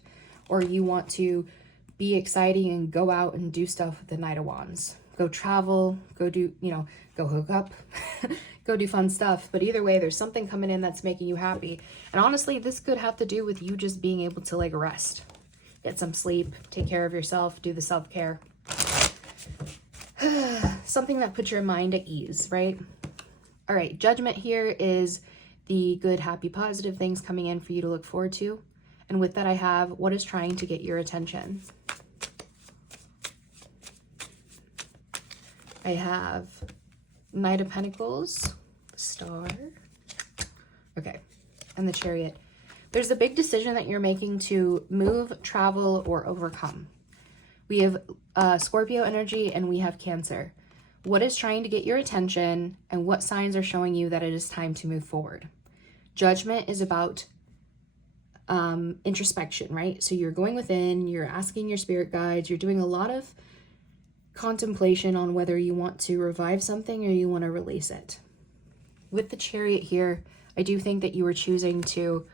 or you want to be exciting and go out and do stuff with the Knight of Wands. Go travel, go do, you know, go hook up, go do fun stuff. But either way, there's something coming in that's making you happy. And honestly, this could have to do with you just being able to like rest, get some sleep, take care of yourself, do the self-care. Something that puts your mind at ease, right? All right, Judgment here is the good, happy, positive things coming in for you to look forward to. And with that, I have what is trying to get your attention. I have Knight of Pentacles, Star, okay, and the Chariot. There's a big decision that you're making to move, travel, or overcome. We have Scorpio energy and we have Cancer. What is trying to get your attention and what signs are showing you that it is time to move forward? Judgment is about introspection, right? So you're going within, you're asking your spirit guides, you're doing a lot of contemplation on whether you want to revive something or you want to release it. With the Chariot here, I do think that you are choosing to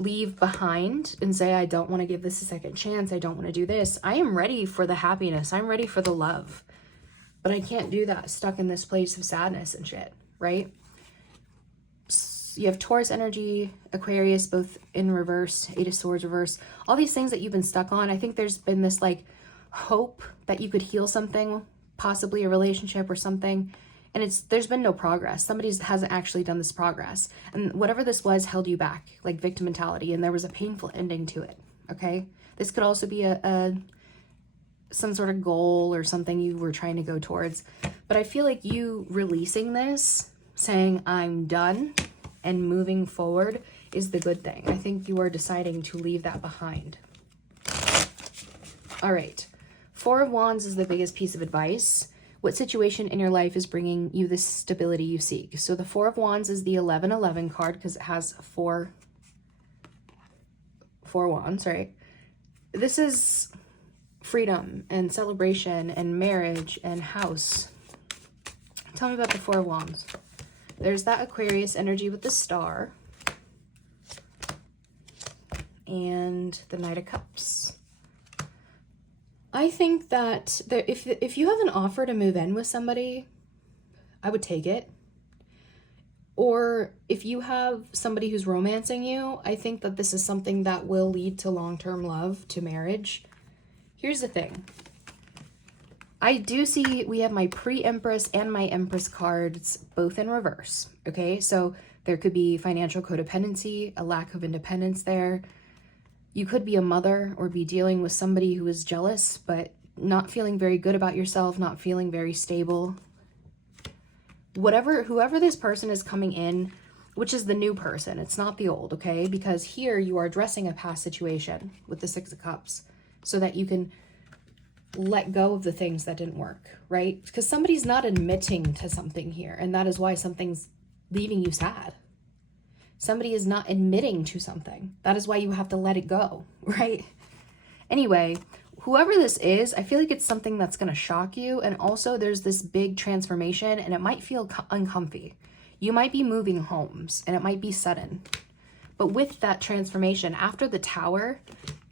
leave behind and say, I don't want to give this a second chance. I don't want to do this. I am ready for the happiness. I'm ready for the love. But I can't do that stuck in this place of sadness and shit, right? You have Taurus energy, Aquarius, both in reverse, Eight of Swords reverse. All these things that you've been stuck on. I think there's been this like hope that you could heal something, possibly a relationship or something. And there's been no progress. Somebody hasn't actually done this progress. And whatever this was held you back, like victim mentality. And there was a painful ending to it, okay? This could also be some sort of goal or something you were trying to go towards. But I feel like you releasing this, saying I'm done and moving forward is the good thing. I think you are deciding to leave that behind. All right. Four of Wands is the biggest piece of advice. What situation in your life is bringing you the stability you seek? So the Four of Wands is the 1111 card because it has four wands, right? This is freedom and celebration and marriage and house. Tell me about the Four of Wands. There's that Aquarius energy with the star. And the Knight of Cups. I think that if you have an offer to move in with somebody, I would take it. Or if you have somebody who's romancing you, I think that this is something that will lead to long-term love, to marriage. Here's the thing. I do see we have my pre-Empress and my Empress cards both in reverse, okay? So there could be financial codependency, a lack of independence there. You could be a mother or be dealing with somebody who is jealous, but not feeling very good about yourself, not feeling very stable. Whoever this person is coming in, which is the new person, it's not the old, okay? Because here you are addressing a past situation with the Six of Cups so that you can let go of the things that didn't work, right? Because somebody's not admitting to something here, and that is why something's leaving you sad. Somebody is not admitting to something. That is why you have to let it go, right? Anyway, whoever this is, I feel like it's something that's going to shock you. And also there's this big transformation and it might feel uncomfy. You might be moving homes and it might be sudden. But with that transformation, after the Tower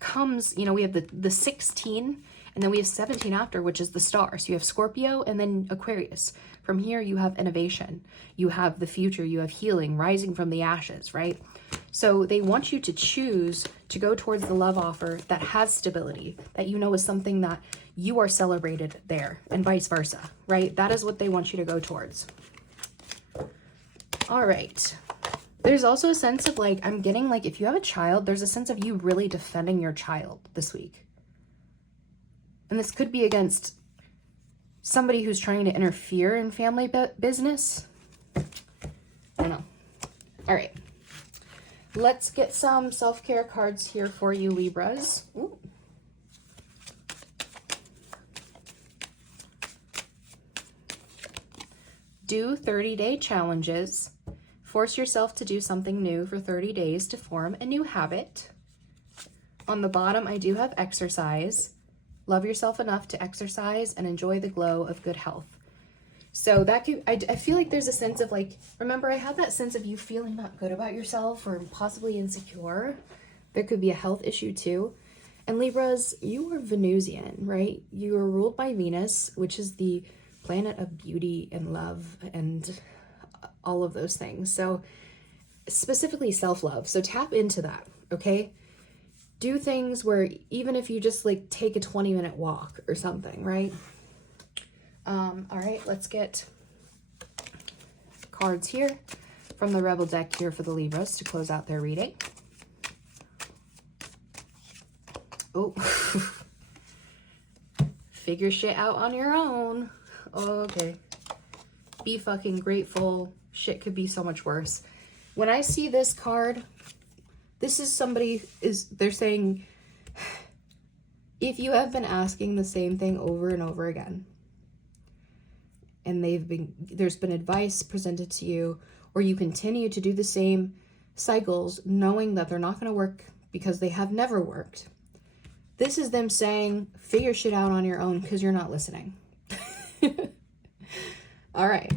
comes, we have the 16 and then we have 17 after, which is the star. So you have Scorpio and then Aquarius. From here, you have innovation, you have the future, you have healing, rising from the ashes, right? So they want you to choose to go towards the love offer that has stability, that is something that you are celebrated there, and vice versa, right? That is what they want you to go towards. All right. There's also a sense of I'm getting if you have a child, there's a sense of you really defending your child this week. And this could be against somebody who's trying to interfere in family business. I don't know. All right. Let's get some self-care cards here for you, Libras. Ooh. Do 30-day challenges. Force yourself to do something new for 30 days to form a new habit. On the bottom, I do have exercise. Love yourself enough to exercise and enjoy the glow of good health. So that could, I feel like there's a sense of remember I had that sense of you feeling not good about yourself or possibly insecure. There could be a health issue too. And Libras, you are Venusian, right? You are ruled by Venus, which is the planet of beauty and love and all of those things. So specifically self-love. So tap into that, okay? Do things where even if you just take a 20-minute walk or something, right? All right, let's get cards here from the Rebel deck here for the Libras to close out their reading. Oh, figure shit out on your own. Oh, okay. Be fucking grateful. Shit could be so much worse. When I see this card, This is somebody, they're saying, if you have been asking the same thing over and over again, and there's been advice presented to you, or you continue to do the same cycles knowing that they're not going to work because they have never worked, this is them saying, figure shit out on your own because you're not listening. All right.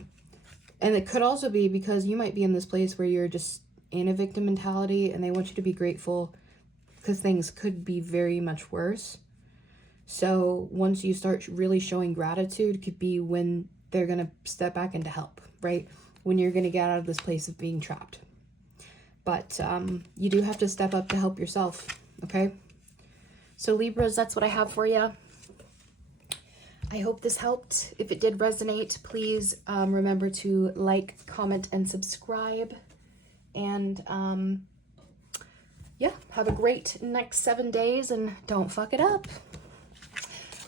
And it could also be because you might be in this place where you're just in a victim mentality and they want you to be grateful because things could be very much worse. So once you start really showing gratitude could be when they're going to step back into help, right? When you're going to get out of this place of being trapped. But you do have to step up to help yourself, okay? So Libras, that's what I have for you. I hope this helped. If it did resonate, please remember to like, comment, and subscribe. And yeah, have a great next 7 days and don't fuck it up.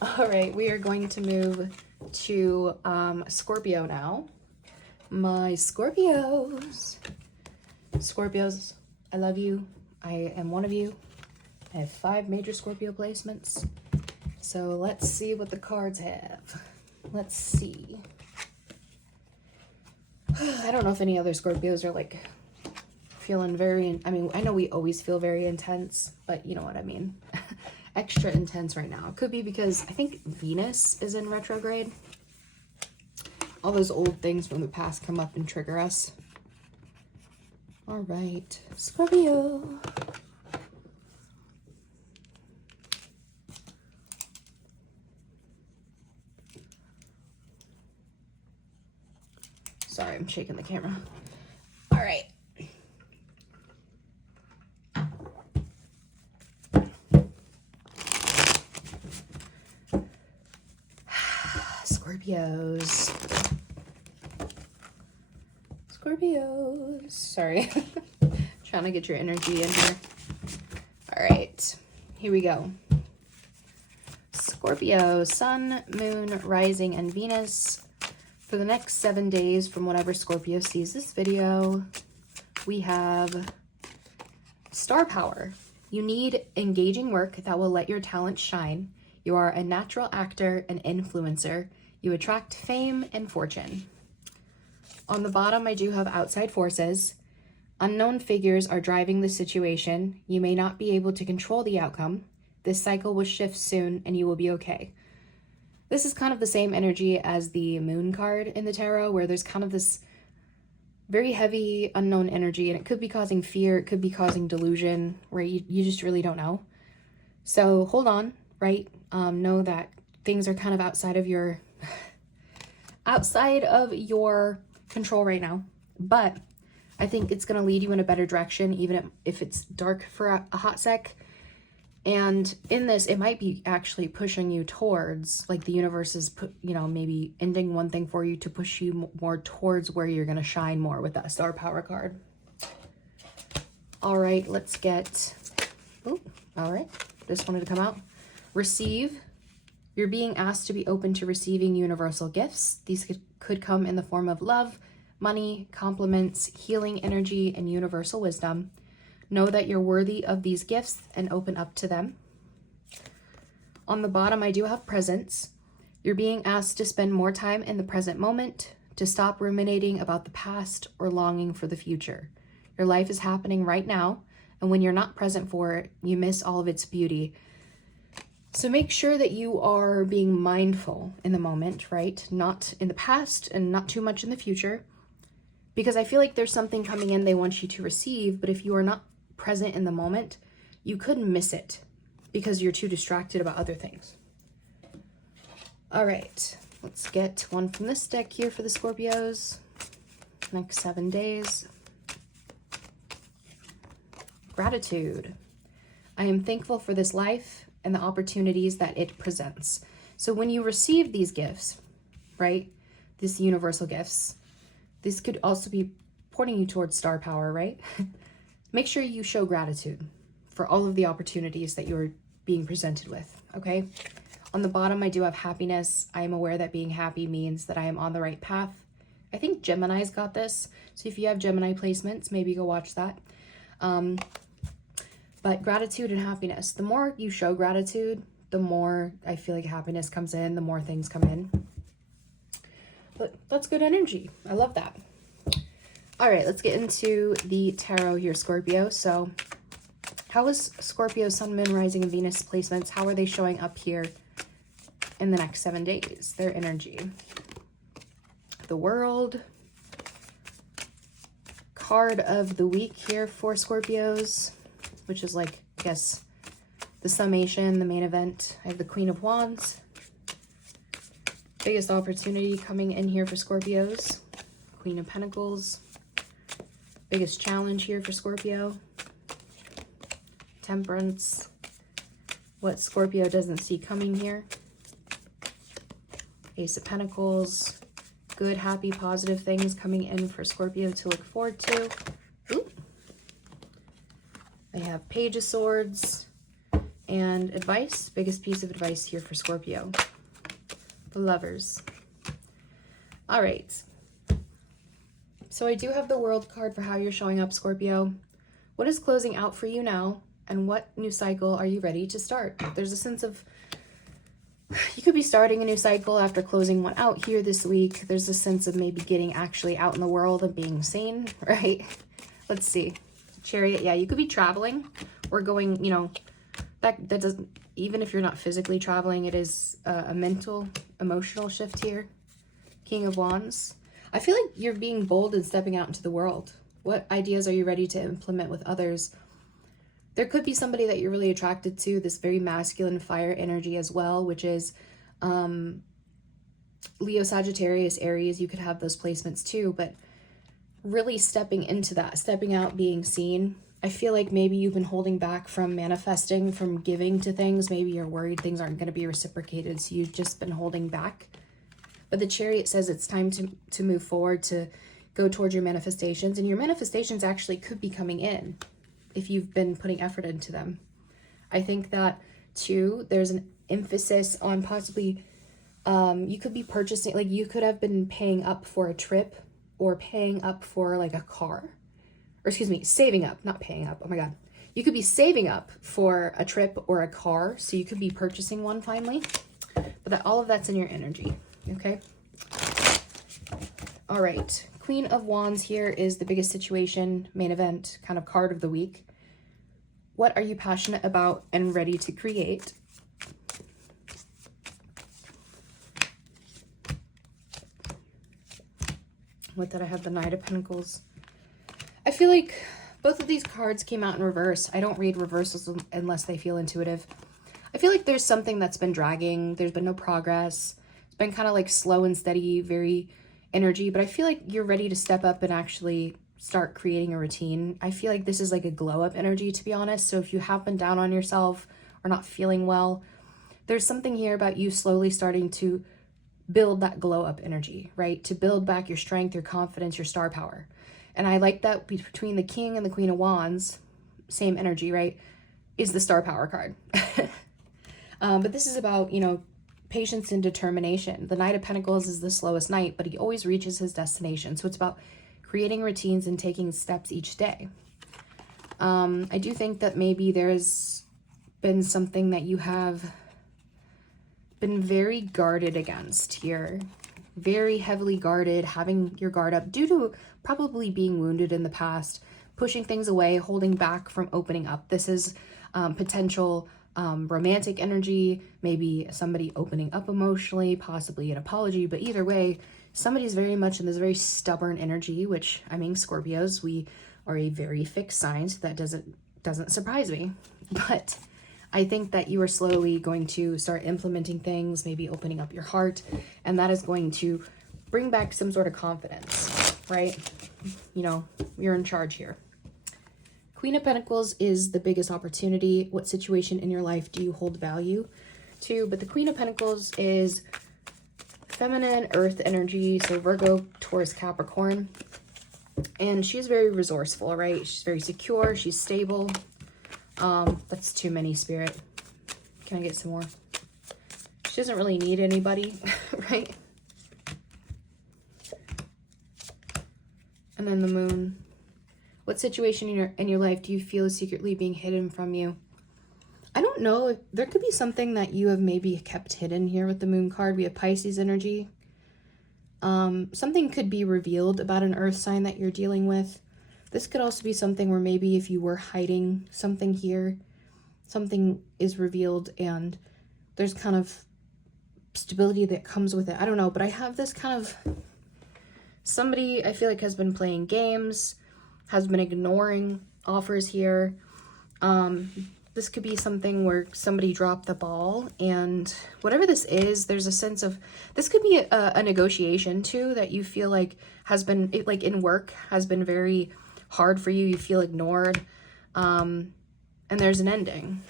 All right, we are going to move to Scorpio now. My Scorpios. Scorpios, I love you. I am one of you. I have 5 major Scorpio placements. So let's see what the cards have. Let's see. I don't know if any other Scorpios are like feeling very, I mean, I know we always feel very intense, but you know what I mean. Extra intense right now. It could be because I think Venus is in retrograde. All those old things from the past come up and trigger us. All right, Scorpio. Sorry, I'm shaking the camera. All right. Scorpios. Scorpios. Sorry. Trying to get your energy in here. All right. Here we go. Scorpio, Sun, Moon, Rising, and Venus. For the next 7 days from whenever Scorpio sees this video, we have star power. You need engaging work that will let your talent shine. You are a natural actor and influencer. You attract fame and fortune. On the bottom, I do have outside forces. Unknown figures are driving the situation. You may not be able to control the outcome. This cycle will shift soon and you will be okay. This is kind of the same energy as the moon card in the tarot, where there's kind of this very heavy unknown energy, and it could be causing fear, it could be causing delusion, where you just really don't know. So hold on, right? Know that things are kind of outside of your control right now, but I think it's going to lead you in a better direction, even if it's dark for a hot sec. And in this, it might be actually pushing you towards, like the universe is, maybe ending one thing for you to push you more towards where you're going to shine more with that star power card. All right, let's get, all right, just wanted to come out. Receive. You're being asked to be open to receiving universal gifts. These could come in the form of love, money, compliments, healing energy, and universal wisdom. Know that you're worthy of these gifts and open up to them. On the bottom, I do have presence. You're being asked to spend more time in the present moment, to stop ruminating about the past or longing for the future. Your life is happening right now, and when you're not present for it, you miss all of its beauty. So make sure that you are being mindful in the moment, right? Not in the past and not too much in the future, because I feel like there's something coming in they want you to receive, but if you are not present in the moment, you could miss it because you're too distracted about other things. All right, let's get one from this deck here for the Scorpios. Next 7 days. Gratitude. I am thankful for this life and the opportunities that it presents. So when you receive these gifts, right, these universal gifts, this could also be pointing you towards star power, right? Make sure you show gratitude for all of the opportunities that you're being presented with, okay? On the bottom, I do have happiness. I am aware that being happy means that I am on the right path. I think Gemini's got this. So if you have Gemini placements, maybe go watch that. But gratitude and happiness. The more you show gratitude, the more I feel like happiness comes in, the more things come in. But that's good energy. I love that. All right, let's get into the tarot here, Scorpio. So how is Scorpio, Sun, Moon, Rising, and Venus placements? How are they showing up here in the next 7 days? Their energy. The World. Card of the week here for Scorpios, which is like, I guess, the summation, the main event. I have the Queen of Wands. Biggest opportunity coming in here for Scorpios. Queen of Pentacles. Biggest challenge here for Scorpio. Temperance. What Scorpio doesn't see coming here. Ace of Pentacles. Good, happy, positive things coming in for Scorpio to look forward to. Ooh. They have Page of Swords and advice. Biggest piece of advice here for Scorpio. The Lovers. All right. So I do have the World card for how you're showing up, Scorpio. What is closing out for you now? And what new cycle are you ready to start? There's a sense of, you could be starting a new cycle after closing one out here this week. There's a sense of maybe getting actually out in the world and being sane, right? Let's see. Chariot, yeah, you could be traveling or going, you know, that doesn't, even if you're not physically traveling, it is a mental, emotional shift here. King of Wands. I feel like you're being bold and stepping out into the world. What ideas are you ready to implement with others? There could be somebody that you're really attracted to, this very masculine fire energy as well, which is Leo, Sagittarius, Aries. You could have those placements too, but really stepping into that, stepping out, being seen. I feel like maybe you've been holding back from manifesting, from giving to things. Maybe you're worried things aren't going to be reciprocated, so you've just been holding back. But the Chariot says it's time to move forward, to go towards your manifestations, and your manifestations actually could be coming in if you've been putting effort into them. I think that too, there's an emphasis on possibly, you could be purchasing, like you could have been paying up for a trip or paying up for like a car, or excuse me, saving up, not paying up. Oh my God. You could be saving up for a trip or a car. So you could be purchasing one finally, but that all of that's in your energy. Okay. All right. Queen of Wands here is the biggest situation, main event, kind of card of the week. What are you passionate about and ready to create? What did I have? The Knight of Pentacles. I feel like both of these cards came out in reverse. I don't read reversals unless they feel intuitive. I feel like there's something that's been dragging. There's been no progress. It's been kind of like slow and steady, very energy, but I feel like you're ready to step up and actually start creating a routine. I feel like this is like a glow up energy, to be honest. So if you have been down on yourself or not feeling well, there's something here about you slowly starting to build that glow up energy, right? To build back your strength, your confidence, your star power. And I like that between the King and the Queen of Wands, same energy, right? Is the star power card. But this is about, you know, patience and determination. The Knight of Pentacles is the slowest knight, but he always reaches his destination. So it's about creating routines and taking steps each day. I do think that maybe there's been something that you have been very guarded against here. Very heavily guarded, having your guard up due to probably being wounded in the past, pushing things away, holding back from opening up. This is potential romantic energy, maybe somebody opening up emotionally, possibly an apology, but either way, somebody's very much in this very stubborn energy, which, I mean, Scorpios, we are a very fixed sign, so that doesn't surprise me. But I think that you are slowly going to start implementing things, maybe opening up your heart, and that is going to bring back some sort of confidence, right? You know, you're in charge here. Queen of Pentacles is the biggest opportunity. What situation in your life do you hold value to? But the Queen of Pentacles is feminine earth energy, so Virgo, Taurus, Capricorn. And she's very resourceful, right? She's very secure, she's stable. That's too many, Spirit. Can I get some more? She doesn't really need anybody, right? And then the Moon. What situation in your life do you feel is secretly being hidden from you? I don't know. There could be something that you have maybe kept hidden here with the moon card. We have Pisces energy. Something could be revealed about an earth sign that you're dealing with. This could also be something where maybe if you were hiding something here, something is revealed and there's kind of stability that comes with it. I don't know, but I have this kind of somebody I feel like has been playing games, has been ignoring offers here. This could be something where somebody dropped the ball, and whatever this is, there's a sense of, this could be a negotiation too that you feel like has been, like in work, has been very hard for you. You feel ignored, and there's an ending.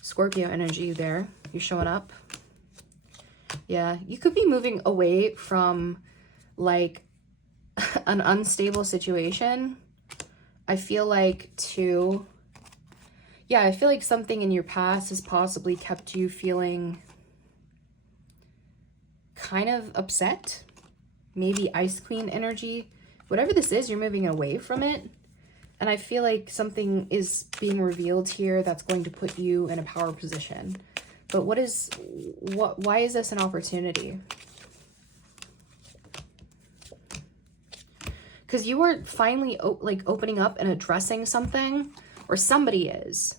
Scorpio energy there. You're showing up. Yeah, you could be moving away from like an unstable situation. I feel like too, yeah, I feel like something in your past has possibly kept you feeling kind of upset. Maybe Ice Queen energy. Whatever this is, you're moving away from it. And I feel like something is being revealed here that's going to put you in a power position. But why is this an opportunity? Because you are finally like opening up and addressing something, or somebody is,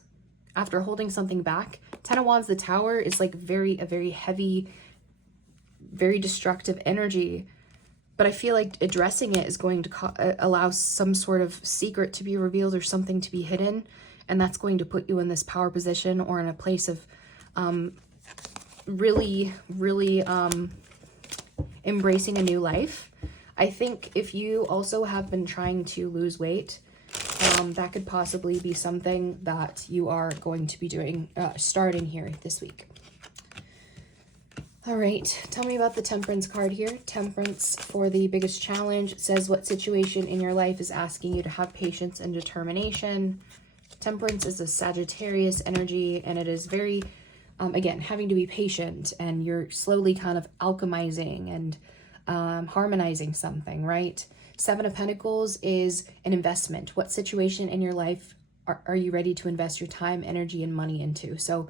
after holding something back. 10 of Wands, the Tower, is like a very heavy, very destructive energy. But I feel like addressing it is going to allow some sort of secret to be revealed or something to be hidden. And that's going to put you in this power position or in a place of really embracing a new life. I think if you also have been trying to lose weight, that could possibly be something that you are going to be doing, starting here this week. All right, tell me about the Temperance card here. Temperance for the biggest challenge. It says, what situation in your life is asking you to have patience and determination? Temperance is a Sagittarius energy, and it is very, again, having to be patient, and you're slowly kind of alchemizing and harmonizing something, right? 7 of Pentacles is an investment. What situation in your life are you ready to invest your time, energy, and money into? So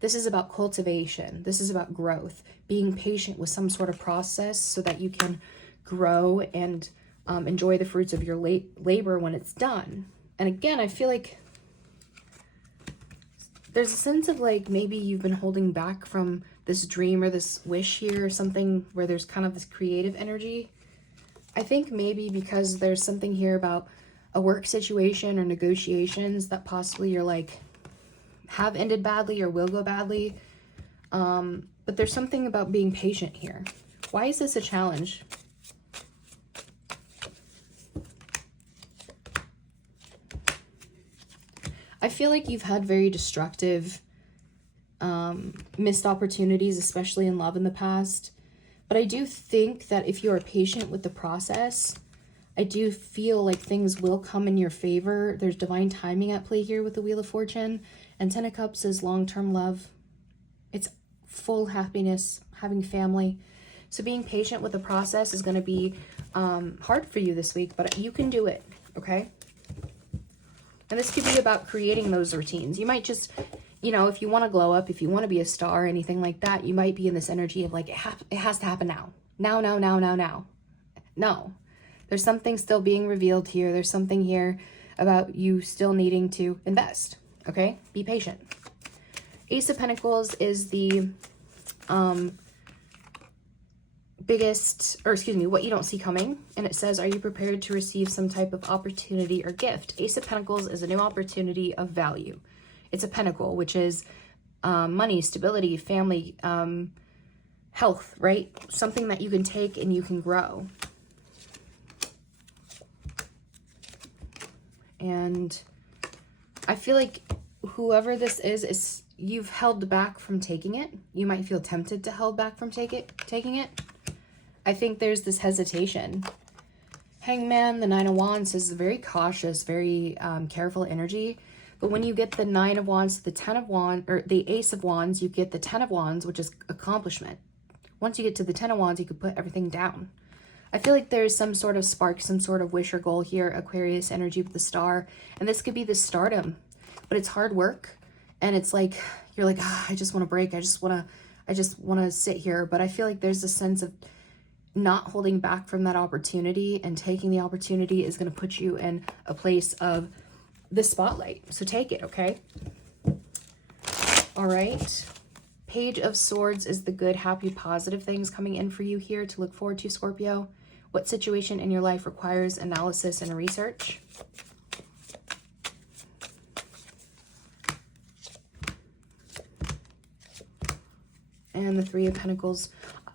this is about cultivation. This is about growth, being patient with some sort of process so that you can grow and enjoy the fruits of your labor when it's done. And again, I feel like there's a sense of like maybe you've been holding back from this dream or this wish here, or something where there's kind of this creative energy. I think maybe because there's something here about a work situation or negotiations that possibly you're like, have ended badly or will go badly. But there's something about being patient here. Why is this a challenge? I feel like you've had very destructive, missed opportunities, especially in love in the past. But I do think that if you are patient with the process, I do feel like things will come in your favor. There's divine timing at play here with the Wheel of Fortune. And 10 of Cups is long-term love. It's full happiness, having family. So being patient with the process is going to be hard for you this week, but you can do it, okay? And this could be about creating those routines. You might just, you know, if you want to glow up, if you want to be a star or anything like that, you might be in this energy of like, it has to happen now. Now. No. There's something still being revealed here. There's something here about you still needing to invest. Okay, be patient. Ace of Pentacles is the what you don't see coming. And it says, are you prepared to receive some type of opportunity or gift? Ace of Pentacles is a new opportunity of value. It's a pentacle, which is money, stability, family, health, right? Something that you can take and you can grow. And I feel like whoever this is you've held back from taking it. You might feel tempted to hold back from taking it. I think there's this hesitation. Hangman, the 9 of Wands, is very cautious, very careful energy. But when you get the 9 of Wands, the 10 of Wands, or the Ace of Wands, you get the 10 of Wands, which is accomplishment. Once you get to the 10 of Wands, you can put everything down. I feel like there's some sort of spark, some sort of wish or goal here, Aquarius energy with the star. And this could be the stardom, but it's hard work. And it's like, you're like, oh, I just want to break. I just want to sit here. But I feel like there's a sense of not holding back from that opportunity, and taking the opportunity is going to put you in a place of the spotlight. So take it, okay? All right. Page of Swords is the good, happy, positive things coming in for you here to look forward to, Scorpio. What situation in your life requires analysis and research? And the Three of Pentacles.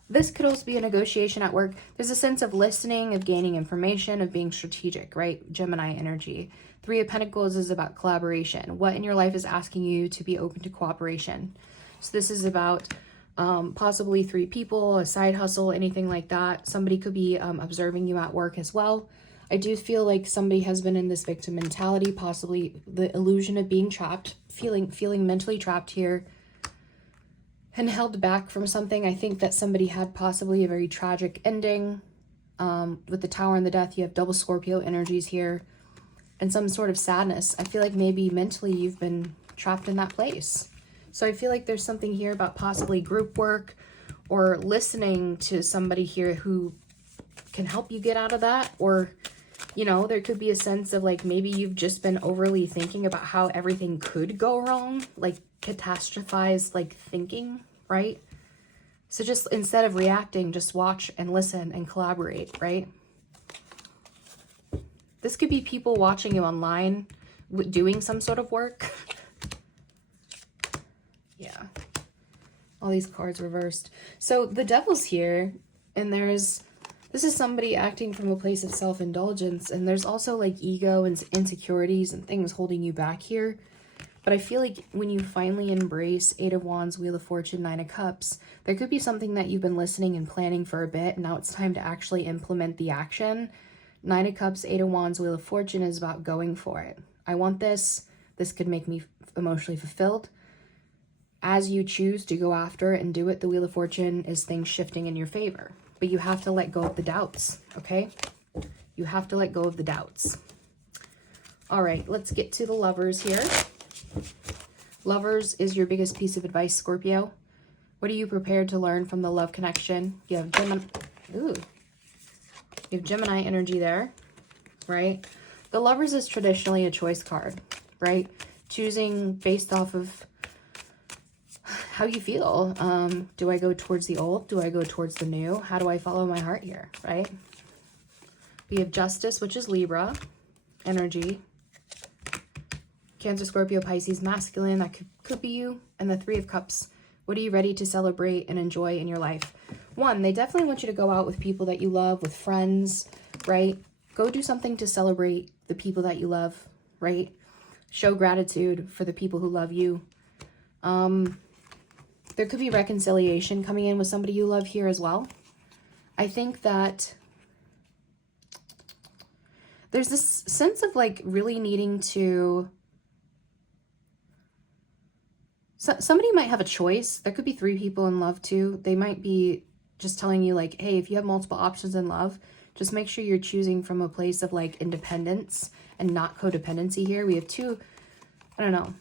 This could also be a negotiation at work. There's a sense of listening, of gaining information, of being strategic, right? Gemini energy. Three of Pentacles is about collaboration. What in your life is asking you to be open to cooperation? So this is about possibly 3 people, a side hustle, anything like that. Somebody could be observing you at work as well. I do feel like somebody has been in this victim mentality, possibly the illusion of being trapped, feeling mentally trapped here and held back from something. I think that somebody had possibly a very tragic ending. With the Tower and the Death, you have double Scorpio energies here and some sort of sadness. I feel like maybe mentally you've been trapped in that place. So I feel like there's something here about possibly group work or listening to somebody here who can help you get out of that. Or, you know, there could be a sense of like, maybe you've just been overly thinking about how everything could go wrong, like catastrophized, like thinking, right? So just instead of reacting, just watch and listen and collaborate, right? This could be people watching you online doing some sort of work. Yeah. All these cards reversed. So the Devil's here, and this is somebody acting from a place of self-indulgence, and there's also like ego and insecurities and things holding you back here. But I feel like when you finally embrace 8 of Wands, Wheel of Fortune, 9 of Cups, there could be something that you've been listening and planning for a bit, and now it's time to actually implement the action. 9 of Cups, 8 of Wands, Wheel of Fortune is about going for it. I want this. This could make me emotionally fulfilled. As you choose to go after it and do it, the Wheel of Fortune is things shifting in your favor. But you have to let go of the doubts, okay? You have to let go of the doubts. All right, let's get to the Lovers here. Lovers is your biggest piece of advice, Scorpio. What are you prepared to learn from the love connection? You have Gemini. Ooh. You have Gemini energy there, right? The Lovers is traditionally a choice card, right? Choosing based off of how you feel. Do I go towards the old? Do I go towards the new? How do I follow my heart here, right? We have Justice, which is Libra energy. Cancer, Scorpio, Pisces, masculine. That could be you. And the Three of Cups. What are you ready to celebrate and enjoy in your life? 1, they definitely want you to go out with people that you love, with friends, right? Go do something to celebrate the people that you love, right? Show gratitude for the people who love you. There could be reconciliation coming in with somebody you love here as well. I think that there's this sense of like really needing to... somebody might have a choice. There could be 3 people in love too. They might be just telling you like, hey, if you have multiple options in love, just make sure you're choosing from a place of like independence and not codependency here. We have 2, I don't know.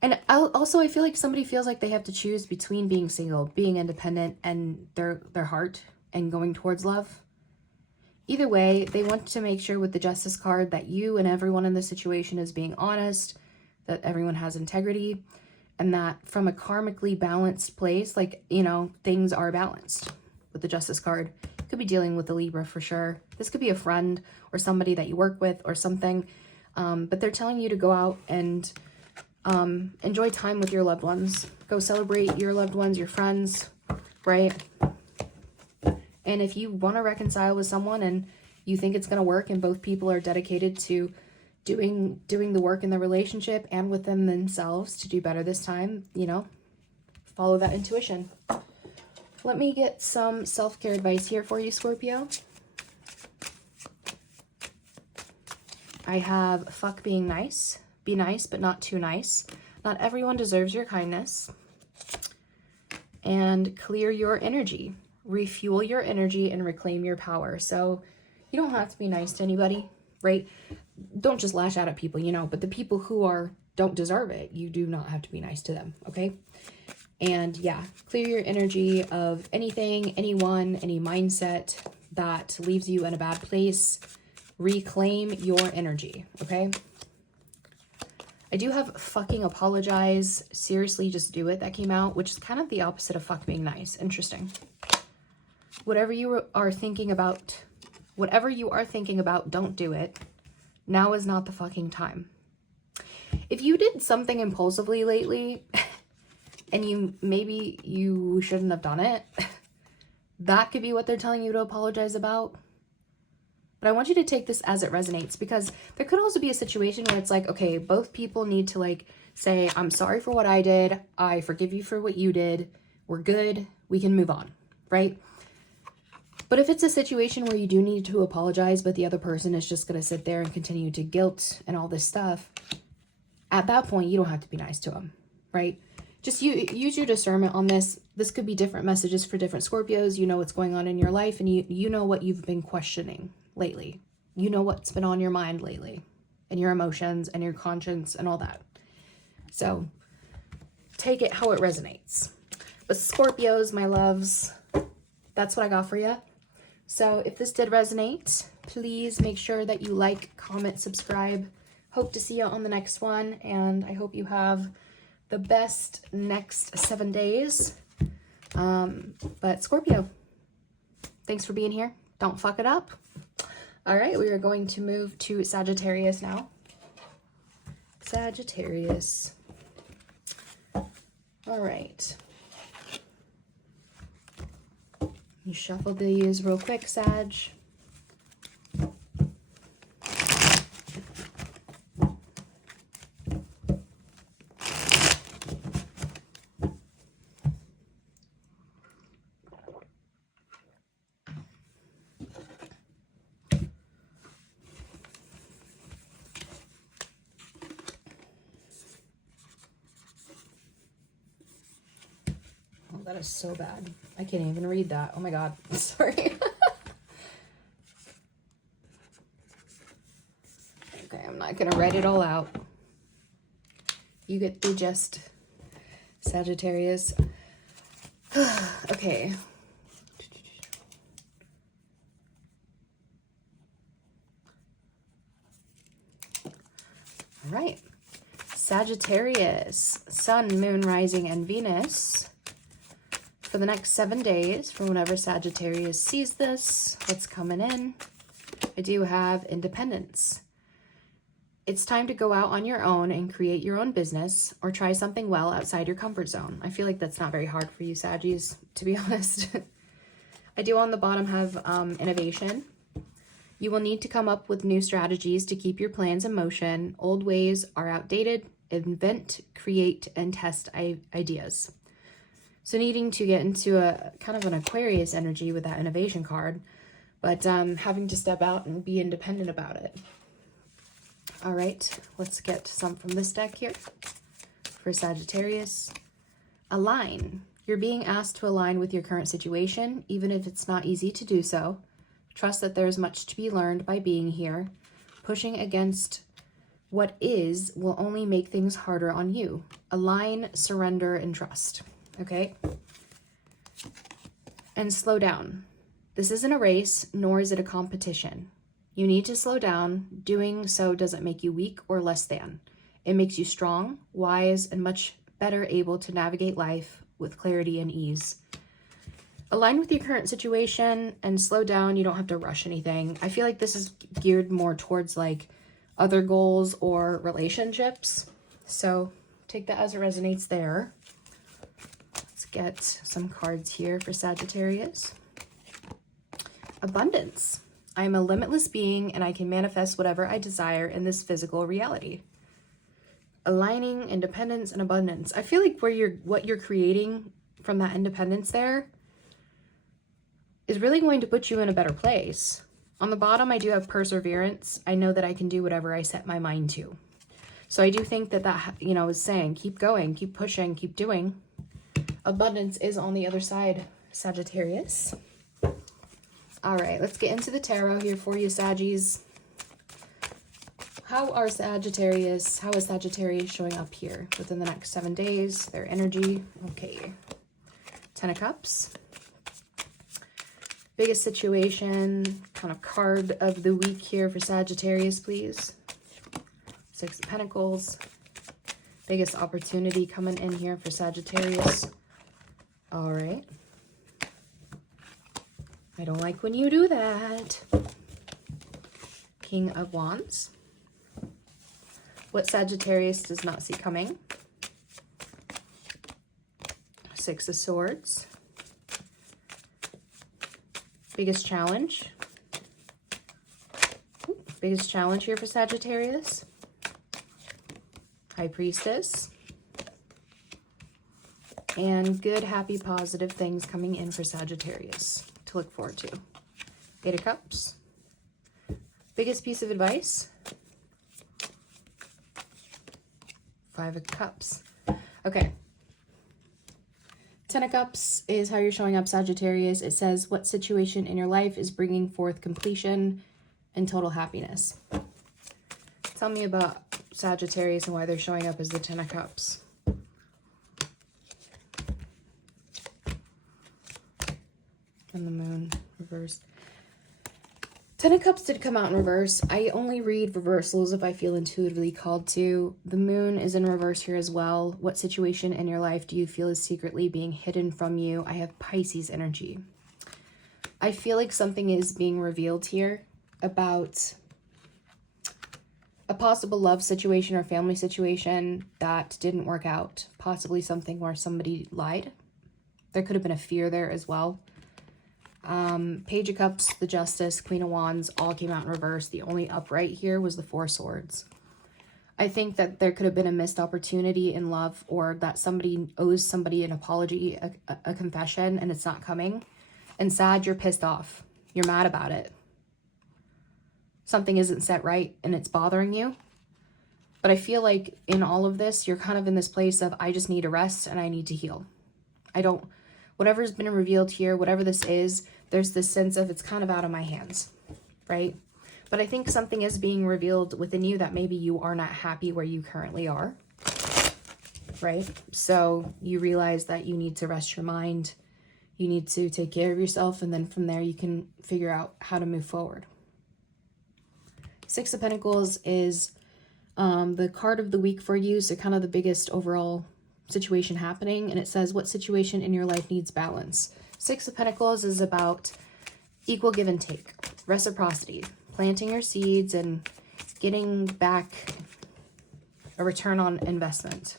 And I feel like somebody feels like they have to choose between being single, being independent, and their heart and going towards love. Either way, they want to make sure with the Justice card that you and everyone in the situation is being honest, that everyone has integrity, and that from a karmically balanced place, like, you know, things are balanced. With the Justice card, could be dealing with the Libra for sure. This could be a friend or somebody that you work with or something. But they're telling you to go out and enjoy time with your loved ones. Go celebrate your loved ones, your friends, right? And if you want to reconcile with someone and you think it's going to work and both people are dedicated to doing the work in the relationship and within themselves to do better this time, you know, follow that intuition. Let me get some self-care advice here for you, Scorpio. I have fuck being nice. Be nice, but not too nice. Not everyone deserves your kindness. And clear your energy. refuel your energy and reclaim your power. So you don't have to be nice to anybody, right? Don't just lash out at people, you know, but the people who don't deserve it, you do not have to be nice to them, okay? And yeah, clear your energy of anything, anyone, any mindset that leaves you in a bad place. Reclaim your energy, okay? I do have fucking apologize. Seriously, just do it. That came out, which is kind of the opposite of fuck being nice. Interesting. Whatever you are thinking about, don't do it. Now is not the fucking time. If you did something impulsively lately and maybe you shouldn't have done it, that could be what they're telling you to apologize about. But I want you to take this as it resonates, because there could also be a situation where it's like, okay, both people need to like say, I'm sorry for what I did. I forgive you for what you did. We're good. We can move on, right? But if it's a situation where you do need to apologize, but the other person is just going to sit there and continue to guilt and all this stuff, at that point, you don't have to be nice to them, right? Just use your discernment on this. This could be different messages for different Scorpios. You know what's going on in your life, and you know what you've been questioning lately. You know what's been on your mind lately, and your emotions and your conscience and all that. So take it how it resonates. But Scorpios, my loves, that's what I got for you. So if this did resonate, please make sure that you like, comment, subscribe. Hope to see you on the next one, and I hope you have the best next 7 days. But Scorpio, thanks for being here. Don't fuck it up. All right, we are going to move to Sagittarius now. Sagittarius. All right. You shuffle these real quick, Sag. That is so bad. I can't even read that. Oh my God. Sorry. Okay, I'm not going to write it all out. You get the gist, Sagittarius. Okay. All right. Sagittarius, Sun, Moon, Rising, and Venus. For the next 7 days, from whenever Sagittarius sees this, what's coming in? I do have independence. It's time to go out on your own and create your own business, or try something well outside your comfort zone. I feel like that's not very hard for you, Saggies, to be honest. I do on the bottom have innovation. You will need to come up with new strategies to keep your plans in motion. Old ways are outdated. Invent, create, and test ideas. So needing to get into a kind of an Aquarius energy with that innovation card, but having to step out and be independent about it. All right, let's get some from this deck here for Sagittarius. Align. You're being asked to align with your current situation, even if it's not easy to do so. Trust that there's much to be learned by being here. Pushing against what is will only make things harder on you. Align, surrender, and trust. Okay? And slow down. This isn't a race, nor is it a competition. You need to slow down. Doing so doesn't make you weak or less than. It makes you strong, wise, and much better able to navigate life with clarity and ease. Align with your current situation and slow down. You don't have to rush anything. I feel like this is geared more towards like other goals or relationships. So take that as it resonates there. Let's get some cards here for Sagittarius. Abundance. I am a limitless being and I can manifest whatever I desire in this physical reality. Aligning, independence, and abundance. I feel like what you're creating from that independence there is really going to put you in a better place. On the bottom, I do have perseverance. I know that I can do whatever I set my mind to. So I do think that, is saying, keep going, keep pushing, keep doing. Abundance is on the other side, Sagittarius. All right, let's get into the tarot here for you, Saggies. How is Sagittarius showing up here within the next 7 days? Their energy. Okay. 10 of Cups. Biggest situation, kind of card of the week here for Sagittarius, please. 6 of Pentacles. Biggest opportunity coming in here for Sagittarius. All right. I don't like when you do that. King of Wands. What Sagittarius does not see coming. 6 of Swords. Biggest challenge. Biggest challenge here for Sagittarius. High Priestess. And good, happy, positive things coming in for Sagittarius to look forward to. 8 of Cups. Biggest piece of advice. 5 of Cups. Okay. 10 of Cups is how you're showing up, Sagittarius. It says, what situation in your life is bringing forth completion and total happiness? Tell me about Sagittarius and why they're showing up as the 10 of Cups. And the Moon reversed. 10 of Cups did come out in reverse. I only read reversals if I feel intuitively called to. The Moon is in reverse here as well. What situation in your life do you feel is secretly being hidden from you? I have Pisces energy. I feel like something is being revealed here about a possible love situation or family situation that didn't work out. Possibly something where somebody lied. There could have been a fear there as well. Page of Cups, the Justice, Queen of Wands, all came out in reverse. The only upright here was the 4 Swords. I think that there could have been a missed opportunity in love, or that somebody owes somebody an apology, a confession, and it's not coming. And Sag, you're pissed off. You're mad about it. Something isn't set right and it's bothering you. But I feel like in all of this, you're kind of in this place of, I just need to rest and I need to heal. Whatever's been revealed here, whatever this is, there's this sense of it's kind of out of my hands, right? But I think something is being revealed within you that maybe you are not happy where you currently are, right? So you realize that you need to rest your mind. You need to take care of yourself. And then from there, you can figure out how to move forward. 6 of Pentacles is the card of the week for you. So kind of the biggest overall situation happening, and it says, what situation in your life needs balance? 6 of Pentacles is about equal give and take, reciprocity, planting your seeds and getting back a return on investment.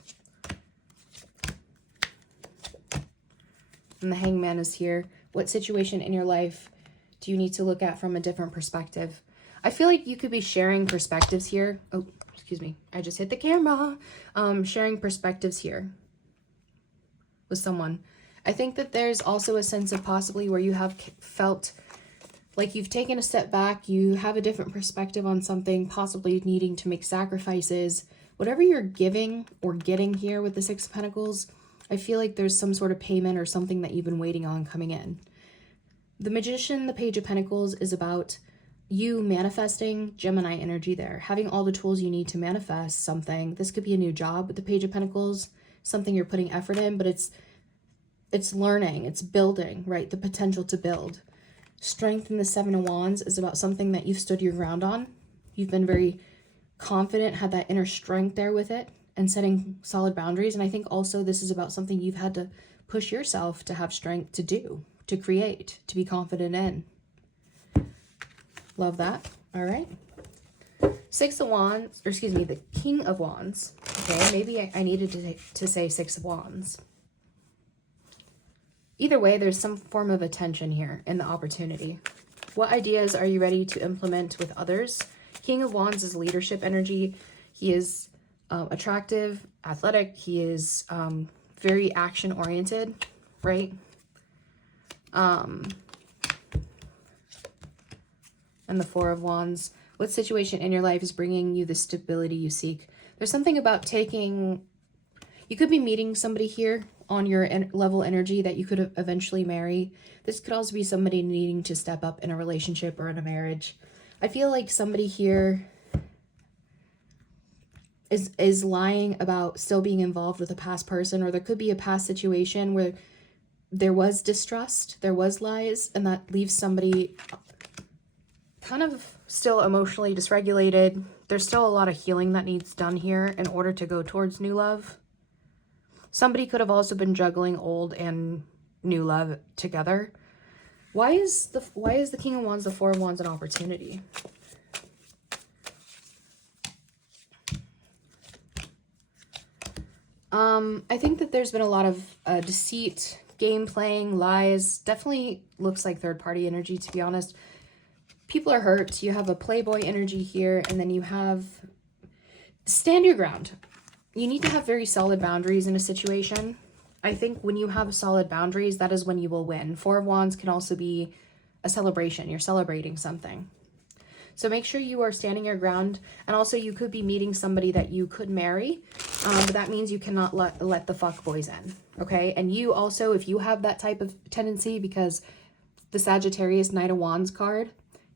And the Hangman is here. What situation in your life do you need to look at from a different perspective? I feel like you could be sharing perspectives here. Oh, excuse me, I just hit the camera. Sharing perspectives here with someone. I think that there's also a sense of possibly where you have felt like you've taken a step back, you have a different perspective on something, possibly needing to make sacrifices. Whatever you're giving or getting here with the 6 of Pentacles, I feel like there's some sort of payment or something that you've been waiting on coming in. The Magician, the Page of Pentacles, is about you manifesting Gemini energy there, having all the tools you need to manifest something. This could be a new job with the Page of Pentacles, something you're putting effort in, but it's learning, it's building, right? The potential to build. Strength in the 7 of Wands is about something that you've stood your ground on. You've been very confident, had that inner strength there with it, and setting solid boundaries. And I think also this is about something you've had to push yourself to have strength to do, to create, to be confident in. Love that. All right. 6 of Wands, or excuse me, the King of Wands. Okay, maybe I needed to say 6 of Wands. Either way, there's some form of attention here in the opportunity. What ideas are you ready to implement with others? King of Wands is leadership energy. He is attractive, athletic. He is very action-oriented, right? And the 4 of Wands. What situation in your life is bringing you the stability you seek? There's something about you could be meeting somebody here on your level energy that you could eventually marry. This could also be somebody needing to step up in a relationship or in a marriage. I feel like somebody here is lying about still being involved with a past person, or there could be a past situation where there was distrust, there was lies, and that leaves somebody kind of still emotionally dysregulated. There's still a lot of healing that needs done here in order to go towards new love. Somebody could have also been juggling old and new love together. Why is the King of Wands, the Four of Wands, an opportunity? I think that there's been a lot of deceit, game playing, lies. Definitely looks like third party energy, to be honest. People are hurt. You have a playboy energy here, and then you have stand your ground. You need to have very solid boundaries in a situation. I think when you have solid boundaries, that is when you will win. Four of Wands can also be a celebration. You're celebrating something. So make sure you are standing your ground. And also you could be meeting somebody that you could marry. But that means you cannot let the fuck boys in. Okay. And you also, if you have that type of tendency, because the Sagittarius Knight of Wands card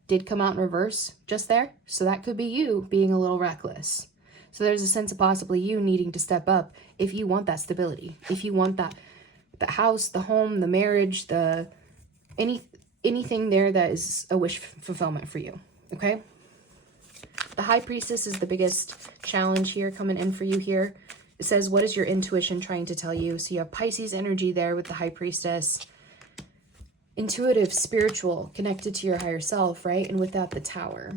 did come out in reverse just there. So that could be you being a little reckless. So there's a sense of possibly you needing to step up if you want that stability. If you want that, the house, the home, the marriage, anything there that is a wish fulfillment for you. Okay, the High Priestess is the biggest challenge here coming in for you here. It says, what is your intuition trying to tell you? So you have Pisces energy there with the High Priestess. Intuitive, spiritual, connected to your higher self, right? And with that, the Tower.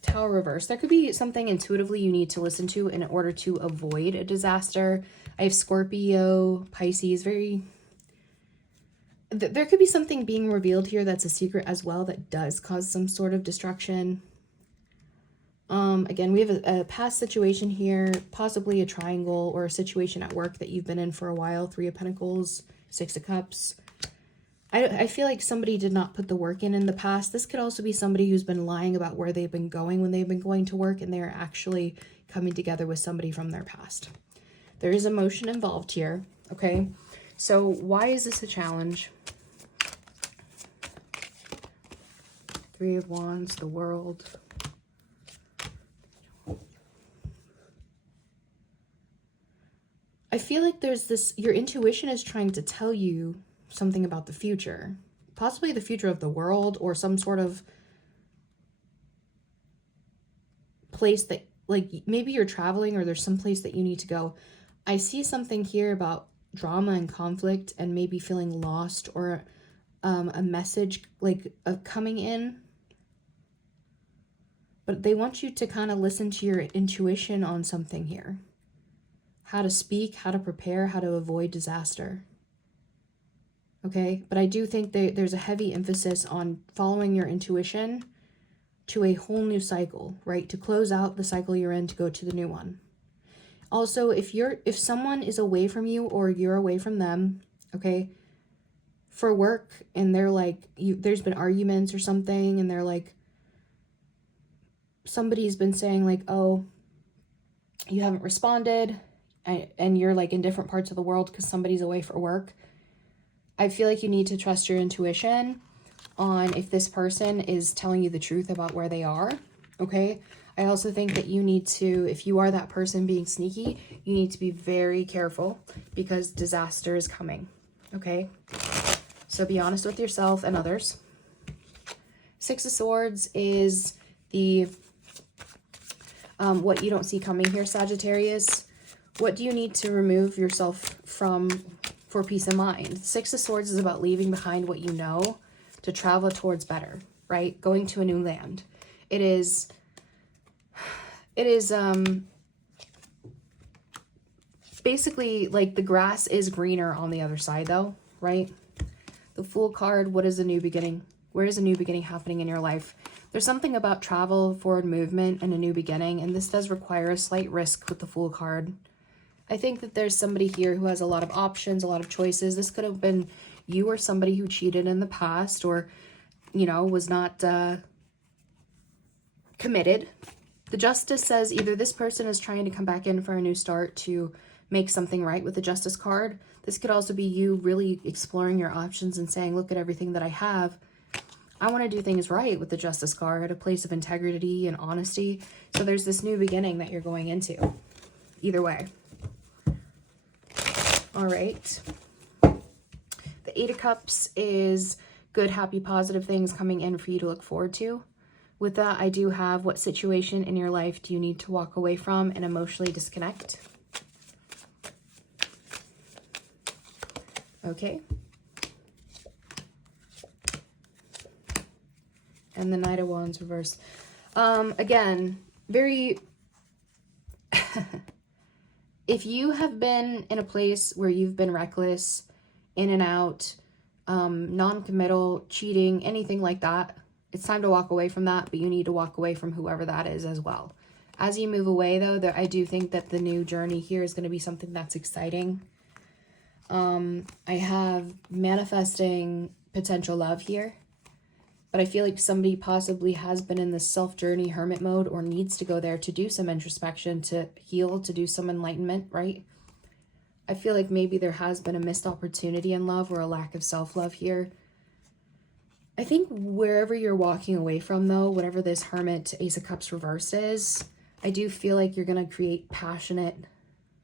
Tower reverse. There could be something intuitively you need to listen to in order to avoid a disaster. I have Scorpio, Pisces, there could be something being revealed here that's a secret as well that does cause some sort of destruction. Again, we have a past situation here, possibly a triangle or a situation at work that you've been in for a while. Three of Pentacles, Six of Cups. I feel like somebody did not put the work in the past. This could also be somebody who's been lying about where they've been going when they've been going to work, and they're actually coming together with somebody from their past. There is emotion involved here, okay? So why is this a challenge? Three of Wands, the World. I feel like there's this, your intuition is trying to tell you something about the future. Possibly the future of the world, or some sort of place that, like, maybe you're traveling or there's some place that you need to go. I see something here about drama and conflict and maybe feeling lost, or a message like coming in. But they want you to kind of listen to your intuition on something here. How to speak, how to prepare, how to avoid disaster. Okay, but I do think there's a heavy emphasis on following your intuition to a whole new cycle, right? To close out the cycle you're in to go to the new one. Also, if someone is away from you or you're away from them, okay, for work, and they're like, there's been arguments or something, and they're like, somebody's been saying like, oh, you haven't responded, and you're like in different parts of the world because somebody's away for work. I feel like you need to trust your intuition on if this person is telling you the truth about where they are, okay? I also think that you need to, if you are that person being sneaky, you need to be very careful because disaster is coming, okay? So be honest with yourself and others. Six of Swords is the what you don't see coming here, Sagittarius. What do you need to remove yourself from for peace of mind? Six of Swords is about leaving behind what you know to travel towards better, right? Going to a new land. It is basically like the grass is greener on the other side though, right? The Fool card, what is a new beginning? Where is a new beginning happening in your life? There's something about travel, forward movement, and a new beginning, and this does require a slight risk with the Fool card. I think that there's somebody here who has a lot of options, a lot of choices. This could have been you or somebody who cheated in the past, or, you know, was not committed. The Justice says either this person is trying to come back in for a new start to make something right with the Justice card. This could also be you really exploring your options and saying, look at everything that I have. I want to do things right with the Justice card, a place of integrity and honesty. So there's this new beginning that you're going into. Either way. All right. The Eight of Cups is good, happy, positive things coming in for you to look forward to. With that, I do have, what situation in your life do you need to walk away from and emotionally disconnect? Okay. And the Knight of Wands reversed. Again, very... If you have been in a place where you've been reckless, in and out, non-committal, cheating, anything like that, it's time to walk away from that, but you need to walk away from whoever that is as well. As you move away, though, I do think that the new journey here is going to be something that's exciting. I have manifesting potential love here, but I feel like somebody possibly has been in this self-journey hermit mode or needs to go there to do some introspection, to heal, to do some enlightenment, right? I feel like maybe there has been a missed opportunity in love or a lack of self-love here. I think wherever you're walking away from, though, whatever this Hermit Ace of Cups reversed is, I do feel like you're going to create passionate,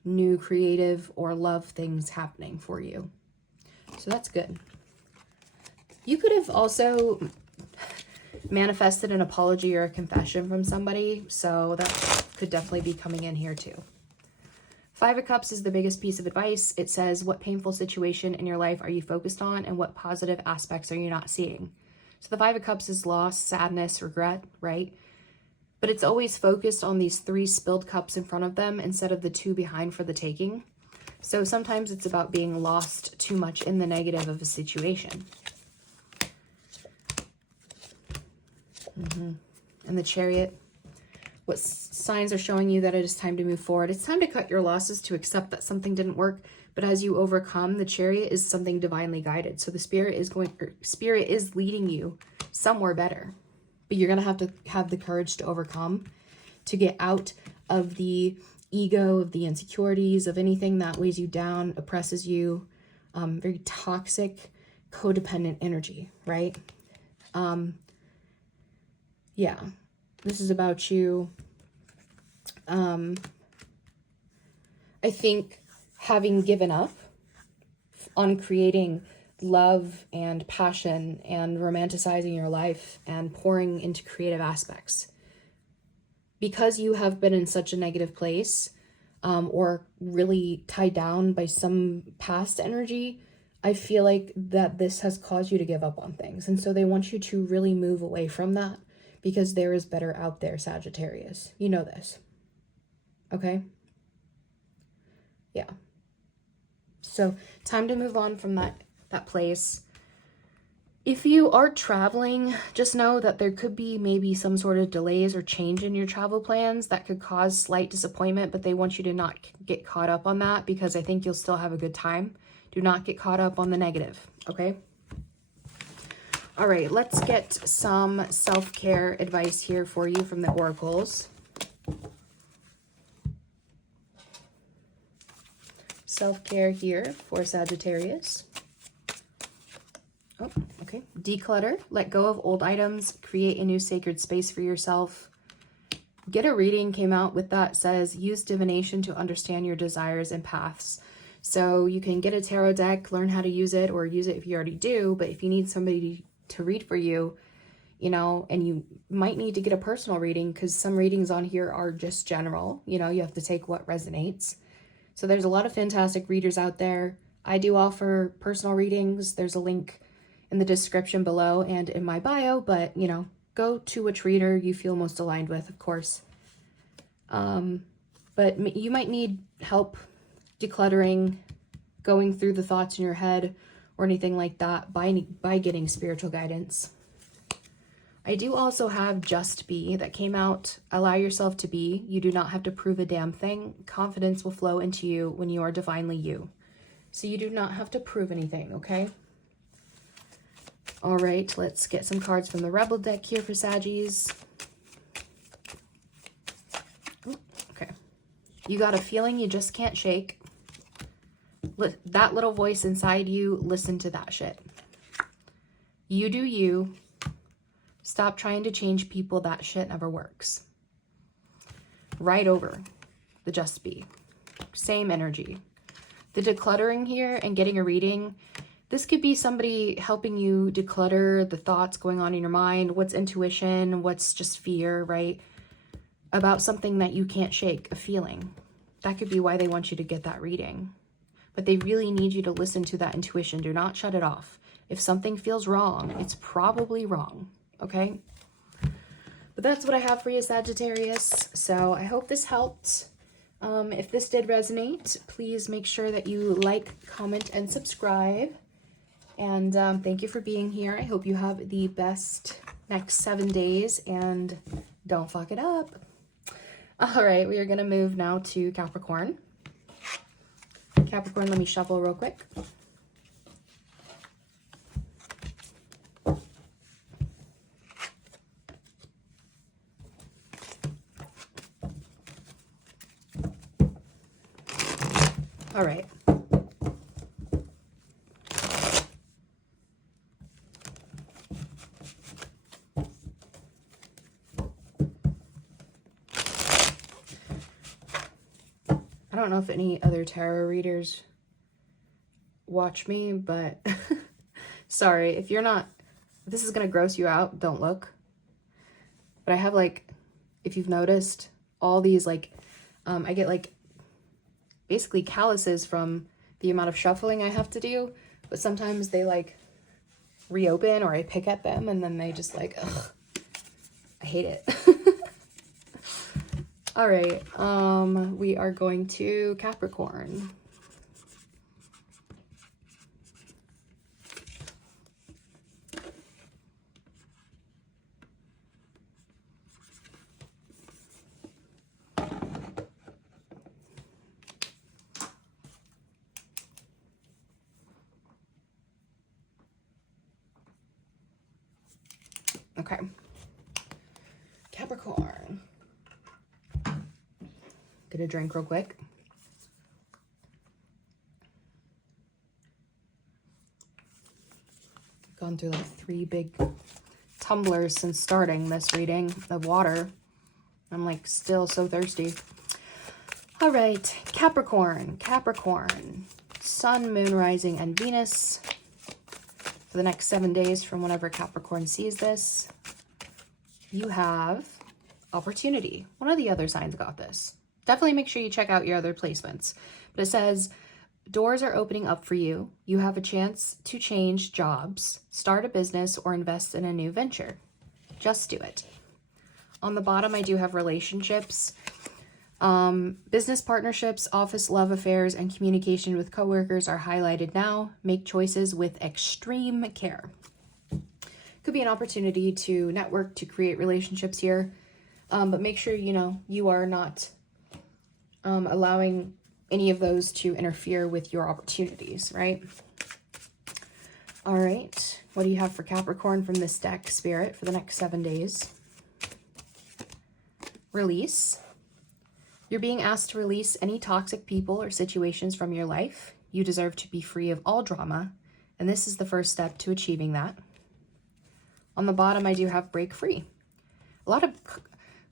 new, creative, or love things happening for you. So that's good. You could have also manifested an apology or a confession from somebody, so that could definitely be coming in here too. Five of Cups is the biggest piece of advice. It says, what painful situation in your life are you focused on, and what positive aspects are you not seeing? So the Five of Cups is loss, sadness, regret, right? But it's always focused on these three spilled cups in front of them instead of the two behind for the taking. So sometimes it's about being lost too much in the negative of a situation. And the Chariot, what signs are showing you that it is time to move forward? It's time to cut your losses, to accept that something didn't work. But as you overcome, the Chariot is something divinely guided. So the Spirit is leading you somewhere better. But you're going to have the courage to overcome, to get out of the ego, of the insecurities, of anything that weighs you down, oppresses you. Very toxic, codependent energy, right? Yeah, this is about you. I think having given up on creating love and passion and romanticizing your life and pouring into creative aspects, because you have been in such a negative place, or really tied down by some past energy, I feel like that this has caused you to give up on things. And so they want you to really move away from that, because there is better out there, Sagittarius. You know this. Okay? Yeah. So time to move on from that place. If you are traveling, just know that there could be maybe some sort of delays or change in your travel plans that could cause slight disappointment, but they want you to not get caught up on that, because I think you'll still have a good time. Do not get caught up on the negative, okay? All right, let's get some self-care advice here for you from the oracles. Self-care here for Sagittarius. Oh, okay. Declutter, let go of old items, create a new sacred space for yourself. Get a reading came out with that, says use divination to understand your desires and paths. So you can get a tarot deck, learn how to use it, or use it if you already do. But if you need somebody to read for you, you know, and you might need to get a personal reading, because some readings on here are just general, you know, you have to take what resonates. So there's a lot of fantastic readers out there. I do offer personal readings. There's a link in the description below and in my bio, but you know, go to which reader you feel most aligned with, of course. But you might need help decluttering, going through the thoughts in your head, or anything like that by getting spiritual guidance. I do also have Just Be that came out. Allow yourself to be. You do not have to prove a damn thing. Confidence will flow into you when you are divinely you. So you do not have to prove anything, okay? All right, let's get some cards from the Rebel deck here for Saggies. Okay. You got a feeling you just can't shake. that little voice inside you, listen to that shit. You do you. Stop trying to change people. That shit never works. Right over the just be. Same energy. The decluttering here and getting a reading, this could be somebody helping you declutter the thoughts going on in your mind, what's intuition, what's just fear, right? About something that you can't shake, a feeling. That could be why they want you to get that reading. But they really need you to listen to that intuition. Do not shut it off. If something feels wrong, it's probably wrong, okay? But that's what I have for you, Sagittarius. So I hope this helped. If this did resonate, please make sure that you like, comment, and subscribe. And thank you for being here. I hope you have the best next 7 days and don't fuck it up. All right, we are going to move now to Capricorn. Capricorn, let me shuffle real quick. All right. I don't know if any other tarot readers watch me, but sorry, if you're not, if this is going to gross you out, don't look. But I have like, if you've noticed, all these like, I get like basically calluses from the amount of shuffling I have to do, but sometimes they like reopen or I pick at them and then they just like, ugh, I hate it. All right, we are going to Capricorn. Okay, Capricorn. Get a drink real quick. Gone through like 3 big tumblers since starting this reading of water. I'm like still so thirsty. All right, Capricorn. Capricorn. Sun, Moon, Rising, and Venus. For the next 7 days from whenever Capricorn sees this, you have opportunity. One of the other signs got this. Definitely make sure you check out your other placements. But it says, doors are opening up for you. You have a chance to change jobs, start a business, or invest in a new venture. Just do it. On the bottom, I do have relationships, business partnerships, office love affairs, and communication with coworkers are highlighted now. Make choices with extreme care. Could be an opportunity to network, to create relationships here. But make sure, you know, you are not allowing any of those to interfere with your opportunities, right? All right. What do you have for Capricorn from this deck, Spirit, for the next 7 days? Release. You're being asked to release any toxic people or situations from your life. You deserve to be free of all drama, and this is the first step to achieving that. On the bottom, I do have break free.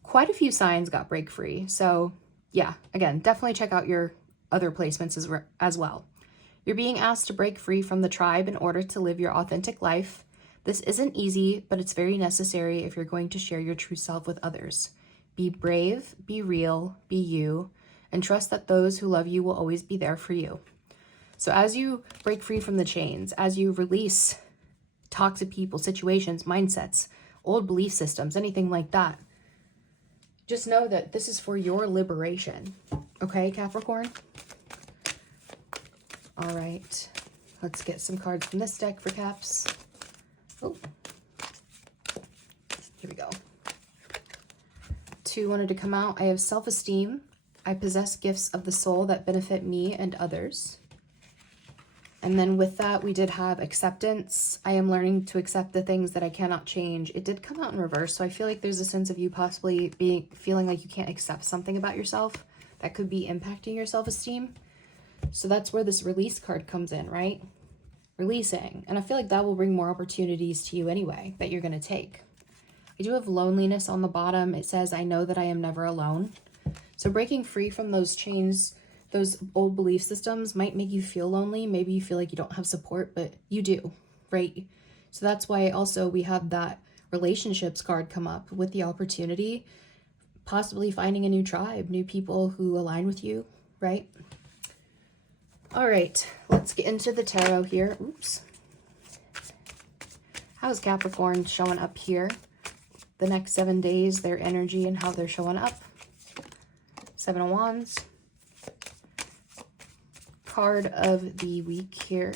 Quite a few signs got break free. So yeah, again, definitely check out your other placements as well. You're being asked to break free from the tribe in order to live your authentic life. This isn't easy, but it's very necessary if you're going to share your true self with others. Be brave, be real, be you, and trust that those who love you will always be there for you. So as you break free from the chains, as you release toxic people, situations, mindsets, old belief systems, anything like that, just know that this is for your liberation. Okay, Capricorn? All right. Let's get some cards from this deck for Caps. Oh. Here we go. 2 wanted to come out. I have self-esteem. I possess gifts of the soul that benefit me and others. And then with that, we did have acceptance. I am learning to accept the things that I cannot change. It did come out in reverse, so I feel like there's a sense of you possibly feeling like you can't accept something about yourself that could be impacting your self-esteem. So that's where this release card comes in, right? Releasing. And I feel like that will bring more opportunities to you anyway that you're going to take. I do have loneliness on the bottom. It says, I know that I am never alone. So breaking free from those chains, those old belief systems might make you feel lonely. Maybe you feel like you don't have support, but you do, right? So that's why also we have that relationships card come up with the opportunity, possibly finding a new tribe, new people who align with you, right? All right, let's get into the tarot here. Oops. How's Capricorn showing up here? The next 7 days, their energy and how they're showing up. 7 of Wands. Card of the week here.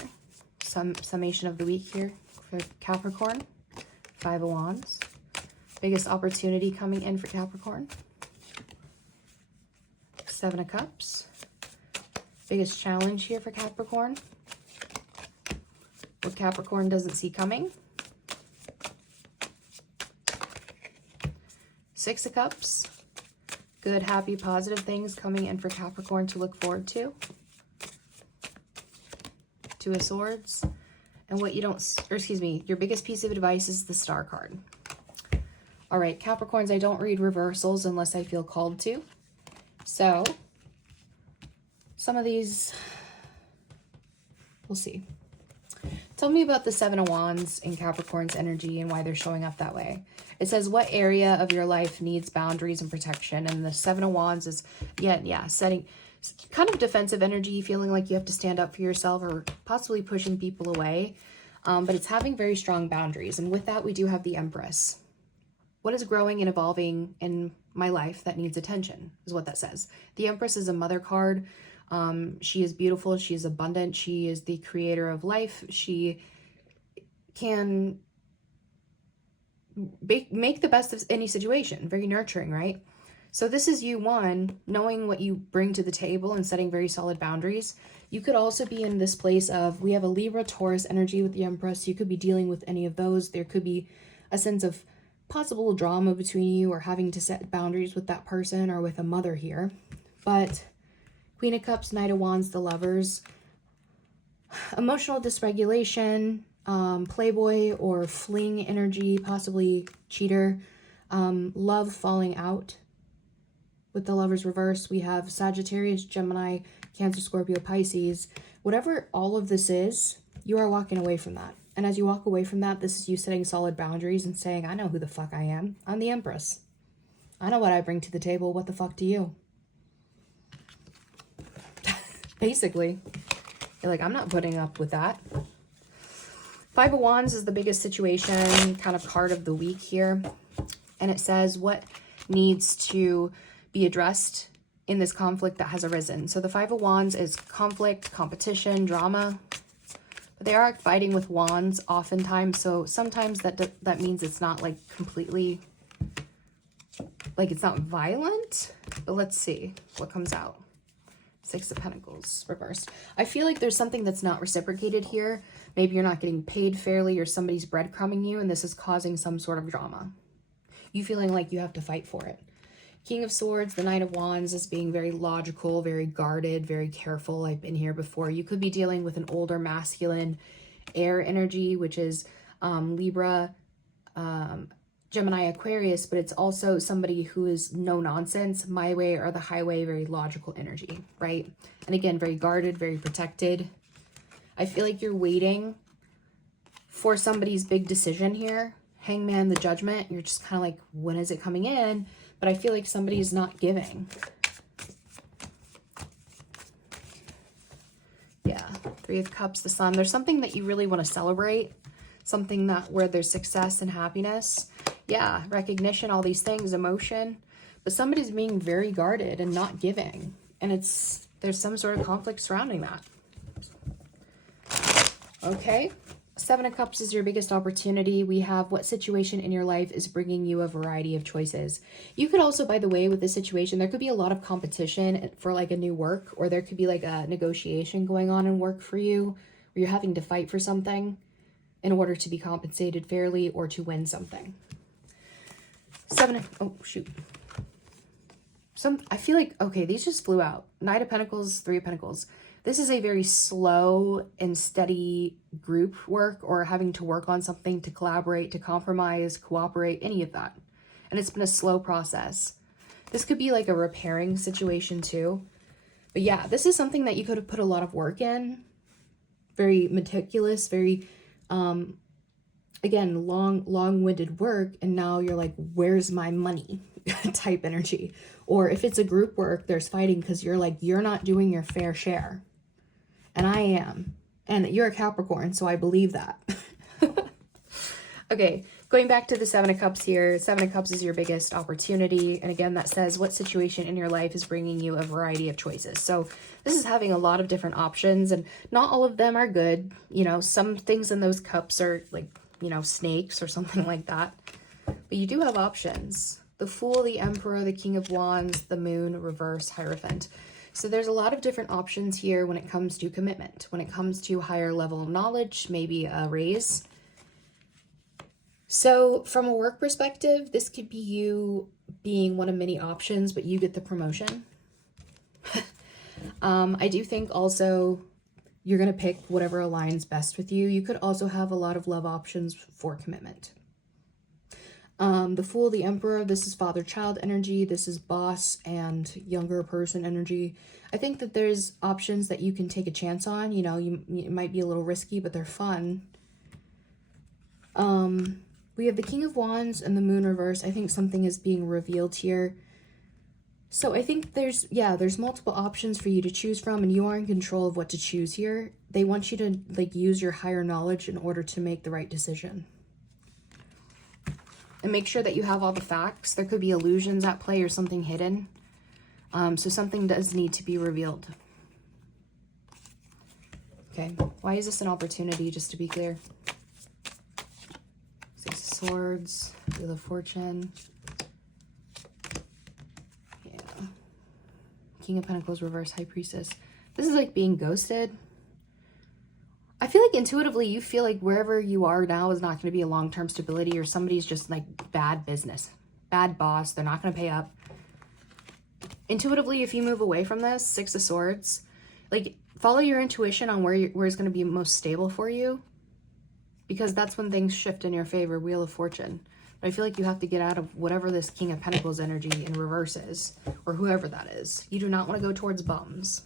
Summation of the week here for Capricorn. 5 of Wands. Biggest opportunity coming in for Capricorn. 7 of Cups. Biggest challenge here for Capricorn. What Capricorn doesn't see coming. 6 of Cups. Good, happy, positive things coming in for Capricorn to look forward to. 2 of Swords. And what you don't, or excuse me, your biggest piece of advice is the Star card. All right, Capricorns, I don't read reversals unless I feel called to. So, some of these, we'll see. Tell me about the 7 of Wands in Capricorn's energy and why they're showing up that way. It says, what area of your life needs boundaries and protection? And the 7 of Wands is, setting kind of defensive energy, feeling like you have to stand up for yourself or possibly pushing people away. But it's having very strong boundaries. And with that, we do have the Empress. What is growing and evolving in my life that needs attention is what that says. The Empress is a mother card. She is beautiful. She is abundant. She is the creator of life. She can make the best of any situation. Very nurturing, right? So this is you, one, knowing what you bring to the table and setting very solid boundaries. You could also be in this place of, we have a Libra, Taurus energy with the Empress. You could be dealing with any of those. There could be a sense of possible drama between you or having to set boundaries with that person or with a mother here. But Queen of Cups, Knight of Wands, the Lovers, emotional dysregulation, playboy or fling energy, possibly cheater, love falling out. With the Lovers reverse, we have Sagittarius, Gemini, Cancer, Scorpio, Pisces. Whatever all of this is, you are walking away from that. And as you walk away from that, this is you setting solid boundaries and saying, I know who the fuck I am. I'm the Empress. I know what I bring to the table. What the fuck do you? Basically. You're like, I'm not putting up with that. 5 of Wands is the biggest situation, kind of card of the week here. And it says what needs to be addressed in this conflict that has arisen. So the 5 of Wands is conflict, competition, drama. But they are fighting with wands oftentimes. So sometimes that means it's not like completely, like it's not violent. But let's see what comes out. 6 of Pentacles reversed. I feel like there's something that's not reciprocated here. Maybe you're not getting paid fairly or somebody's breadcrumbing you and this is causing some sort of drama. You feeling like you have to fight for it. King of Swords, the Knight of Wands is being very logical, very guarded, very careful. I've been here before. You could be dealing with an older masculine air energy, which is Libra, Gemini, Aquarius, but it's also somebody who is no nonsense, my way or the highway, very logical energy, right? And again, very guarded, very protected. I feel like you're waiting for somebody's big decision here. Hangman, the Judgment, you're just kind of like, when is it coming in? But I feel like somebody's not giving. Yeah, 3 of Cups, the Sun. There's something that you really want to celebrate. Something that where there's success and happiness. Yeah, recognition, all these things, emotion. But somebody's being very guarded and not giving. And there's some sort of conflict surrounding that. Okay. 7 of Cups is your biggest opportunity. We have what situation in your life is bringing you a variety of choices. You could also, by the way, with this situation, there could be a lot of competition for like a new work, or there could be like a negotiation going on in work for you, where you're having to fight for something in order to be compensated fairly or to win something. Oh, shoot. I feel like, okay, these just flew out. Knight of Pentacles, 3 of Pentacles. This is a very slow and steady group work, or having to work on something, to collaborate, to compromise, cooperate, any of that. And it's been a slow process. This could be like a repairing situation too. But yeah, this is something that you could have put a lot of work in. Very meticulous, very, again, long-winded work. And now you're like, where's my money type energy. Or if it's a group work, there's fighting because you're like, you're not doing your fair share. And I am. And you're a Capricorn, so I believe that. Okay, going back to the Seven of Cups here. Seven of Cups is your biggest opportunity. And again, that says what situation in your life is bringing you a variety of choices. So this is having a lot of different options, and not all of them are good. You know, some things in those cups are like, you know, snakes or something like that. But you do have options. The Fool, the Emperor, the King of Wands, the Moon, Reverse, Hierophant. So there's a lot of different options here when it comes to commitment, when it comes to higher level of knowledge, maybe a raise. So from a work perspective, this could be you being one of many options, but you get the promotion. I do think also you're going to pick whatever aligns best with you. You could also have a lot of love options for commitment. The Fool, the Emperor, this is father-child energy. This is boss and younger person energy. I think that there's options that you can take a chance on. You know, it might be a little risky, but they're fun. We have the King of Wands and the Moon reverse. I think something is being revealed here. So I think there's multiple options for you to choose from, and you are in control of what to choose here. They want you to like use your higher knowledge in order to make the right decision. And make sure that you have all the facts. There could be illusions at play or something hidden. So something does need to be revealed. Okay, why is this an opportunity, just to be clear? Six of Swords, Wheel of Fortune. Yeah. King of Pentacles, Reverse, High Priestess. This is like being ghosted. I feel like intuitively you feel like wherever you are now is not going to be a long-term stability, or somebody's just like bad business, bad boss. They're not going to pay up. Intuitively, if you move away from this, Six of Swords, like follow your intuition on where it's going to be most stable for you, because that's when things shift in your favor. Wheel of Fortune. But I feel like you have to get out of whatever this King of Pentacles energy in reverse is, or whoever that is. You do not want to go towards bums.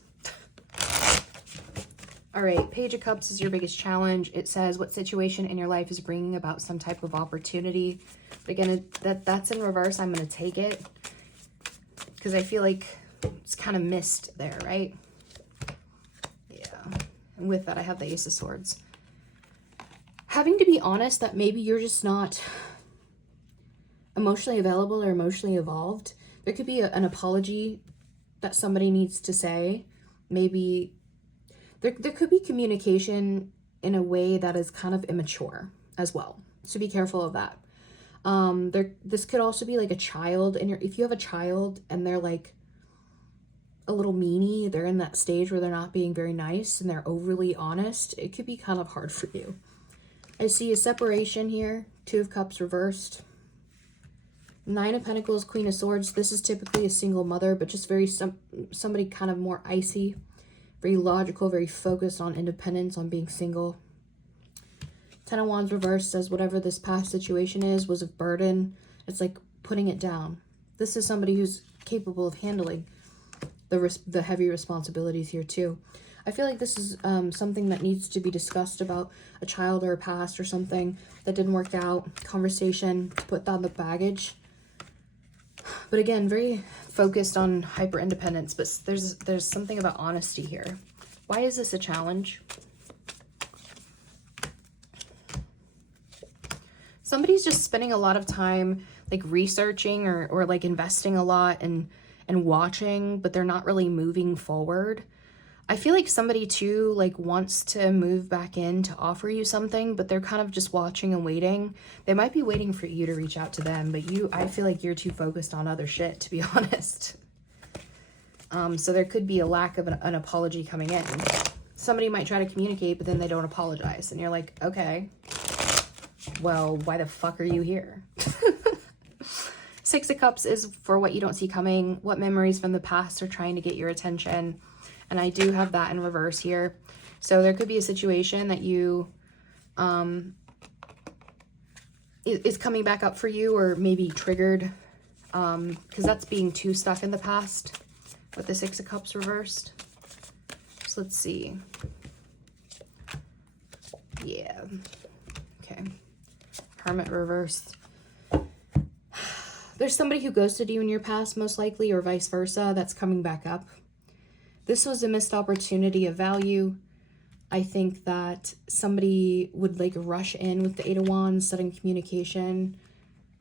All right, Page of Cups is your biggest challenge. It says what situation in your life is bringing about some type of opportunity. But again, that's in reverse. I'm going to take it because I feel like it's kind of missed there, right? Yeah. And with that, I have the Ace of Swords. Having to be honest that maybe you're just not emotionally available or emotionally evolved. There could be an apology that somebody needs to say. Maybe there could be communication in a way that is kind of immature as well. So be careful of that. This could also be like a child, and if you have a child and they're like a little meanie, they're in that stage where they're not being very nice and they're overly honest, it could be kind of hard for you. I see a separation here. Two of Cups reversed. Nine of Pentacles, Queen of Swords. This is typically a single mother, but just somebody kind of more icy. Very logical, very focused on independence, on being single. Ten of Wands reversed says whatever this past situation was a burden. It's like putting it down. This is somebody who's capable of handling the heavy responsibilities here too. I feel like this is something that needs to be discussed about a child or a past or something that didn't work out. Conversation to put down the baggage. But again, very focused on hyper independence, but there's something about honesty here. Why is this a challenge? Somebody's just spending a lot of time like researching or like investing a lot and watching, but they're not really moving forward. I feel like somebody too like wants to move back in to offer you something, but they're kind of just watching and waiting. They might be waiting for you to reach out to them, but I feel like you're too focused on other shit, to be honest. So there could be a lack of an apology coming in. Somebody might try to communicate, but then they don't apologize. And you're like, okay, well, why the fuck are you here? Six of Cups is for what you don't see coming, what memories from the past are trying to get your attention. And I do have that in reverse here. So there could be a situation that you is coming back up for you, or maybe triggered, because that's being too stuck in the past with the Six of Cups reversed. So let's see. Yeah. Okay. Hermit reversed. There's somebody who ghosted you in your past, most likely, or vice versa, that's coming back up. This was a missed opportunity of value. I think that somebody would like rush in with the Eight of Wands, sudden communication.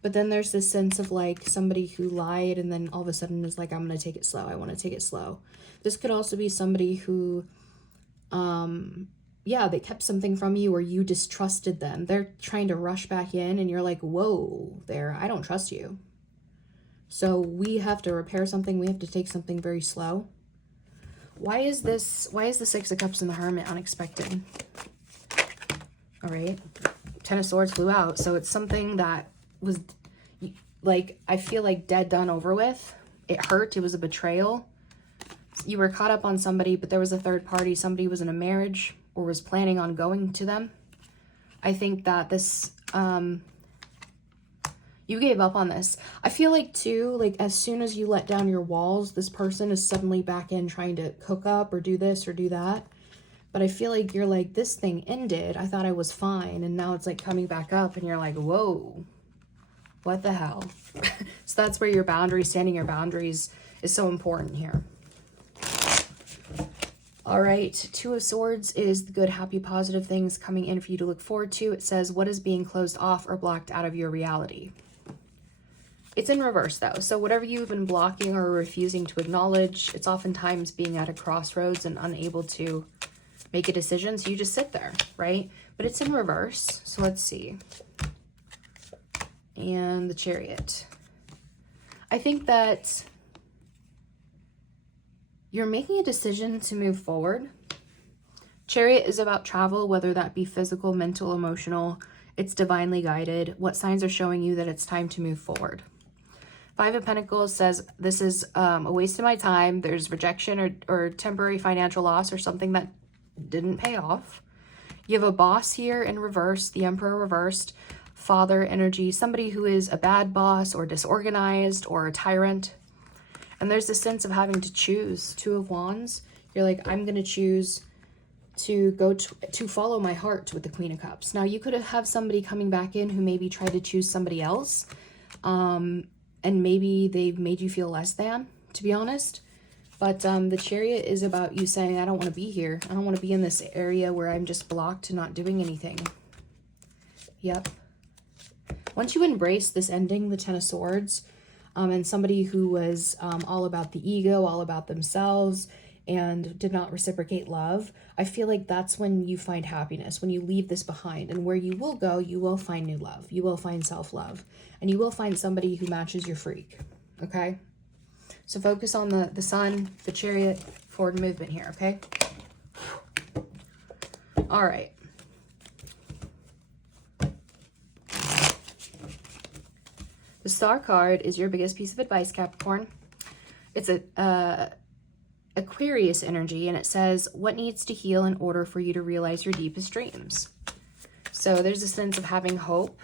But then there's this sense of like somebody who lied and then all of a sudden is like, I'm going to take it slow. I want to take it slow. This could also be somebody who, yeah, they kept something from you or you distrusted them. They're trying to rush back in and you're like, whoa, there, I don't trust you. So we have to repair something. We have to take something very slow. Why is the Six of Cups and the Hermit unexpected? All right. Ten of Swords flew out. So it's something that was like, I feel like dead, done, over with. It hurt. It was a betrayal. You were caught up on somebody, but there was a third party. Somebody was in a marriage or was planning on going to them. I think that this, you gave up on this. I feel like too, like as soon as you let down your walls, this person is suddenly back in trying to cook up or do this or do that. But I feel like you're like, this thing ended. I thought I was fine. And now it's like coming back up and you're like, whoa, what the hell? So that's where your boundaries, standing your boundaries is so important here. All right, Two of Swords is the good, happy, positive things coming in for you to look forward to. It says, what is being closed off or blocked out of your reality? It's in reverse though. So whatever you've been blocking or refusing to acknowledge, it's oftentimes being at a crossroads and unable to make a decision. So you just sit there, right? But it's in reverse. So let's see. And the Chariot. I think that you're making a decision to move forward. Chariot is about travel, whether that be physical, mental, emotional. It's divinely guided. What signs are showing you that it's time to move forward? Five of Pentacles says this is a waste of my time. There's rejection or temporary financial loss or something that didn't pay off. You have a boss here in reverse, the Emperor reversed, father energy, somebody who is a bad boss or disorganized or a tyrant. And there's this sense of having to choose. Two of Wands. You're like, I'm going to choose to go to follow my heart with the Queen of Cups. Now, you could have somebody coming back in who maybe tried to choose somebody else. And maybe they've made you feel less than, to be honest. But the Chariot is about you saying, I don't want to be here. I don't want to be in this area where I'm just blocked and not doing anything. Yep. Once you embrace this ending, the Ten of Swords, and somebody who was all about the ego, all about themselves, and did not reciprocate love, I feel like that's when you find happiness, when you leave this behind. And where you will go, you will find new love. You will find self-love. And you will find somebody who matches your freak, okay? So focus on the Sun, the Chariot, forward movement here, okay? All right. The Star card is your biggest piece of advice, Capricorn. It's a Aquarius energy, and it says, what needs to heal in order for you to realize your deepest dreams? So there's a sense of having hope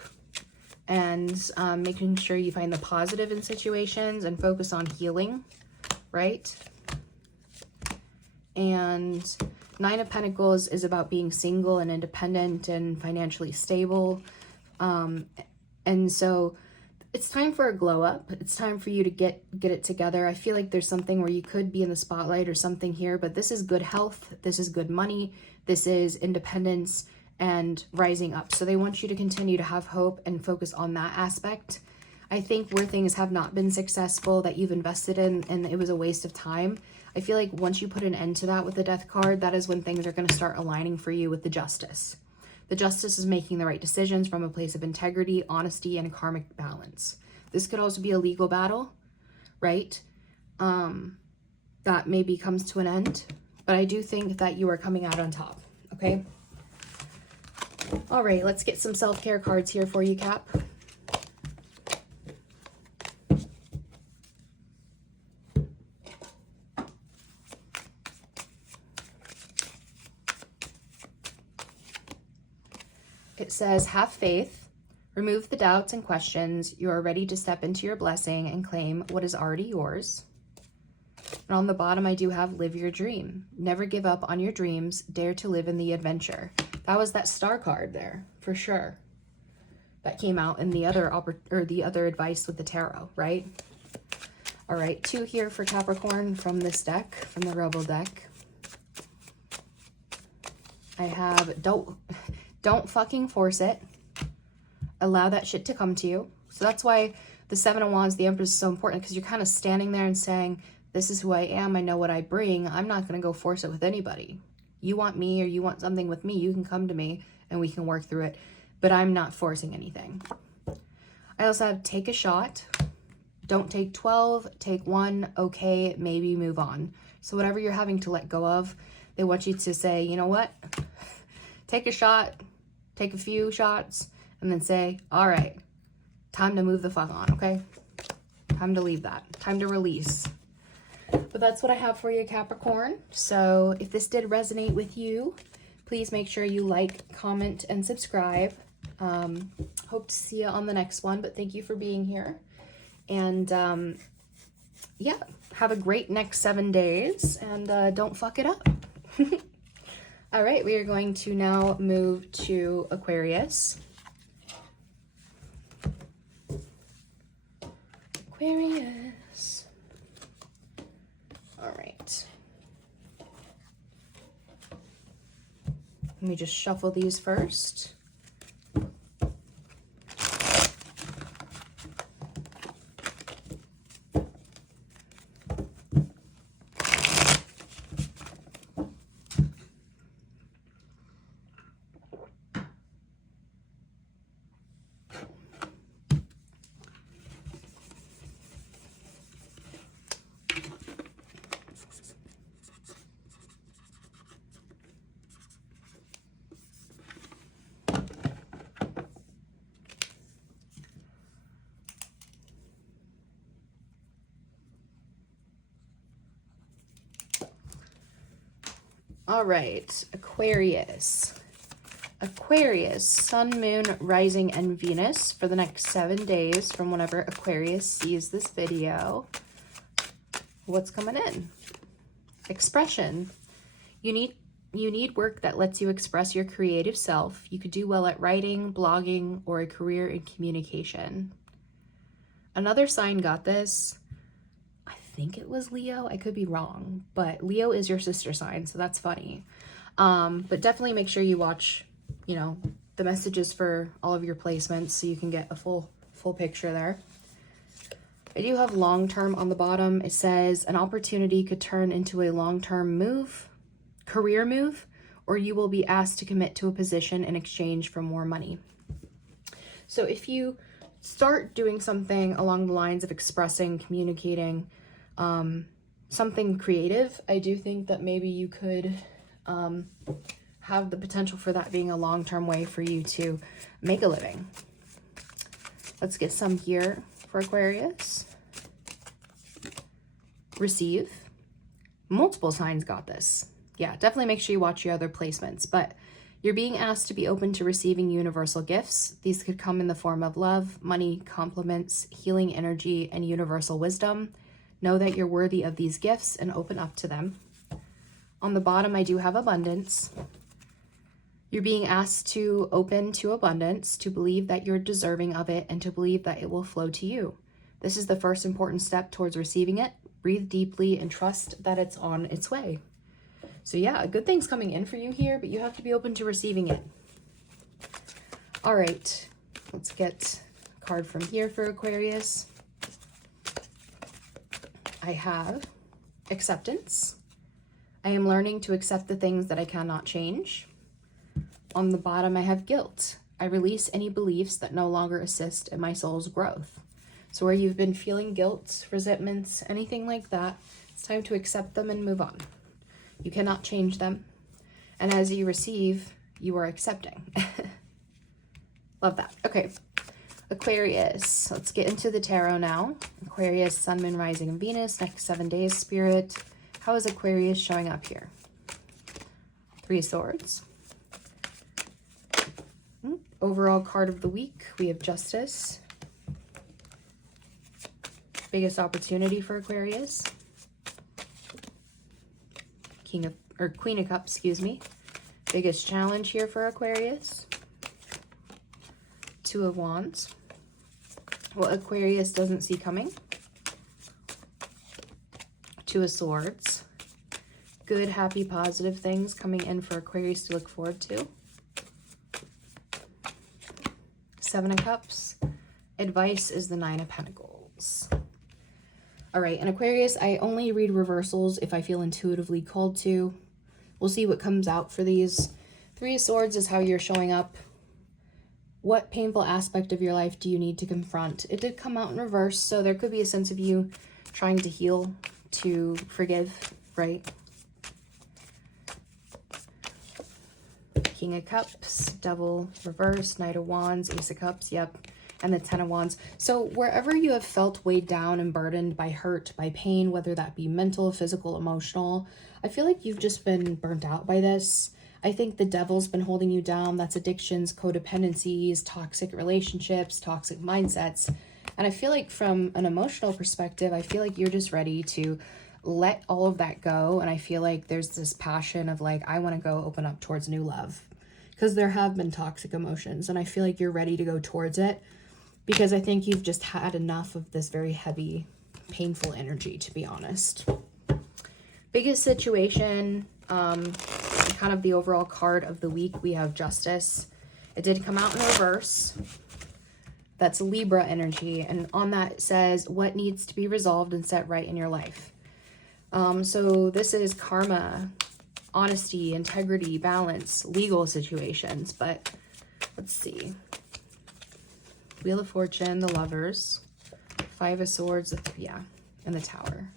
and making sure you find the positive in situations and focus on healing, right? And Nine of Pentacles is about being single and independent and financially stable. And so it's time for a glow up. It's time for you to get it together. I feel like there's something where you could be in the spotlight or something here, but this is good health. This is good money. This is independence and rising up. So they want you to continue to have hope and focus on that aspect. I think where things have not been successful that you've invested in and it was a waste of time, I feel like once you put an end to that with the Death card, that is when things are going to start aligning for you with the Justice. The Justice is making the right decisions from a place of integrity, honesty, and karmic balance. This could also be a legal battle, right? That maybe comes to an end. But I do think that you are coming out on top, okay? All right, let's get some self-care cards here for you, Cap. it says, have faith, remove the doubts and questions. You are ready to step into your blessing and claim what is already yours. And on the bottom, I do have live your dream. Never give up on your dreams. Dare to live in the adventure. That was that star card there, for sure. That came out in the other advice with the tarot, right? All right, 2 here for Capricorn from this deck, from the Rebel deck. I have don't fucking force it. Allow that shit to come to you. So that's why the 7 of Wands, the Empress, is so important, because you're kind of standing there and saying, this is who I am. I know what I bring. I'm not going to go force it with anybody. You want me or you want something with me, you can come to me and we can work through it. But I'm not forcing anything. I also have take a shot. Don't take 12, take 1, okay, maybe move on. So whatever you're having to let go of, they want you to say, you know what? Take a shot, take a few shots, and then say, all right, time to move the fuck on, okay? Time to leave that. Time to release. But that's what I have for you, Capricorn. So if this did resonate with you, please make sure you like, comment, and subscribe. Hope to see you on the next one, but thank you for being here. And yeah, have a great next 7 days, and don't fuck it up. All right, we are going to now move to Aquarius. Aquarius. All right. Let me just shuffle these first. All right, Aquarius. Aquarius, Sun, Moon, Rising, and Venus for the next 7 days from whenever Aquarius sees this video. What's coming in? Expression. You need work that lets you express your creative self. You could do well at writing, blogging, or a career in communication. Another sign got this. I think it was Leo. I could be wrong, but Leo is your sister sign, so that's funny. But definitely make sure you watch, you know, the messages for all of your placements so you can get a full picture there. I do have long-term on the bottom. It says an opportunity could turn into a long-term move, career move, or you will be asked to commit to a position in exchange for more money. So if you start doing something along the lines of expressing, communicating, something creative, I do think that maybe you could have the potential for that being a long-term way for you to make a living. Let's get some here for Aquarius. Receive. Multiple signs got this. Yeah, definitely make sure you watch your other placements, but you're being asked to be open to receiving universal gifts. These could come in the form of love, money, compliments, healing energy, and universal wisdom. Know that you're worthy of these gifts and open up to them. On the bottom, I do have abundance. You're being asked to open to abundance, to believe that you're deserving of it, and to believe that it will flow to you. This is the first important step towards receiving it. Breathe deeply and trust that it's on its way. So yeah, good things coming in for you here, but you have to be open to receiving it. All right, let's get a card from here for Aquarius. I have acceptance. I am learning to accept the things that I cannot change. On the bottom, I have guilt. I release any beliefs that no longer assist in my soul's growth. So where you've been feeling guilt, resentments, anything like that, it's time to accept them and move on. You cannot change them. And as you receive, you are accepting. Love that. Okay. Aquarius. Let's get into the tarot now. Aquarius, Sun, Moon, Rising, and Venus. Next 7 days, Spirit. How is Aquarius showing up here? 3 of Swords. Overall card of the week, we have Justice. Biggest opportunity for Aquarius. Queen of Cups, excuse me. Biggest challenge here for Aquarius. Two of Wands. What Aquarius doesn't see coming. Two of Swords. Good, happy, positive things coming in for Aquarius to look forward to. Seven of Cups. Advice is the Nine of Pentacles. All right, in Aquarius, I only read reversals if I feel intuitively called to. We'll see what comes out for these. Three of Swords is how you're showing up. What painful aspect of your life do you need to confront? It did come out in reverse, so there could be a sense of you trying to heal, to forgive, right? King of Cups, Devil, reverse, Knight of Wands, Ace of Cups, yep, and the Ten of Wands. So wherever you have felt weighed down and burdened by hurt, by pain, whether that be mental, physical, emotional, I feel like you've just been burnt out by this. I think the Devil's been holding you down. That's addictions, codependencies, toxic relationships, toxic mindsets. And I feel like from an emotional perspective, I feel like you're just ready to let all of that go. And I feel like there's this passion of like, I want to go open up towards new love, because there have been toxic emotions and I feel like you're ready to go towards it, because I think you've just had enough of this very heavy, painful energy, to be honest. Biggest situation, kind of the overall card of the week, we have Justice. It did come out in reverse. That's Libra energy. And on that it says, what needs to be resolved and set right in your life? So this is karma, honesty, integrity, balance, legal situations. But let's see. Wheel of Fortune, the Lovers, Five of Swords, and the Tower.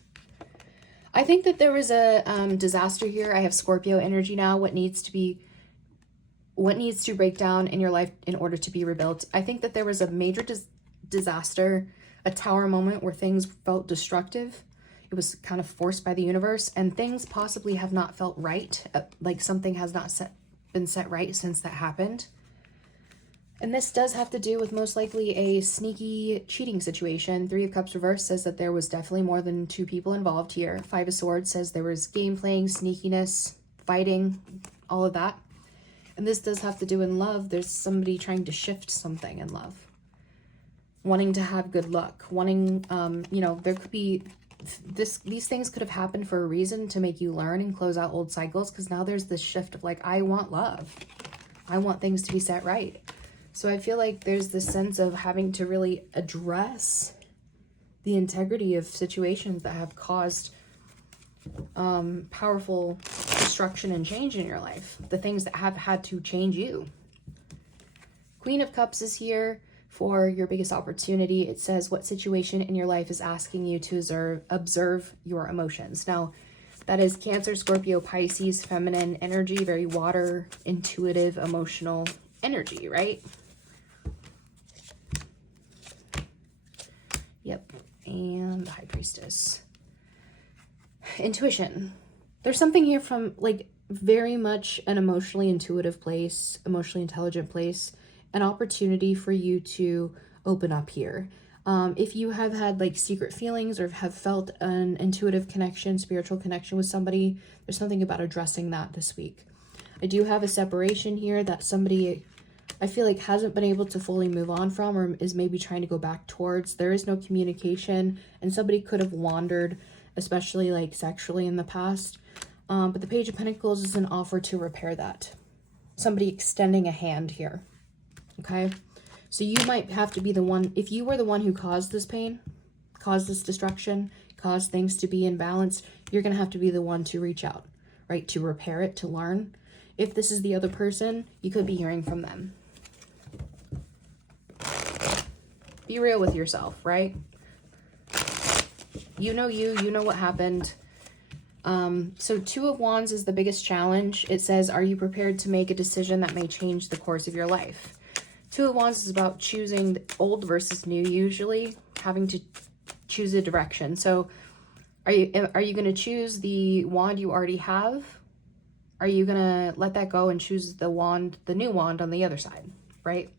I think that there was a disaster here. I have Scorpio energy now. What needs to break down in your life in order to be rebuilt? I think that there was a major disaster, a tower moment where things felt destructive. It was kind of forced by the universe, and things possibly have not felt right. Like something has not been set right since that happened. And this does have to do with most likely a sneaky cheating situation. Three of Cups reverse says that there was definitely more than two people involved here. Five of Swords says there was game playing, sneakiness, fighting, all of that. And this does have to do in love. There's somebody trying to shift something in love. Wanting to have good luck. Wanting, there could be... These things could have happened for a reason, to make you learn and close out old cycles, because now there's this shift of like, I want love. I want things to be set right. So I feel like there's this sense of having to really address the integrity of situations that have caused powerful destruction and change in your life. The things that have had to change you. Queen of Cups is here for your biggest opportunity. It says, what situation in your life is asking you to observe your emotions? Now, that is Cancer, Scorpio, Pisces, feminine energy, very water, intuitive, emotional energy, right? Yep, and the High Priestess. Intuition. There's something here from like very much an emotionally intuitive place, emotionally intelligent place, an opportunity for you to open up here. If you have had like secret feelings or have felt an intuitive connection, spiritual connection with somebody, there's something about addressing that this week. I do have a separation here that somebody, I feel like, hasn't been able to fully move on from, or is maybe trying to go back towards. There is no communication, and somebody could have wandered, especially like sexually in the past. But the Page of Pentacles is an offer to repair that. Somebody extending a hand here. Okay? So you might have to be the one, if you were the one who caused this pain, caused this destruction, caused things to be imbalanced, you're going to have to be the one to reach out, right? To repair it, to learn. If this is the other person, you could be hearing from them. Be real with yourself, right? You know what happened. So Two of Wands is the biggest challenge. It says, are you prepared to make a decision that may change the course of your life? Two of Wands is about choosing old versus new, usually having to choose a direction. So are you going to choose the wand you already have? Are you going to let that go and choose the new wand on the other side, right?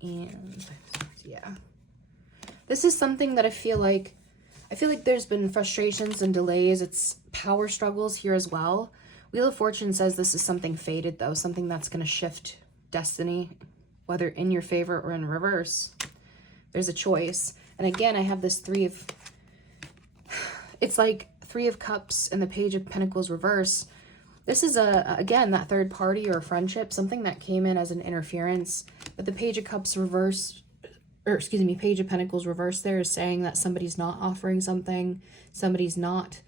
And yeah, this is something that I feel like there's been frustrations and delays. It's power struggles here as well. Wheel of Fortune says this is something fated, though, something that's going to shift destiny, whether in your favor or in reverse. There's a choice. And again, I have this it's like Three of Cups and the Page of Pentacles reverse. This is again, that third party or friendship, something that came in as an interference. But the Page of Cups reverse, or excuse me, Page of Pentacles reverse there is saying that somebody's not offering something, somebody's not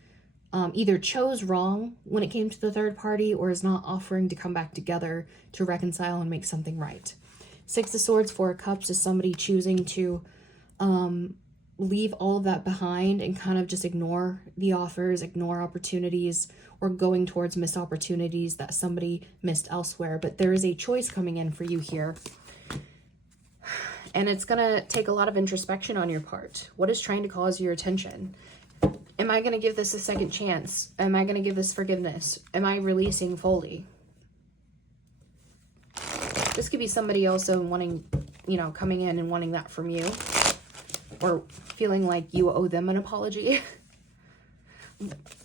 either chose wrong when it came to the third party or is not offering to come back together to reconcile and make something right. Six of Swords, Four of Cups is somebody choosing to leave all of that behind and kind of just ignore the offers, ignore opportunities, or going towards missed opportunities that somebody missed elsewhere. But there is a choice coming in for you here. And it's going to take a lot of introspection on your part. What is trying to cause your attention? Am I going to give this a second chance? Am I going to give this forgiveness? Am I releasing fully? This could be somebody also wanting, you know, coming in and wanting that from you. Or feeling like you owe them an apology.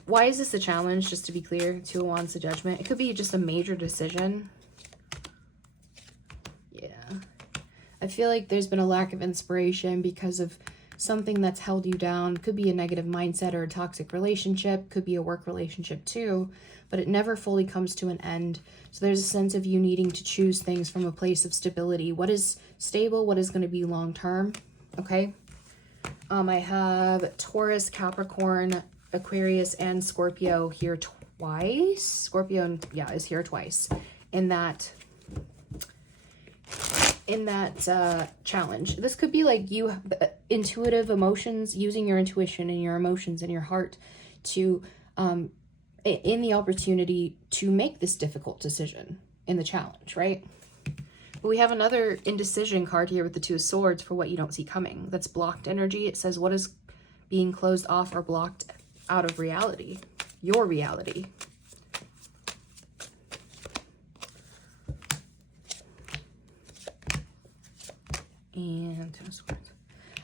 Why is this a challenge? Just to be clear, Two of Wands, the Judgment. It could be just a major decision. Yeah. I feel like there's been a lack of inspiration because of something that's held you down. Could be a negative mindset or a toxic relationship. Could be a work relationship too. But it never fully comes to an end. So there's a sense of you needing to choose things from a place of stability. What is stable? What is going to be long term? Okay. I have Taurus, Capricorn, Aquarius, and Scorpio here twice. Scorpio, yeah, is here twice in that challenge. This could be like you, intuitive emotions, using your intuition and your emotions and your heart to, in the opportunity to make this difficult decision in the challenge, right? But we have another indecision card here with the Two of Swords for what you don't see coming. That's blocked energy. It says, what is being closed off or blocked out of reality? Your reality. And Ten of Swords.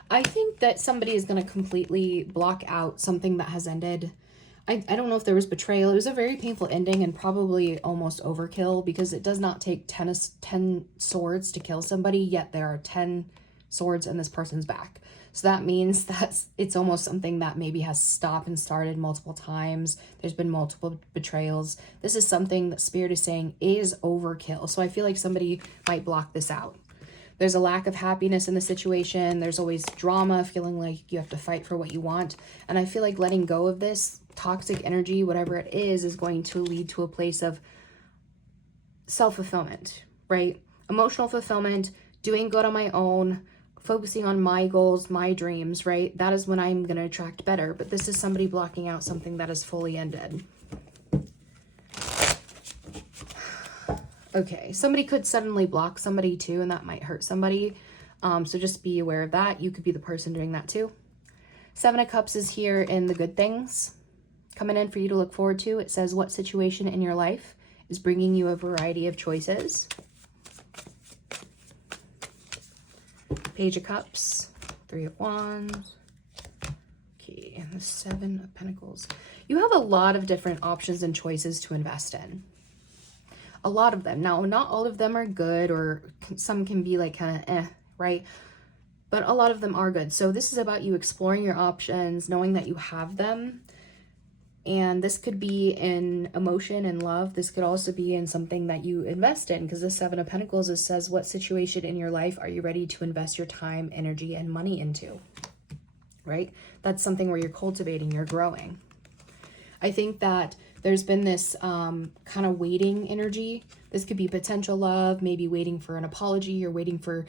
I think that somebody is going to completely block out something that has ended. I don't know if there was betrayal. It was a very painful ending and probably almost overkill because it does not take 10 swords to kill somebody, yet there are 10 swords in this person's back. So that means that it's almost something that maybe has stopped and started multiple times. There's been multiple betrayals. This is something that Spirit is saying is overkill. So I feel like somebody might block this out. There's a lack of happiness in the situation. There's always drama, feeling like you have to fight for what you want. And I feel like letting go of this toxic energy, whatever it is going to lead to a place of self-fulfillment, right? Emotional fulfillment, doing good on my own, focusing on my goals, my dreams, right? That is when I'm going to attract better. But this is somebody blocking out something that is fully ended. Okay, somebody could suddenly block somebody too, and that might hurt somebody. So just be aware of that. You could be the person doing that too. Seven of Cups is here in the good things coming in for you to look forward to. It says, what situation in your life is bringing you a variety of choices? Page of Cups, Three of Wands. Okay, and the Seven of Pentacles. You have a lot of different options and choices to invest in. A lot of them. Now, not all of them are good, or some can be like kind of right? But a lot of them are good. So this is about you exploring your options, knowing that you have them. And this could be in emotion and love. This could also be in something that you invest in, because the Seven of Pentacles, it says, what situation in your life are you ready to invest your time, energy, and money into? Right? That's something where you're cultivating, you're growing. I think that there's been this kind of waiting energy. This could be potential love, maybe waiting for an apology or waiting for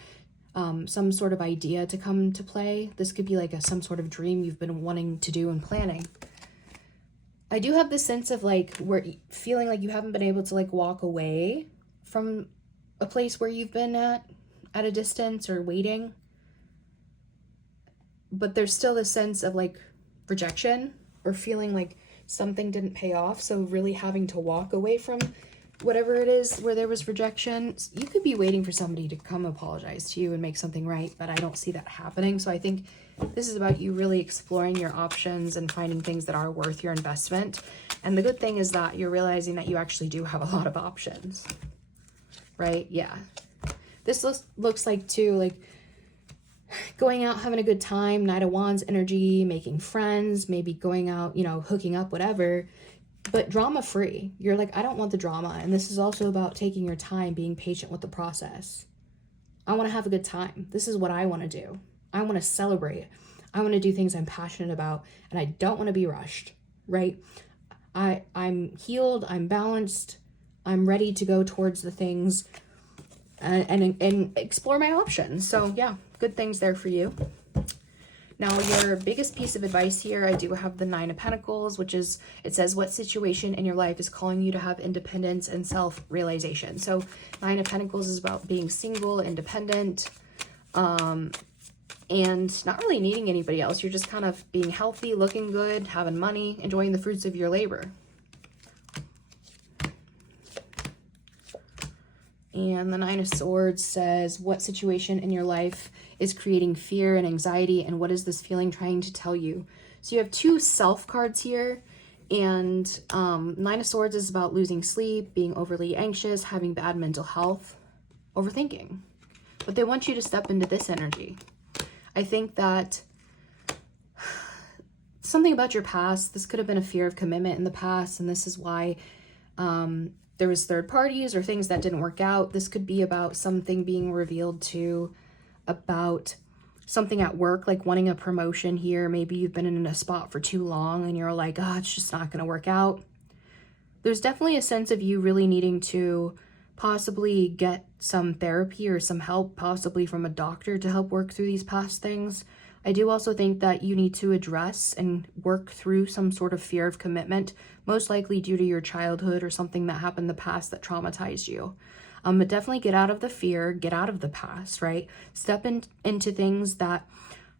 some sort of idea to come to play. This could be like some sort of dream you've been wanting to do and planning. I do have this sense of like feeling like you haven't been able to like walk away from a place where you've been at a distance or waiting. But there's still this sense of like rejection or feeling like something didn't pay off. So really having to walk away from whatever it is where there was rejection. You could be waiting for somebody to come apologize to you and make something right, but I don't see that happening. So I think this is about you really exploring your options and finding things that are worth your investment. And the good thing is that you're realizing that you actually do have a lot of options, right? Yeah. This looks like too, like going out, having a good time, Knight of Wands energy, making friends, maybe going out, you know, hooking up, whatever, but drama free. You're like, I don't want the drama. And this is also about taking your time, being patient with the process. I want to have a good time. This is what I want to do. I want to celebrate. I want to do things I'm passionate about, and I don't want to be rushed, right? I'm healed, I'm balanced, I'm ready to go towards the things and explore my options. So yeah, good things there for you. Now, your biggest piece of advice here, I do have the Nine of Pentacles, which is, it says, what situation in your life is calling you to have independence and self-realization? So Nine of Pentacles is about being single, independent, and not really needing anybody else. You're just kind of being healthy, looking good, having money, enjoying the fruits of your labor. And the Nine of Swords says, what situation in your life is creating fear and anxiety, and what is this feeling trying to tell you? So you have two self cards here, and Nine of Swords is about losing sleep, being overly anxious, having bad mental health, overthinking. But they want you to step into this energy. I think that something about your past, this could have been a fear of commitment in the past, and this is why there was third parties or things that didn't work out. This could be about something being revealed to, about something at work, like wanting a promotion here. Maybe you've been in a spot for too long and you're like, oh, it's just not going to work out. There's definitely a sense of you really needing to possibly get some therapy or some help, possibly from a doctor, to help work through these past things. I do also think that you need to address and work through some sort of fear of commitment, most likely due to your childhood or something that happened in the past that traumatized you. But definitely get out of the fear, get out of the past, right? Step into things that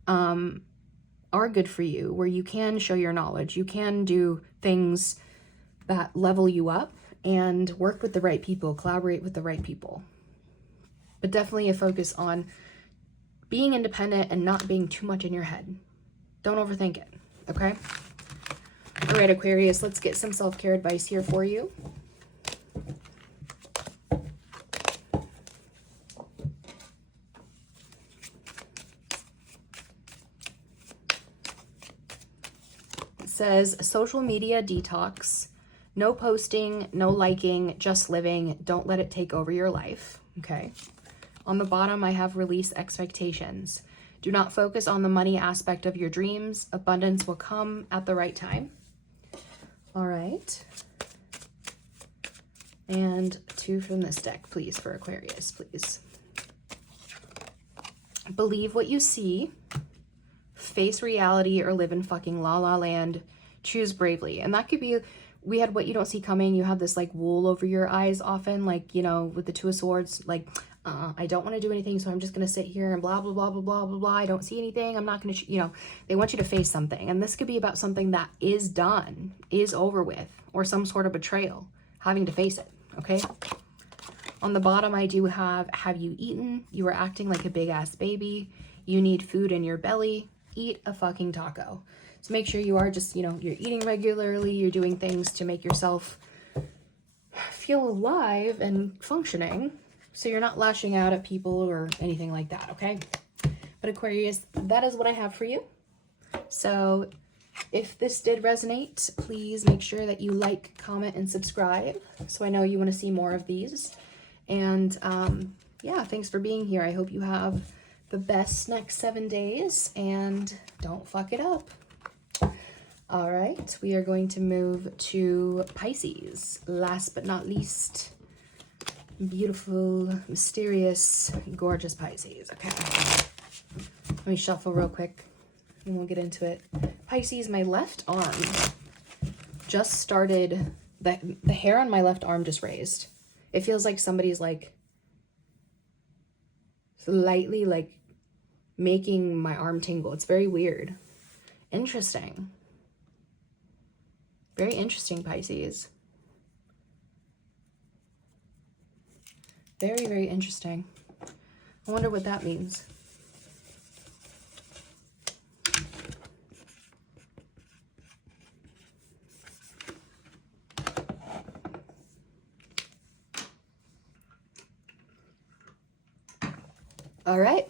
are good for you, where you can show your knowledge. You can do things that level you up and work with the right people, collaborate with the right people. But definitely a focus on being independent and not being too much in your head. Don't overthink it, okay? All right, Aquarius, let's get some self-care advice here for you. It says, social media detox. No posting, no liking, just living. Don't let it take over your life, okay? On the bottom, I have release expectations. Do not focus on the money aspect of your dreams. Abundance will come at the right time. All right. And two from this deck, please, for Aquarius, please. Believe what you see. Face reality or live in fucking la la land. Choose bravely. And that could be, we had what you don't see coming. You have this like wool over your eyes often, like, you know, with the Two of Swords, like, I don't want to do anything, so I'm just going to sit here and blah, blah, blah, blah, blah, blah, blah. I don't see anything. I'm not going to, you know, they want you to face something. And this could be about something that is done, is over with, or some sort of betrayal, having to face it, okay? On the bottom, I do have you eaten? You are acting like a big-ass baby. You need food in your belly. Eat a fucking taco. So make sure you are just, you know, you're eating regularly. You're doing things to make yourself feel alive and functioning. So you're not lashing out at people or anything like that, okay? But Aquarius, that is what I have for you. So if this did resonate, please make sure that you like, comment, and subscribe, so I know you want to see more of these. And yeah, thanks for being here. I hope you have the best next 7 days, and don't fuck it up. All right, we are going to move to Pisces. Last but not least, beautiful, mysterious, gorgeous Pisces. Okay, let me shuffle real quick and we'll get into it. Pisces, my left arm just started, the hair on my left arm just raised. It feels like somebody's like lightly like making my arm tingle. It's very weird. Interesting. Very interesting, Pisces. Very, very interesting. I wonder what that means. All right.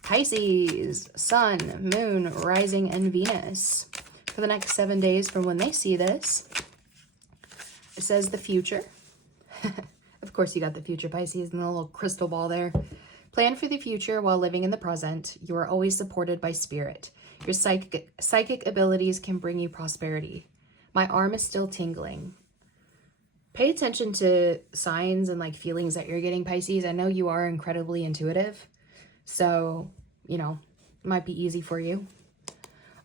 Pisces, Sun, Moon, Rising, and Venus. For the next 7 days from when they see this, it says the future. Of course you got the future, Pisces, and the little crystal ball there. Plan for the future while living in the present. You are always supported by spirit. Your psychic abilities can bring you prosperity. My arm is still tingling. Pay attention to signs and like feelings that you're getting, Pisces. I know you are incredibly intuitive, so, you know, it might be easy for you.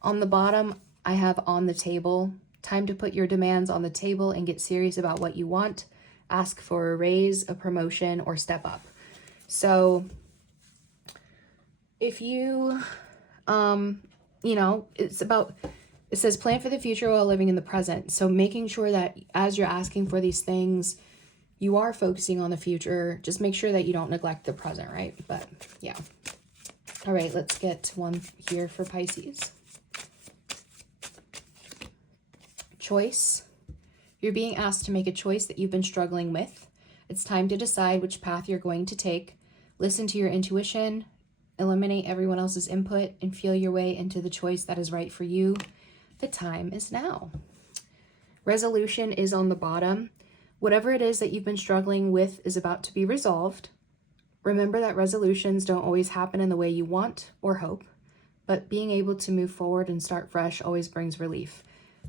On the bottom, I have on the table. Time to put your demands on the table and get serious about what you want. Ask for a raise, a promotion, or step up. So if you, you know, it says plan for the future while living in the present. So making sure that as you're asking for these things, you are focusing on the future. Just make sure that you don't neglect the present, right? But yeah. All right, let's get one here for Pisces. Choice. You're being asked to make a choice that you've been struggling with. It's time to decide which path you're going to take. Listen to your intuition, eliminate everyone else's input, and feel your way into the choice that is right for you. The time is now. Resolution is on the bottom. Whatever it is that you've been struggling with is about to be resolved. Remember that resolutions don't always happen in the way you want or hope, but being able to move forward and start fresh always brings relief.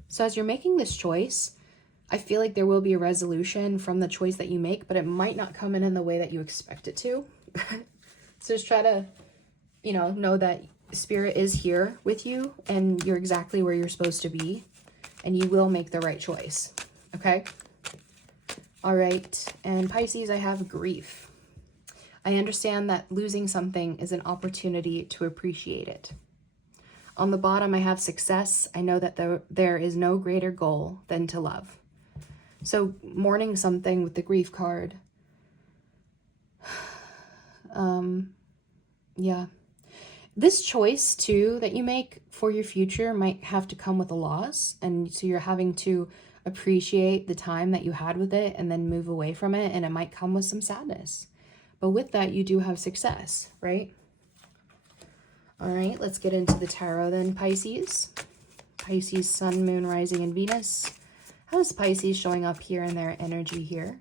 So as you're making this choice, I feel like there will be a resolution from the choice that you make, but it might not come in the way that you expect it to. So just try to, you know that Spirit is here with you and you're exactly where you're supposed to be and you will make the right choice. Okay? All right. And Pisces, I have grief. I understand that losing something is an opportunity to appreciate it. On the bottom, I have success. I know that there is no greater goal than to love. So mourning something with the grief card. Yeah. This choice too that you make for your future might have to come with a loss. And so you're having to appreciate the time that you had with it and then move away from it. And it might come with some sadness. But with that, you do have success, right? All right, let's get into the tarot then, Pisces. Pisces, Sun, Moon, Rising, and Venus. How is Pisces showing up here in their energy here?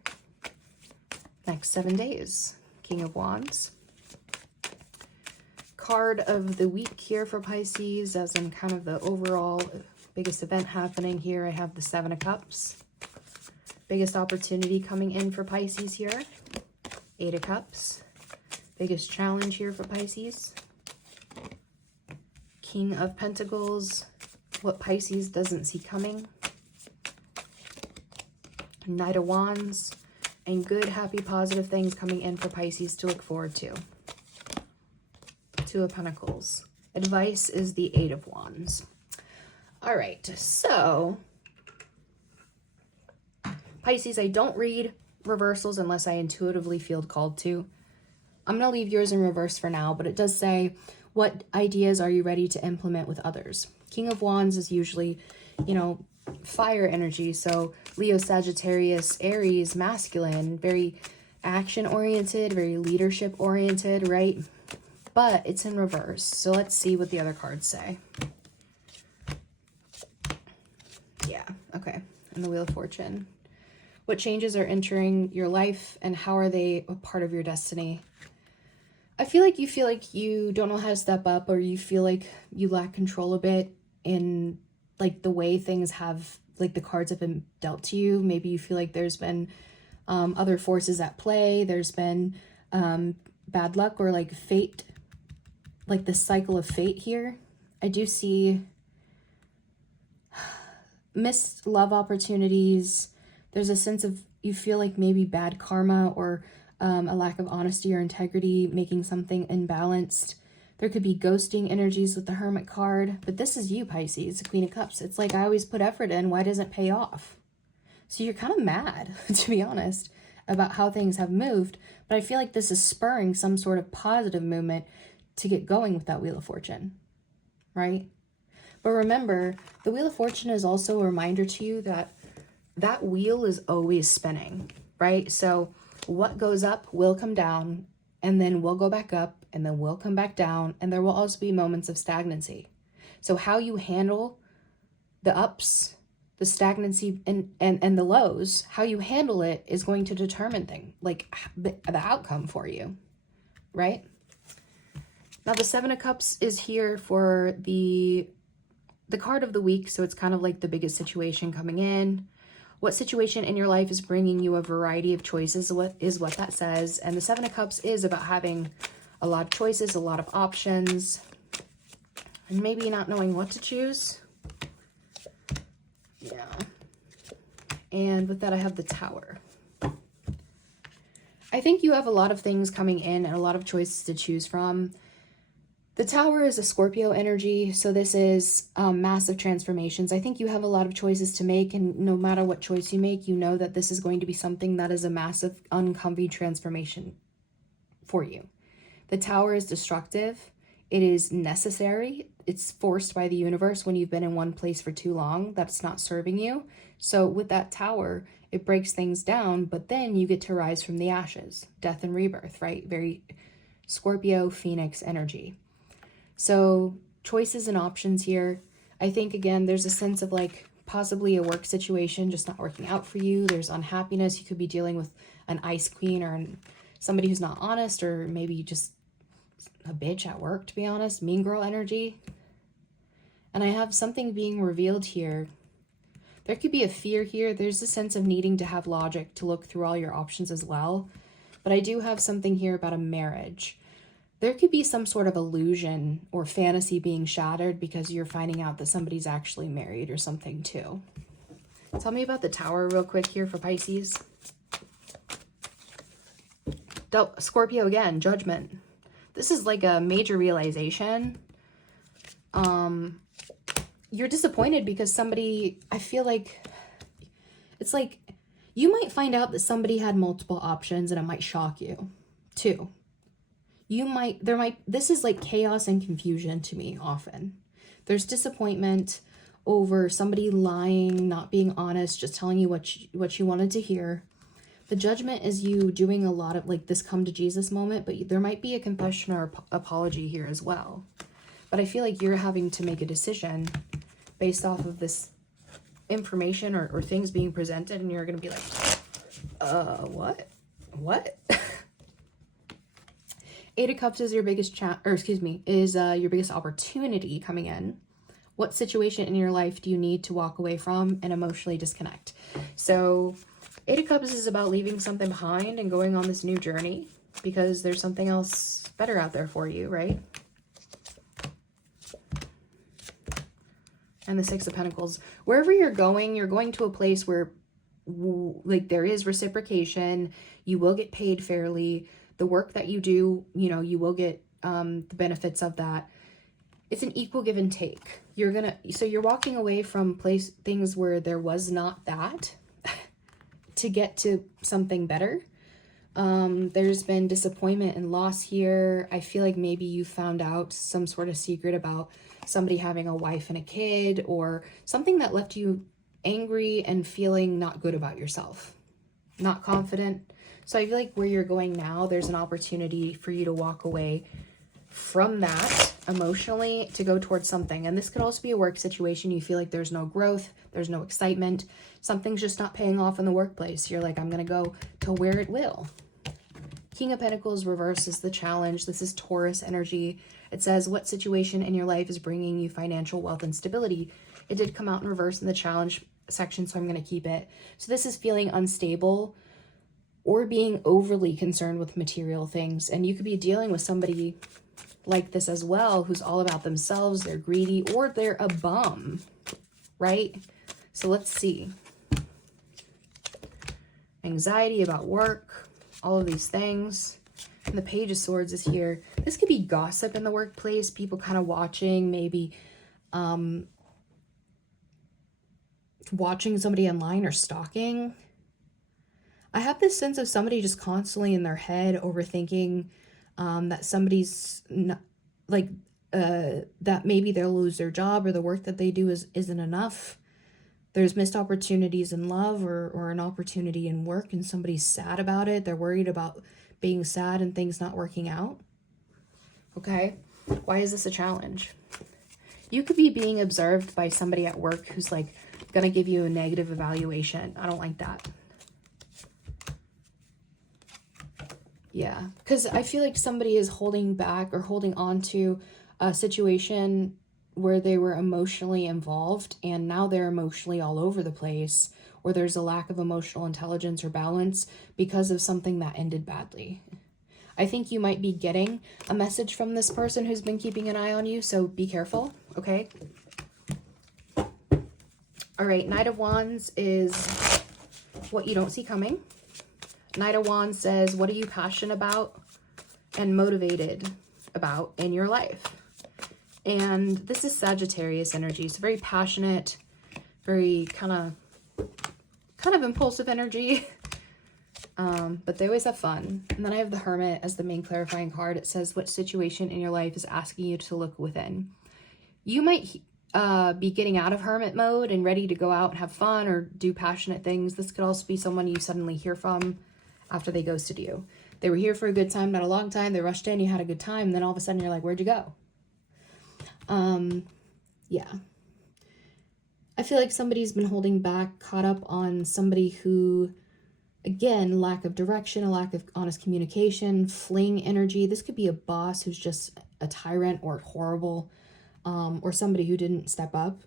Next 7 days. King of Wands. Card of the week here for Pisces, as in kind of the overall biggest event happening here. I have the 7 of Cups. Biggest opportunity coming in for Pisces here. 8 of Cups. Biggest challenge here for Pisces. King of Pentacles. What Pisces doesn't see coming. Knight of Wands. And good, happy, positive things coming in for Pisces to look forward to. 2 of Pentacles. Advice is the 8 of Wands. All right, so Pisces, I don't read reversals unless I intuitively feel called to. I'm going to leave yours in reverse for now, but it does say, what ideas are you ready to implement with others? King of Wands is usually, you know, fire energy. So Leo, Sagittarius, Aries, masculine, very action-oriented, very leadership-oriented, right? But it's in reverse. So let's see what the other cards say. Yeah, okay. And the Wheel of Fortune. What changes are entering your life and how are they a part of your destiny? I feel like you don't know how to step up, or you feel like you lack control a bit in like the way things have, like the cards have been dealt to you. Maybe you feel like there's been other forces at play. There's been bad luck or like fate, like the cycle of fate here. I do see missed love opportunities. There's a sense of, you feel like maybe bad karma or a lack of honesty or integrity, making something imbalanced. There could be ghosting energies with the Hermit card, but this is you, Pisces, the Queen of Cups. It's like, I always put effort in. Why doesn't it pay off? So you're kind of mad, to be honest, about how things have moved. But I feel like this is spurring some sort of positive movement to get going with that Wheel of Fortune, right? But remember, the Wheel of Fortune is also a reminder to you that that wheel is always spinning, right? So what goes up will come down, and then we'll go back up, and then we'll come back down, and there will also be moments of stagnancy. So how you handle the ups, the stagnancy, and the lows, how you handle it is going to determine the outcome for you, right? Now the Seven of Cups is here for the card of the week, so it's kind of like the biggest situation coming in. What situation in your life is bringing you a variety of choices, what that says. And the Seven of Cups is about having a lot of choices, a lot of options, and maybe not knowing what to choose. Yeah. And with that, I have the Tower. I think you have a lot of things coming in and a lot of choices to choose from. The Tower is a Scorpio energy, so this is massive transformations. I think you have a lot of choices to make, and no matter what choice you make, you know that this is going to be something that is a massive, uncomfy transformation for you. The Tower is destructive. It is necessary. It's forced by the universe when you've been in one place for too long. That's not serving you. So with that Tower, it breaks things down, but then you get to rise from the ashes. Death and rebirth, right? Very Scorpio, Phoenix energy. So choices and options here. I think, again, there's a sense of like possibly a work situation just not working out for you. There's unhappiness. You could be dealing with an Ice Queen or somebody who's not honest, or maybe just a bitch at work, to be honest. Mean girl energy. And I have something being revealed here. There could be a fear here. There's a sense of needing to have logic to look through all your options as well. But I do have something here about a marriage. There could be some sort of illusion or fantasy being shattered because you're finding out that somebody's actually married or something too. Tell me about the Tower real quick here for Pisces. Scorpio again, Judgment. This is like a major realization. You're disappointed because somebody, I feel like, it's like you might find out that somebody had multiple options and it might shock you too. This is like chaos and confusion to me often. There's disappointment over somebody lying, not being honest, just telling you what you wanted to hear. The Judgment is you doing a lot of like this come to Jesus moment, but there might be a confession or apology here as well. But I feel like you're having to make a decision based off of this information or things being presented, and you're going to be like, what? Eight of Cups is your biggest your biggest opportunity coming in. What situation in your life do you need to walk away from and emotionally disconnect? So Eight of Cups is about leaving something behind and going on this new journey because there's something else better out there for you, right? And the Six of Pentacles. Wherever you're going to a place where like there is reciprocation. You will get paid fairly. The work that you do, you will get the benefits of that. It's an equal give and take. So you're walking away from things where there was not that to get to something better. There's been disappointment and loss here. I feel like maybe you found out some sort of secret about somebody having a wife and a kid, or something that left you angry and feeling not good about yourself, not confident. So I feel like where you're going now, there's an opportunity for you to walk away from that emotionally to go towards something. And this could also be a work situation. You feel like there's no growth, there's no excitement. Something's just not paying off in the workplace. You're like, I'm going to go to where it will. King of Pentacles reverse is the challenge. This is Taurus energy. It says, what situation in your life is bringing you financial wealth and stability? It did come out in reverse in the challenge section, so I'm going to keep it. So this is feeling unstable or being overly concerned with material things. And you could be dealing with somebody like this as well, who's all about themselves, they're greedy, or they're a bum, right? So let's see. Anxiety about work, all of these things. And the Page of Swords is here. This could be gossip in the workplace, people kind of watching, maybe watching somebody online or stalking. I have this sense of somebody just constantly in their head overthinking that somebody's not, like, that maybe they'll lose their job or the work that they do isn't enough. There's missed opportunities in love or an opportunity in work and somebody's sad about it. They're worried about being sad and things not working out. Okay? Why is this a challenge? You could be being observed by somebody at work who's like gonna give you a negative evaluation. I don't like that. Yeah, because I feel like somebody is holding back or holding on to a situation where they were emotionally involved and now they're emotionally all over the place, or there's a lack of emotional intelligence or balance because of something that ended badly. I think you might be getting a message from this person who's been keeping an eye on you, so be careful, okay? All right, Knight of Wands is what you don't see coming. Knight of Wands says, what are you passionate about and motivated about in your life? And this is Sagittarius energy. So very passionate, very kind of impulsive energy. But they always have fun. And then I have the Hermit as the main clarifying card. It says, what situation in your life is asking you to look within? You might be getting out of hermit mode and ready to go out and have fun or do passionate things. This could also be someone you suddenly hear from after they ghosted you. They were here for a good time, not a long time. They rushed in, you had a good time. Then all of a sudden you're like, where'd you go? Yeah. I feel like somebody's been holding back, caught up on somebody who, again, lack of direction, a lack of honest communication, fling energy. This could be a boss who's just a tyrant or horrible, or somebody who didn't step up.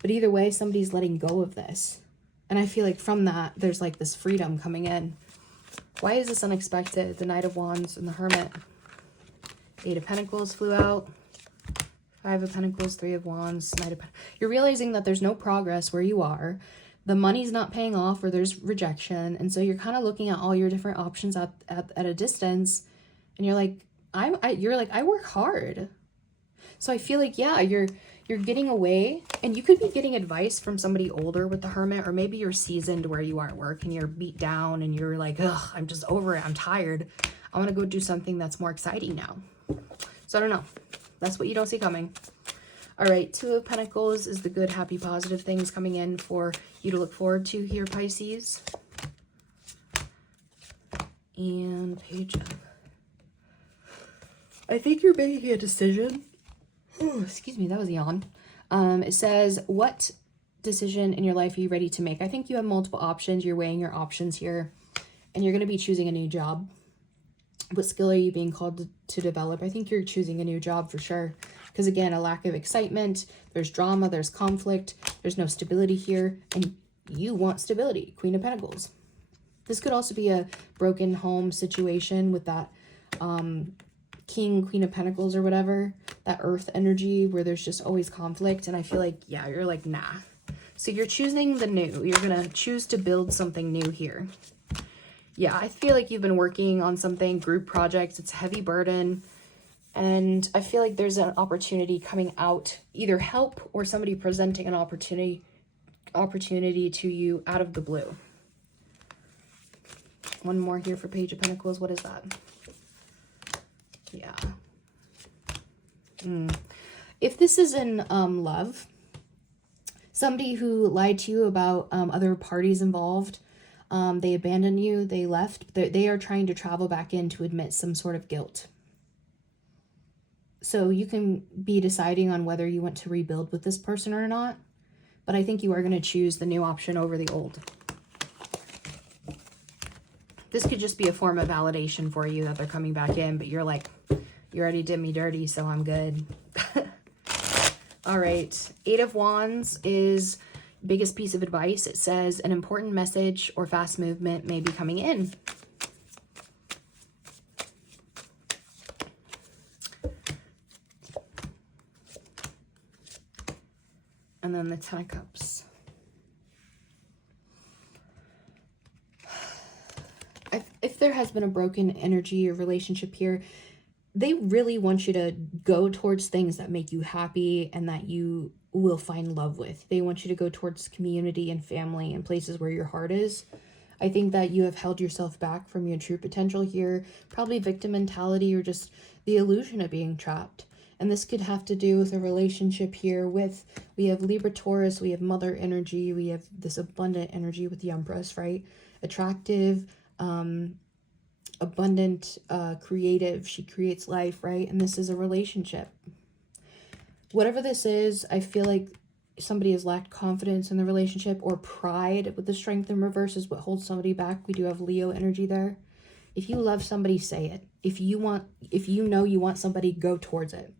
But either way, somebody's letting go of this. And I feel like from that, there's like this freedom coming in. Why is this unexpected? The Knight of Wands and the Hermit. 8 of Pentacles flew out. 5 of Pentacles, 3 of Wands, Knight of Pentacles. You're realizing that there's no progress where you are. The money's not paying off or there's rejection. And so you're kind of looking at all your different options at a distance. And you're like, I work hard. So I feel like, yeah, you're getting away, and you could be getting advice from somebody older with the Hermit, or maybe you're seasoned where you are at work and you're beat down and you're like, ugh, I'm just over it. I'm tired. I want to go do something that's more exciting now. So I don't know. That's what you don't see coming. All right, 2 of Pentacles is the good, happy, positive things coming in for you to look forward to here, Pisces. And Page of... I think you're making a decision. Oh, excuse me, that was a yawn. It says, what decision in your life are you ready to make? I think you have multiple options. You're weighing your options here, and you're going to be choosing a new job. What skill are you being called to develop? I think you're choosing a new job for sure. Because again, a lack of excitement, there's drama, there's conflict, there's no stability here, and you want stability. Queen of Pentacles. This could also be a broken home situation with that King, Queen of Pentacles or whatever, that earth energy where there's just always conflict. And I feel like, yeah, you're like, nah. So you're choosing the new. You're going to choose to build something new here. Yeah, I feel like you've been working on something, group projects. It's a heavy burden. And I feel like there's an opportunity coming out, either help or somebody presenting an opportunity to you out of the blue. One more here for Page of Pentacles. What is that? Yeah. If this is in love, somebody who lied to you about other parties involved, they abandoned you, they left, they are trying to travel back in to admit some sort of guilt. So you can be deciding on whether you want to rebuild with this person or not, but I think you are going to choose the new option over the old. This could just be a form of validation for you that they're coming back in, but you're like, you already did me dirty, so I'm good. All right. 8 of Wands is biggest piece of advice. It says an important message or fast movement may be coming in. And then the 10 of Cups. If there has been a broken energy or relationship here, they really want you to go towards things that make you happy and that you will find love with. They want you to go towards community and family and places where your heart is. I think that you have held yourself back from your true potential here, probably victim mentality or just the illusion of being trapped. And this could have to do with a relationship here with, we have Libra, Taurus, we have mother energy, we have this abundant energy with the Empress, right? Attractive, abundant, creative, she creates life, right? And this is a relationship. Whatever this is, I feel like somebody has lacked confidence in the relationship or pride with the Strength in reverse is what holds somebody back. We do have Leo energy there. If you love somebody, say it. If you know you want somebody, go towards it.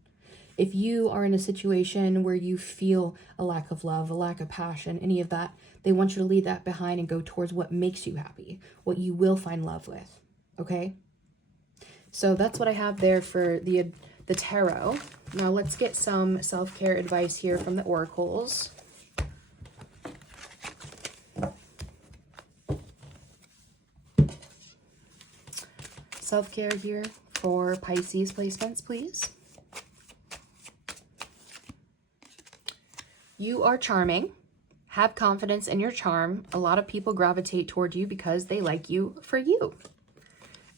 If you are in a situation where you feel a lack of love, a lack of passion, any of that, they want you to leave that behind and go towards what makes you happy, what you will find love with, okay? So that's what I have there for the tarot. Now let's get some self-care advice here from the oracles. Self-care here for Pisces placements, please. You are charming. Have confidence in your charm. A lot of people gravitate toward you because they like you for you.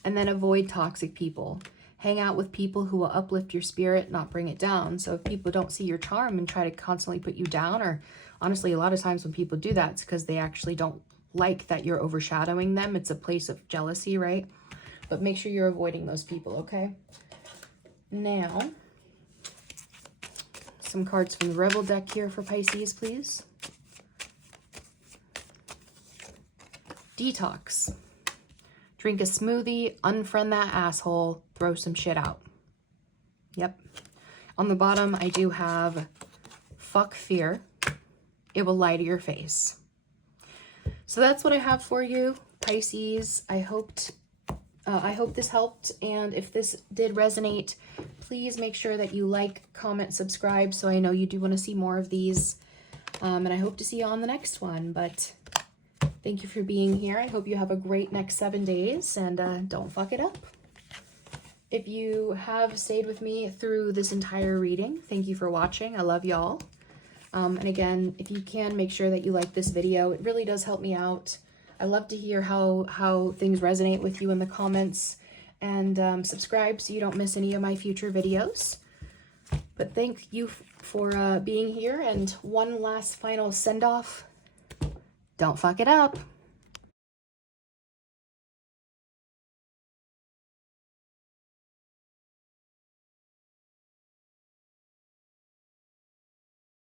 And then avoid toxic people. Hang out with people who will uplift your spirit, not bring it down. So if people don't see your charm and try to constantly put you down, or honestly, a lot of times when people do that, it's because they actually don't like that you're overshadowing them. It's a place of jealousy, right? But make sure you're avoiding those people, okay? Now, some cards from the Rebel deck here for Pisces, please. Detox. Drink a smoothie, unfriend that asshole, throw some shit out. Yep. On the bottom, I do have fuck fear. It will lie to your face. So that's what I have for you, Pisces. I hope this helped. And if this did resonate, please make sure that you like, comment, subscribe, so I know you do want to see more of these. And I hope to see you on the next one. But thank you for being here. I hope you have a great next 7 days, and don't fuck it up. If you have stayed with me through this entire reading, thank you for watching. I love y'all. And again, if you can, make sure that you like this video. It really does help me out. I love to hear how things resonate with you in the comments. And subscribe so you don't miss any of my future videos. But thank you for being here. And one last final send-off. Don't fuck it up.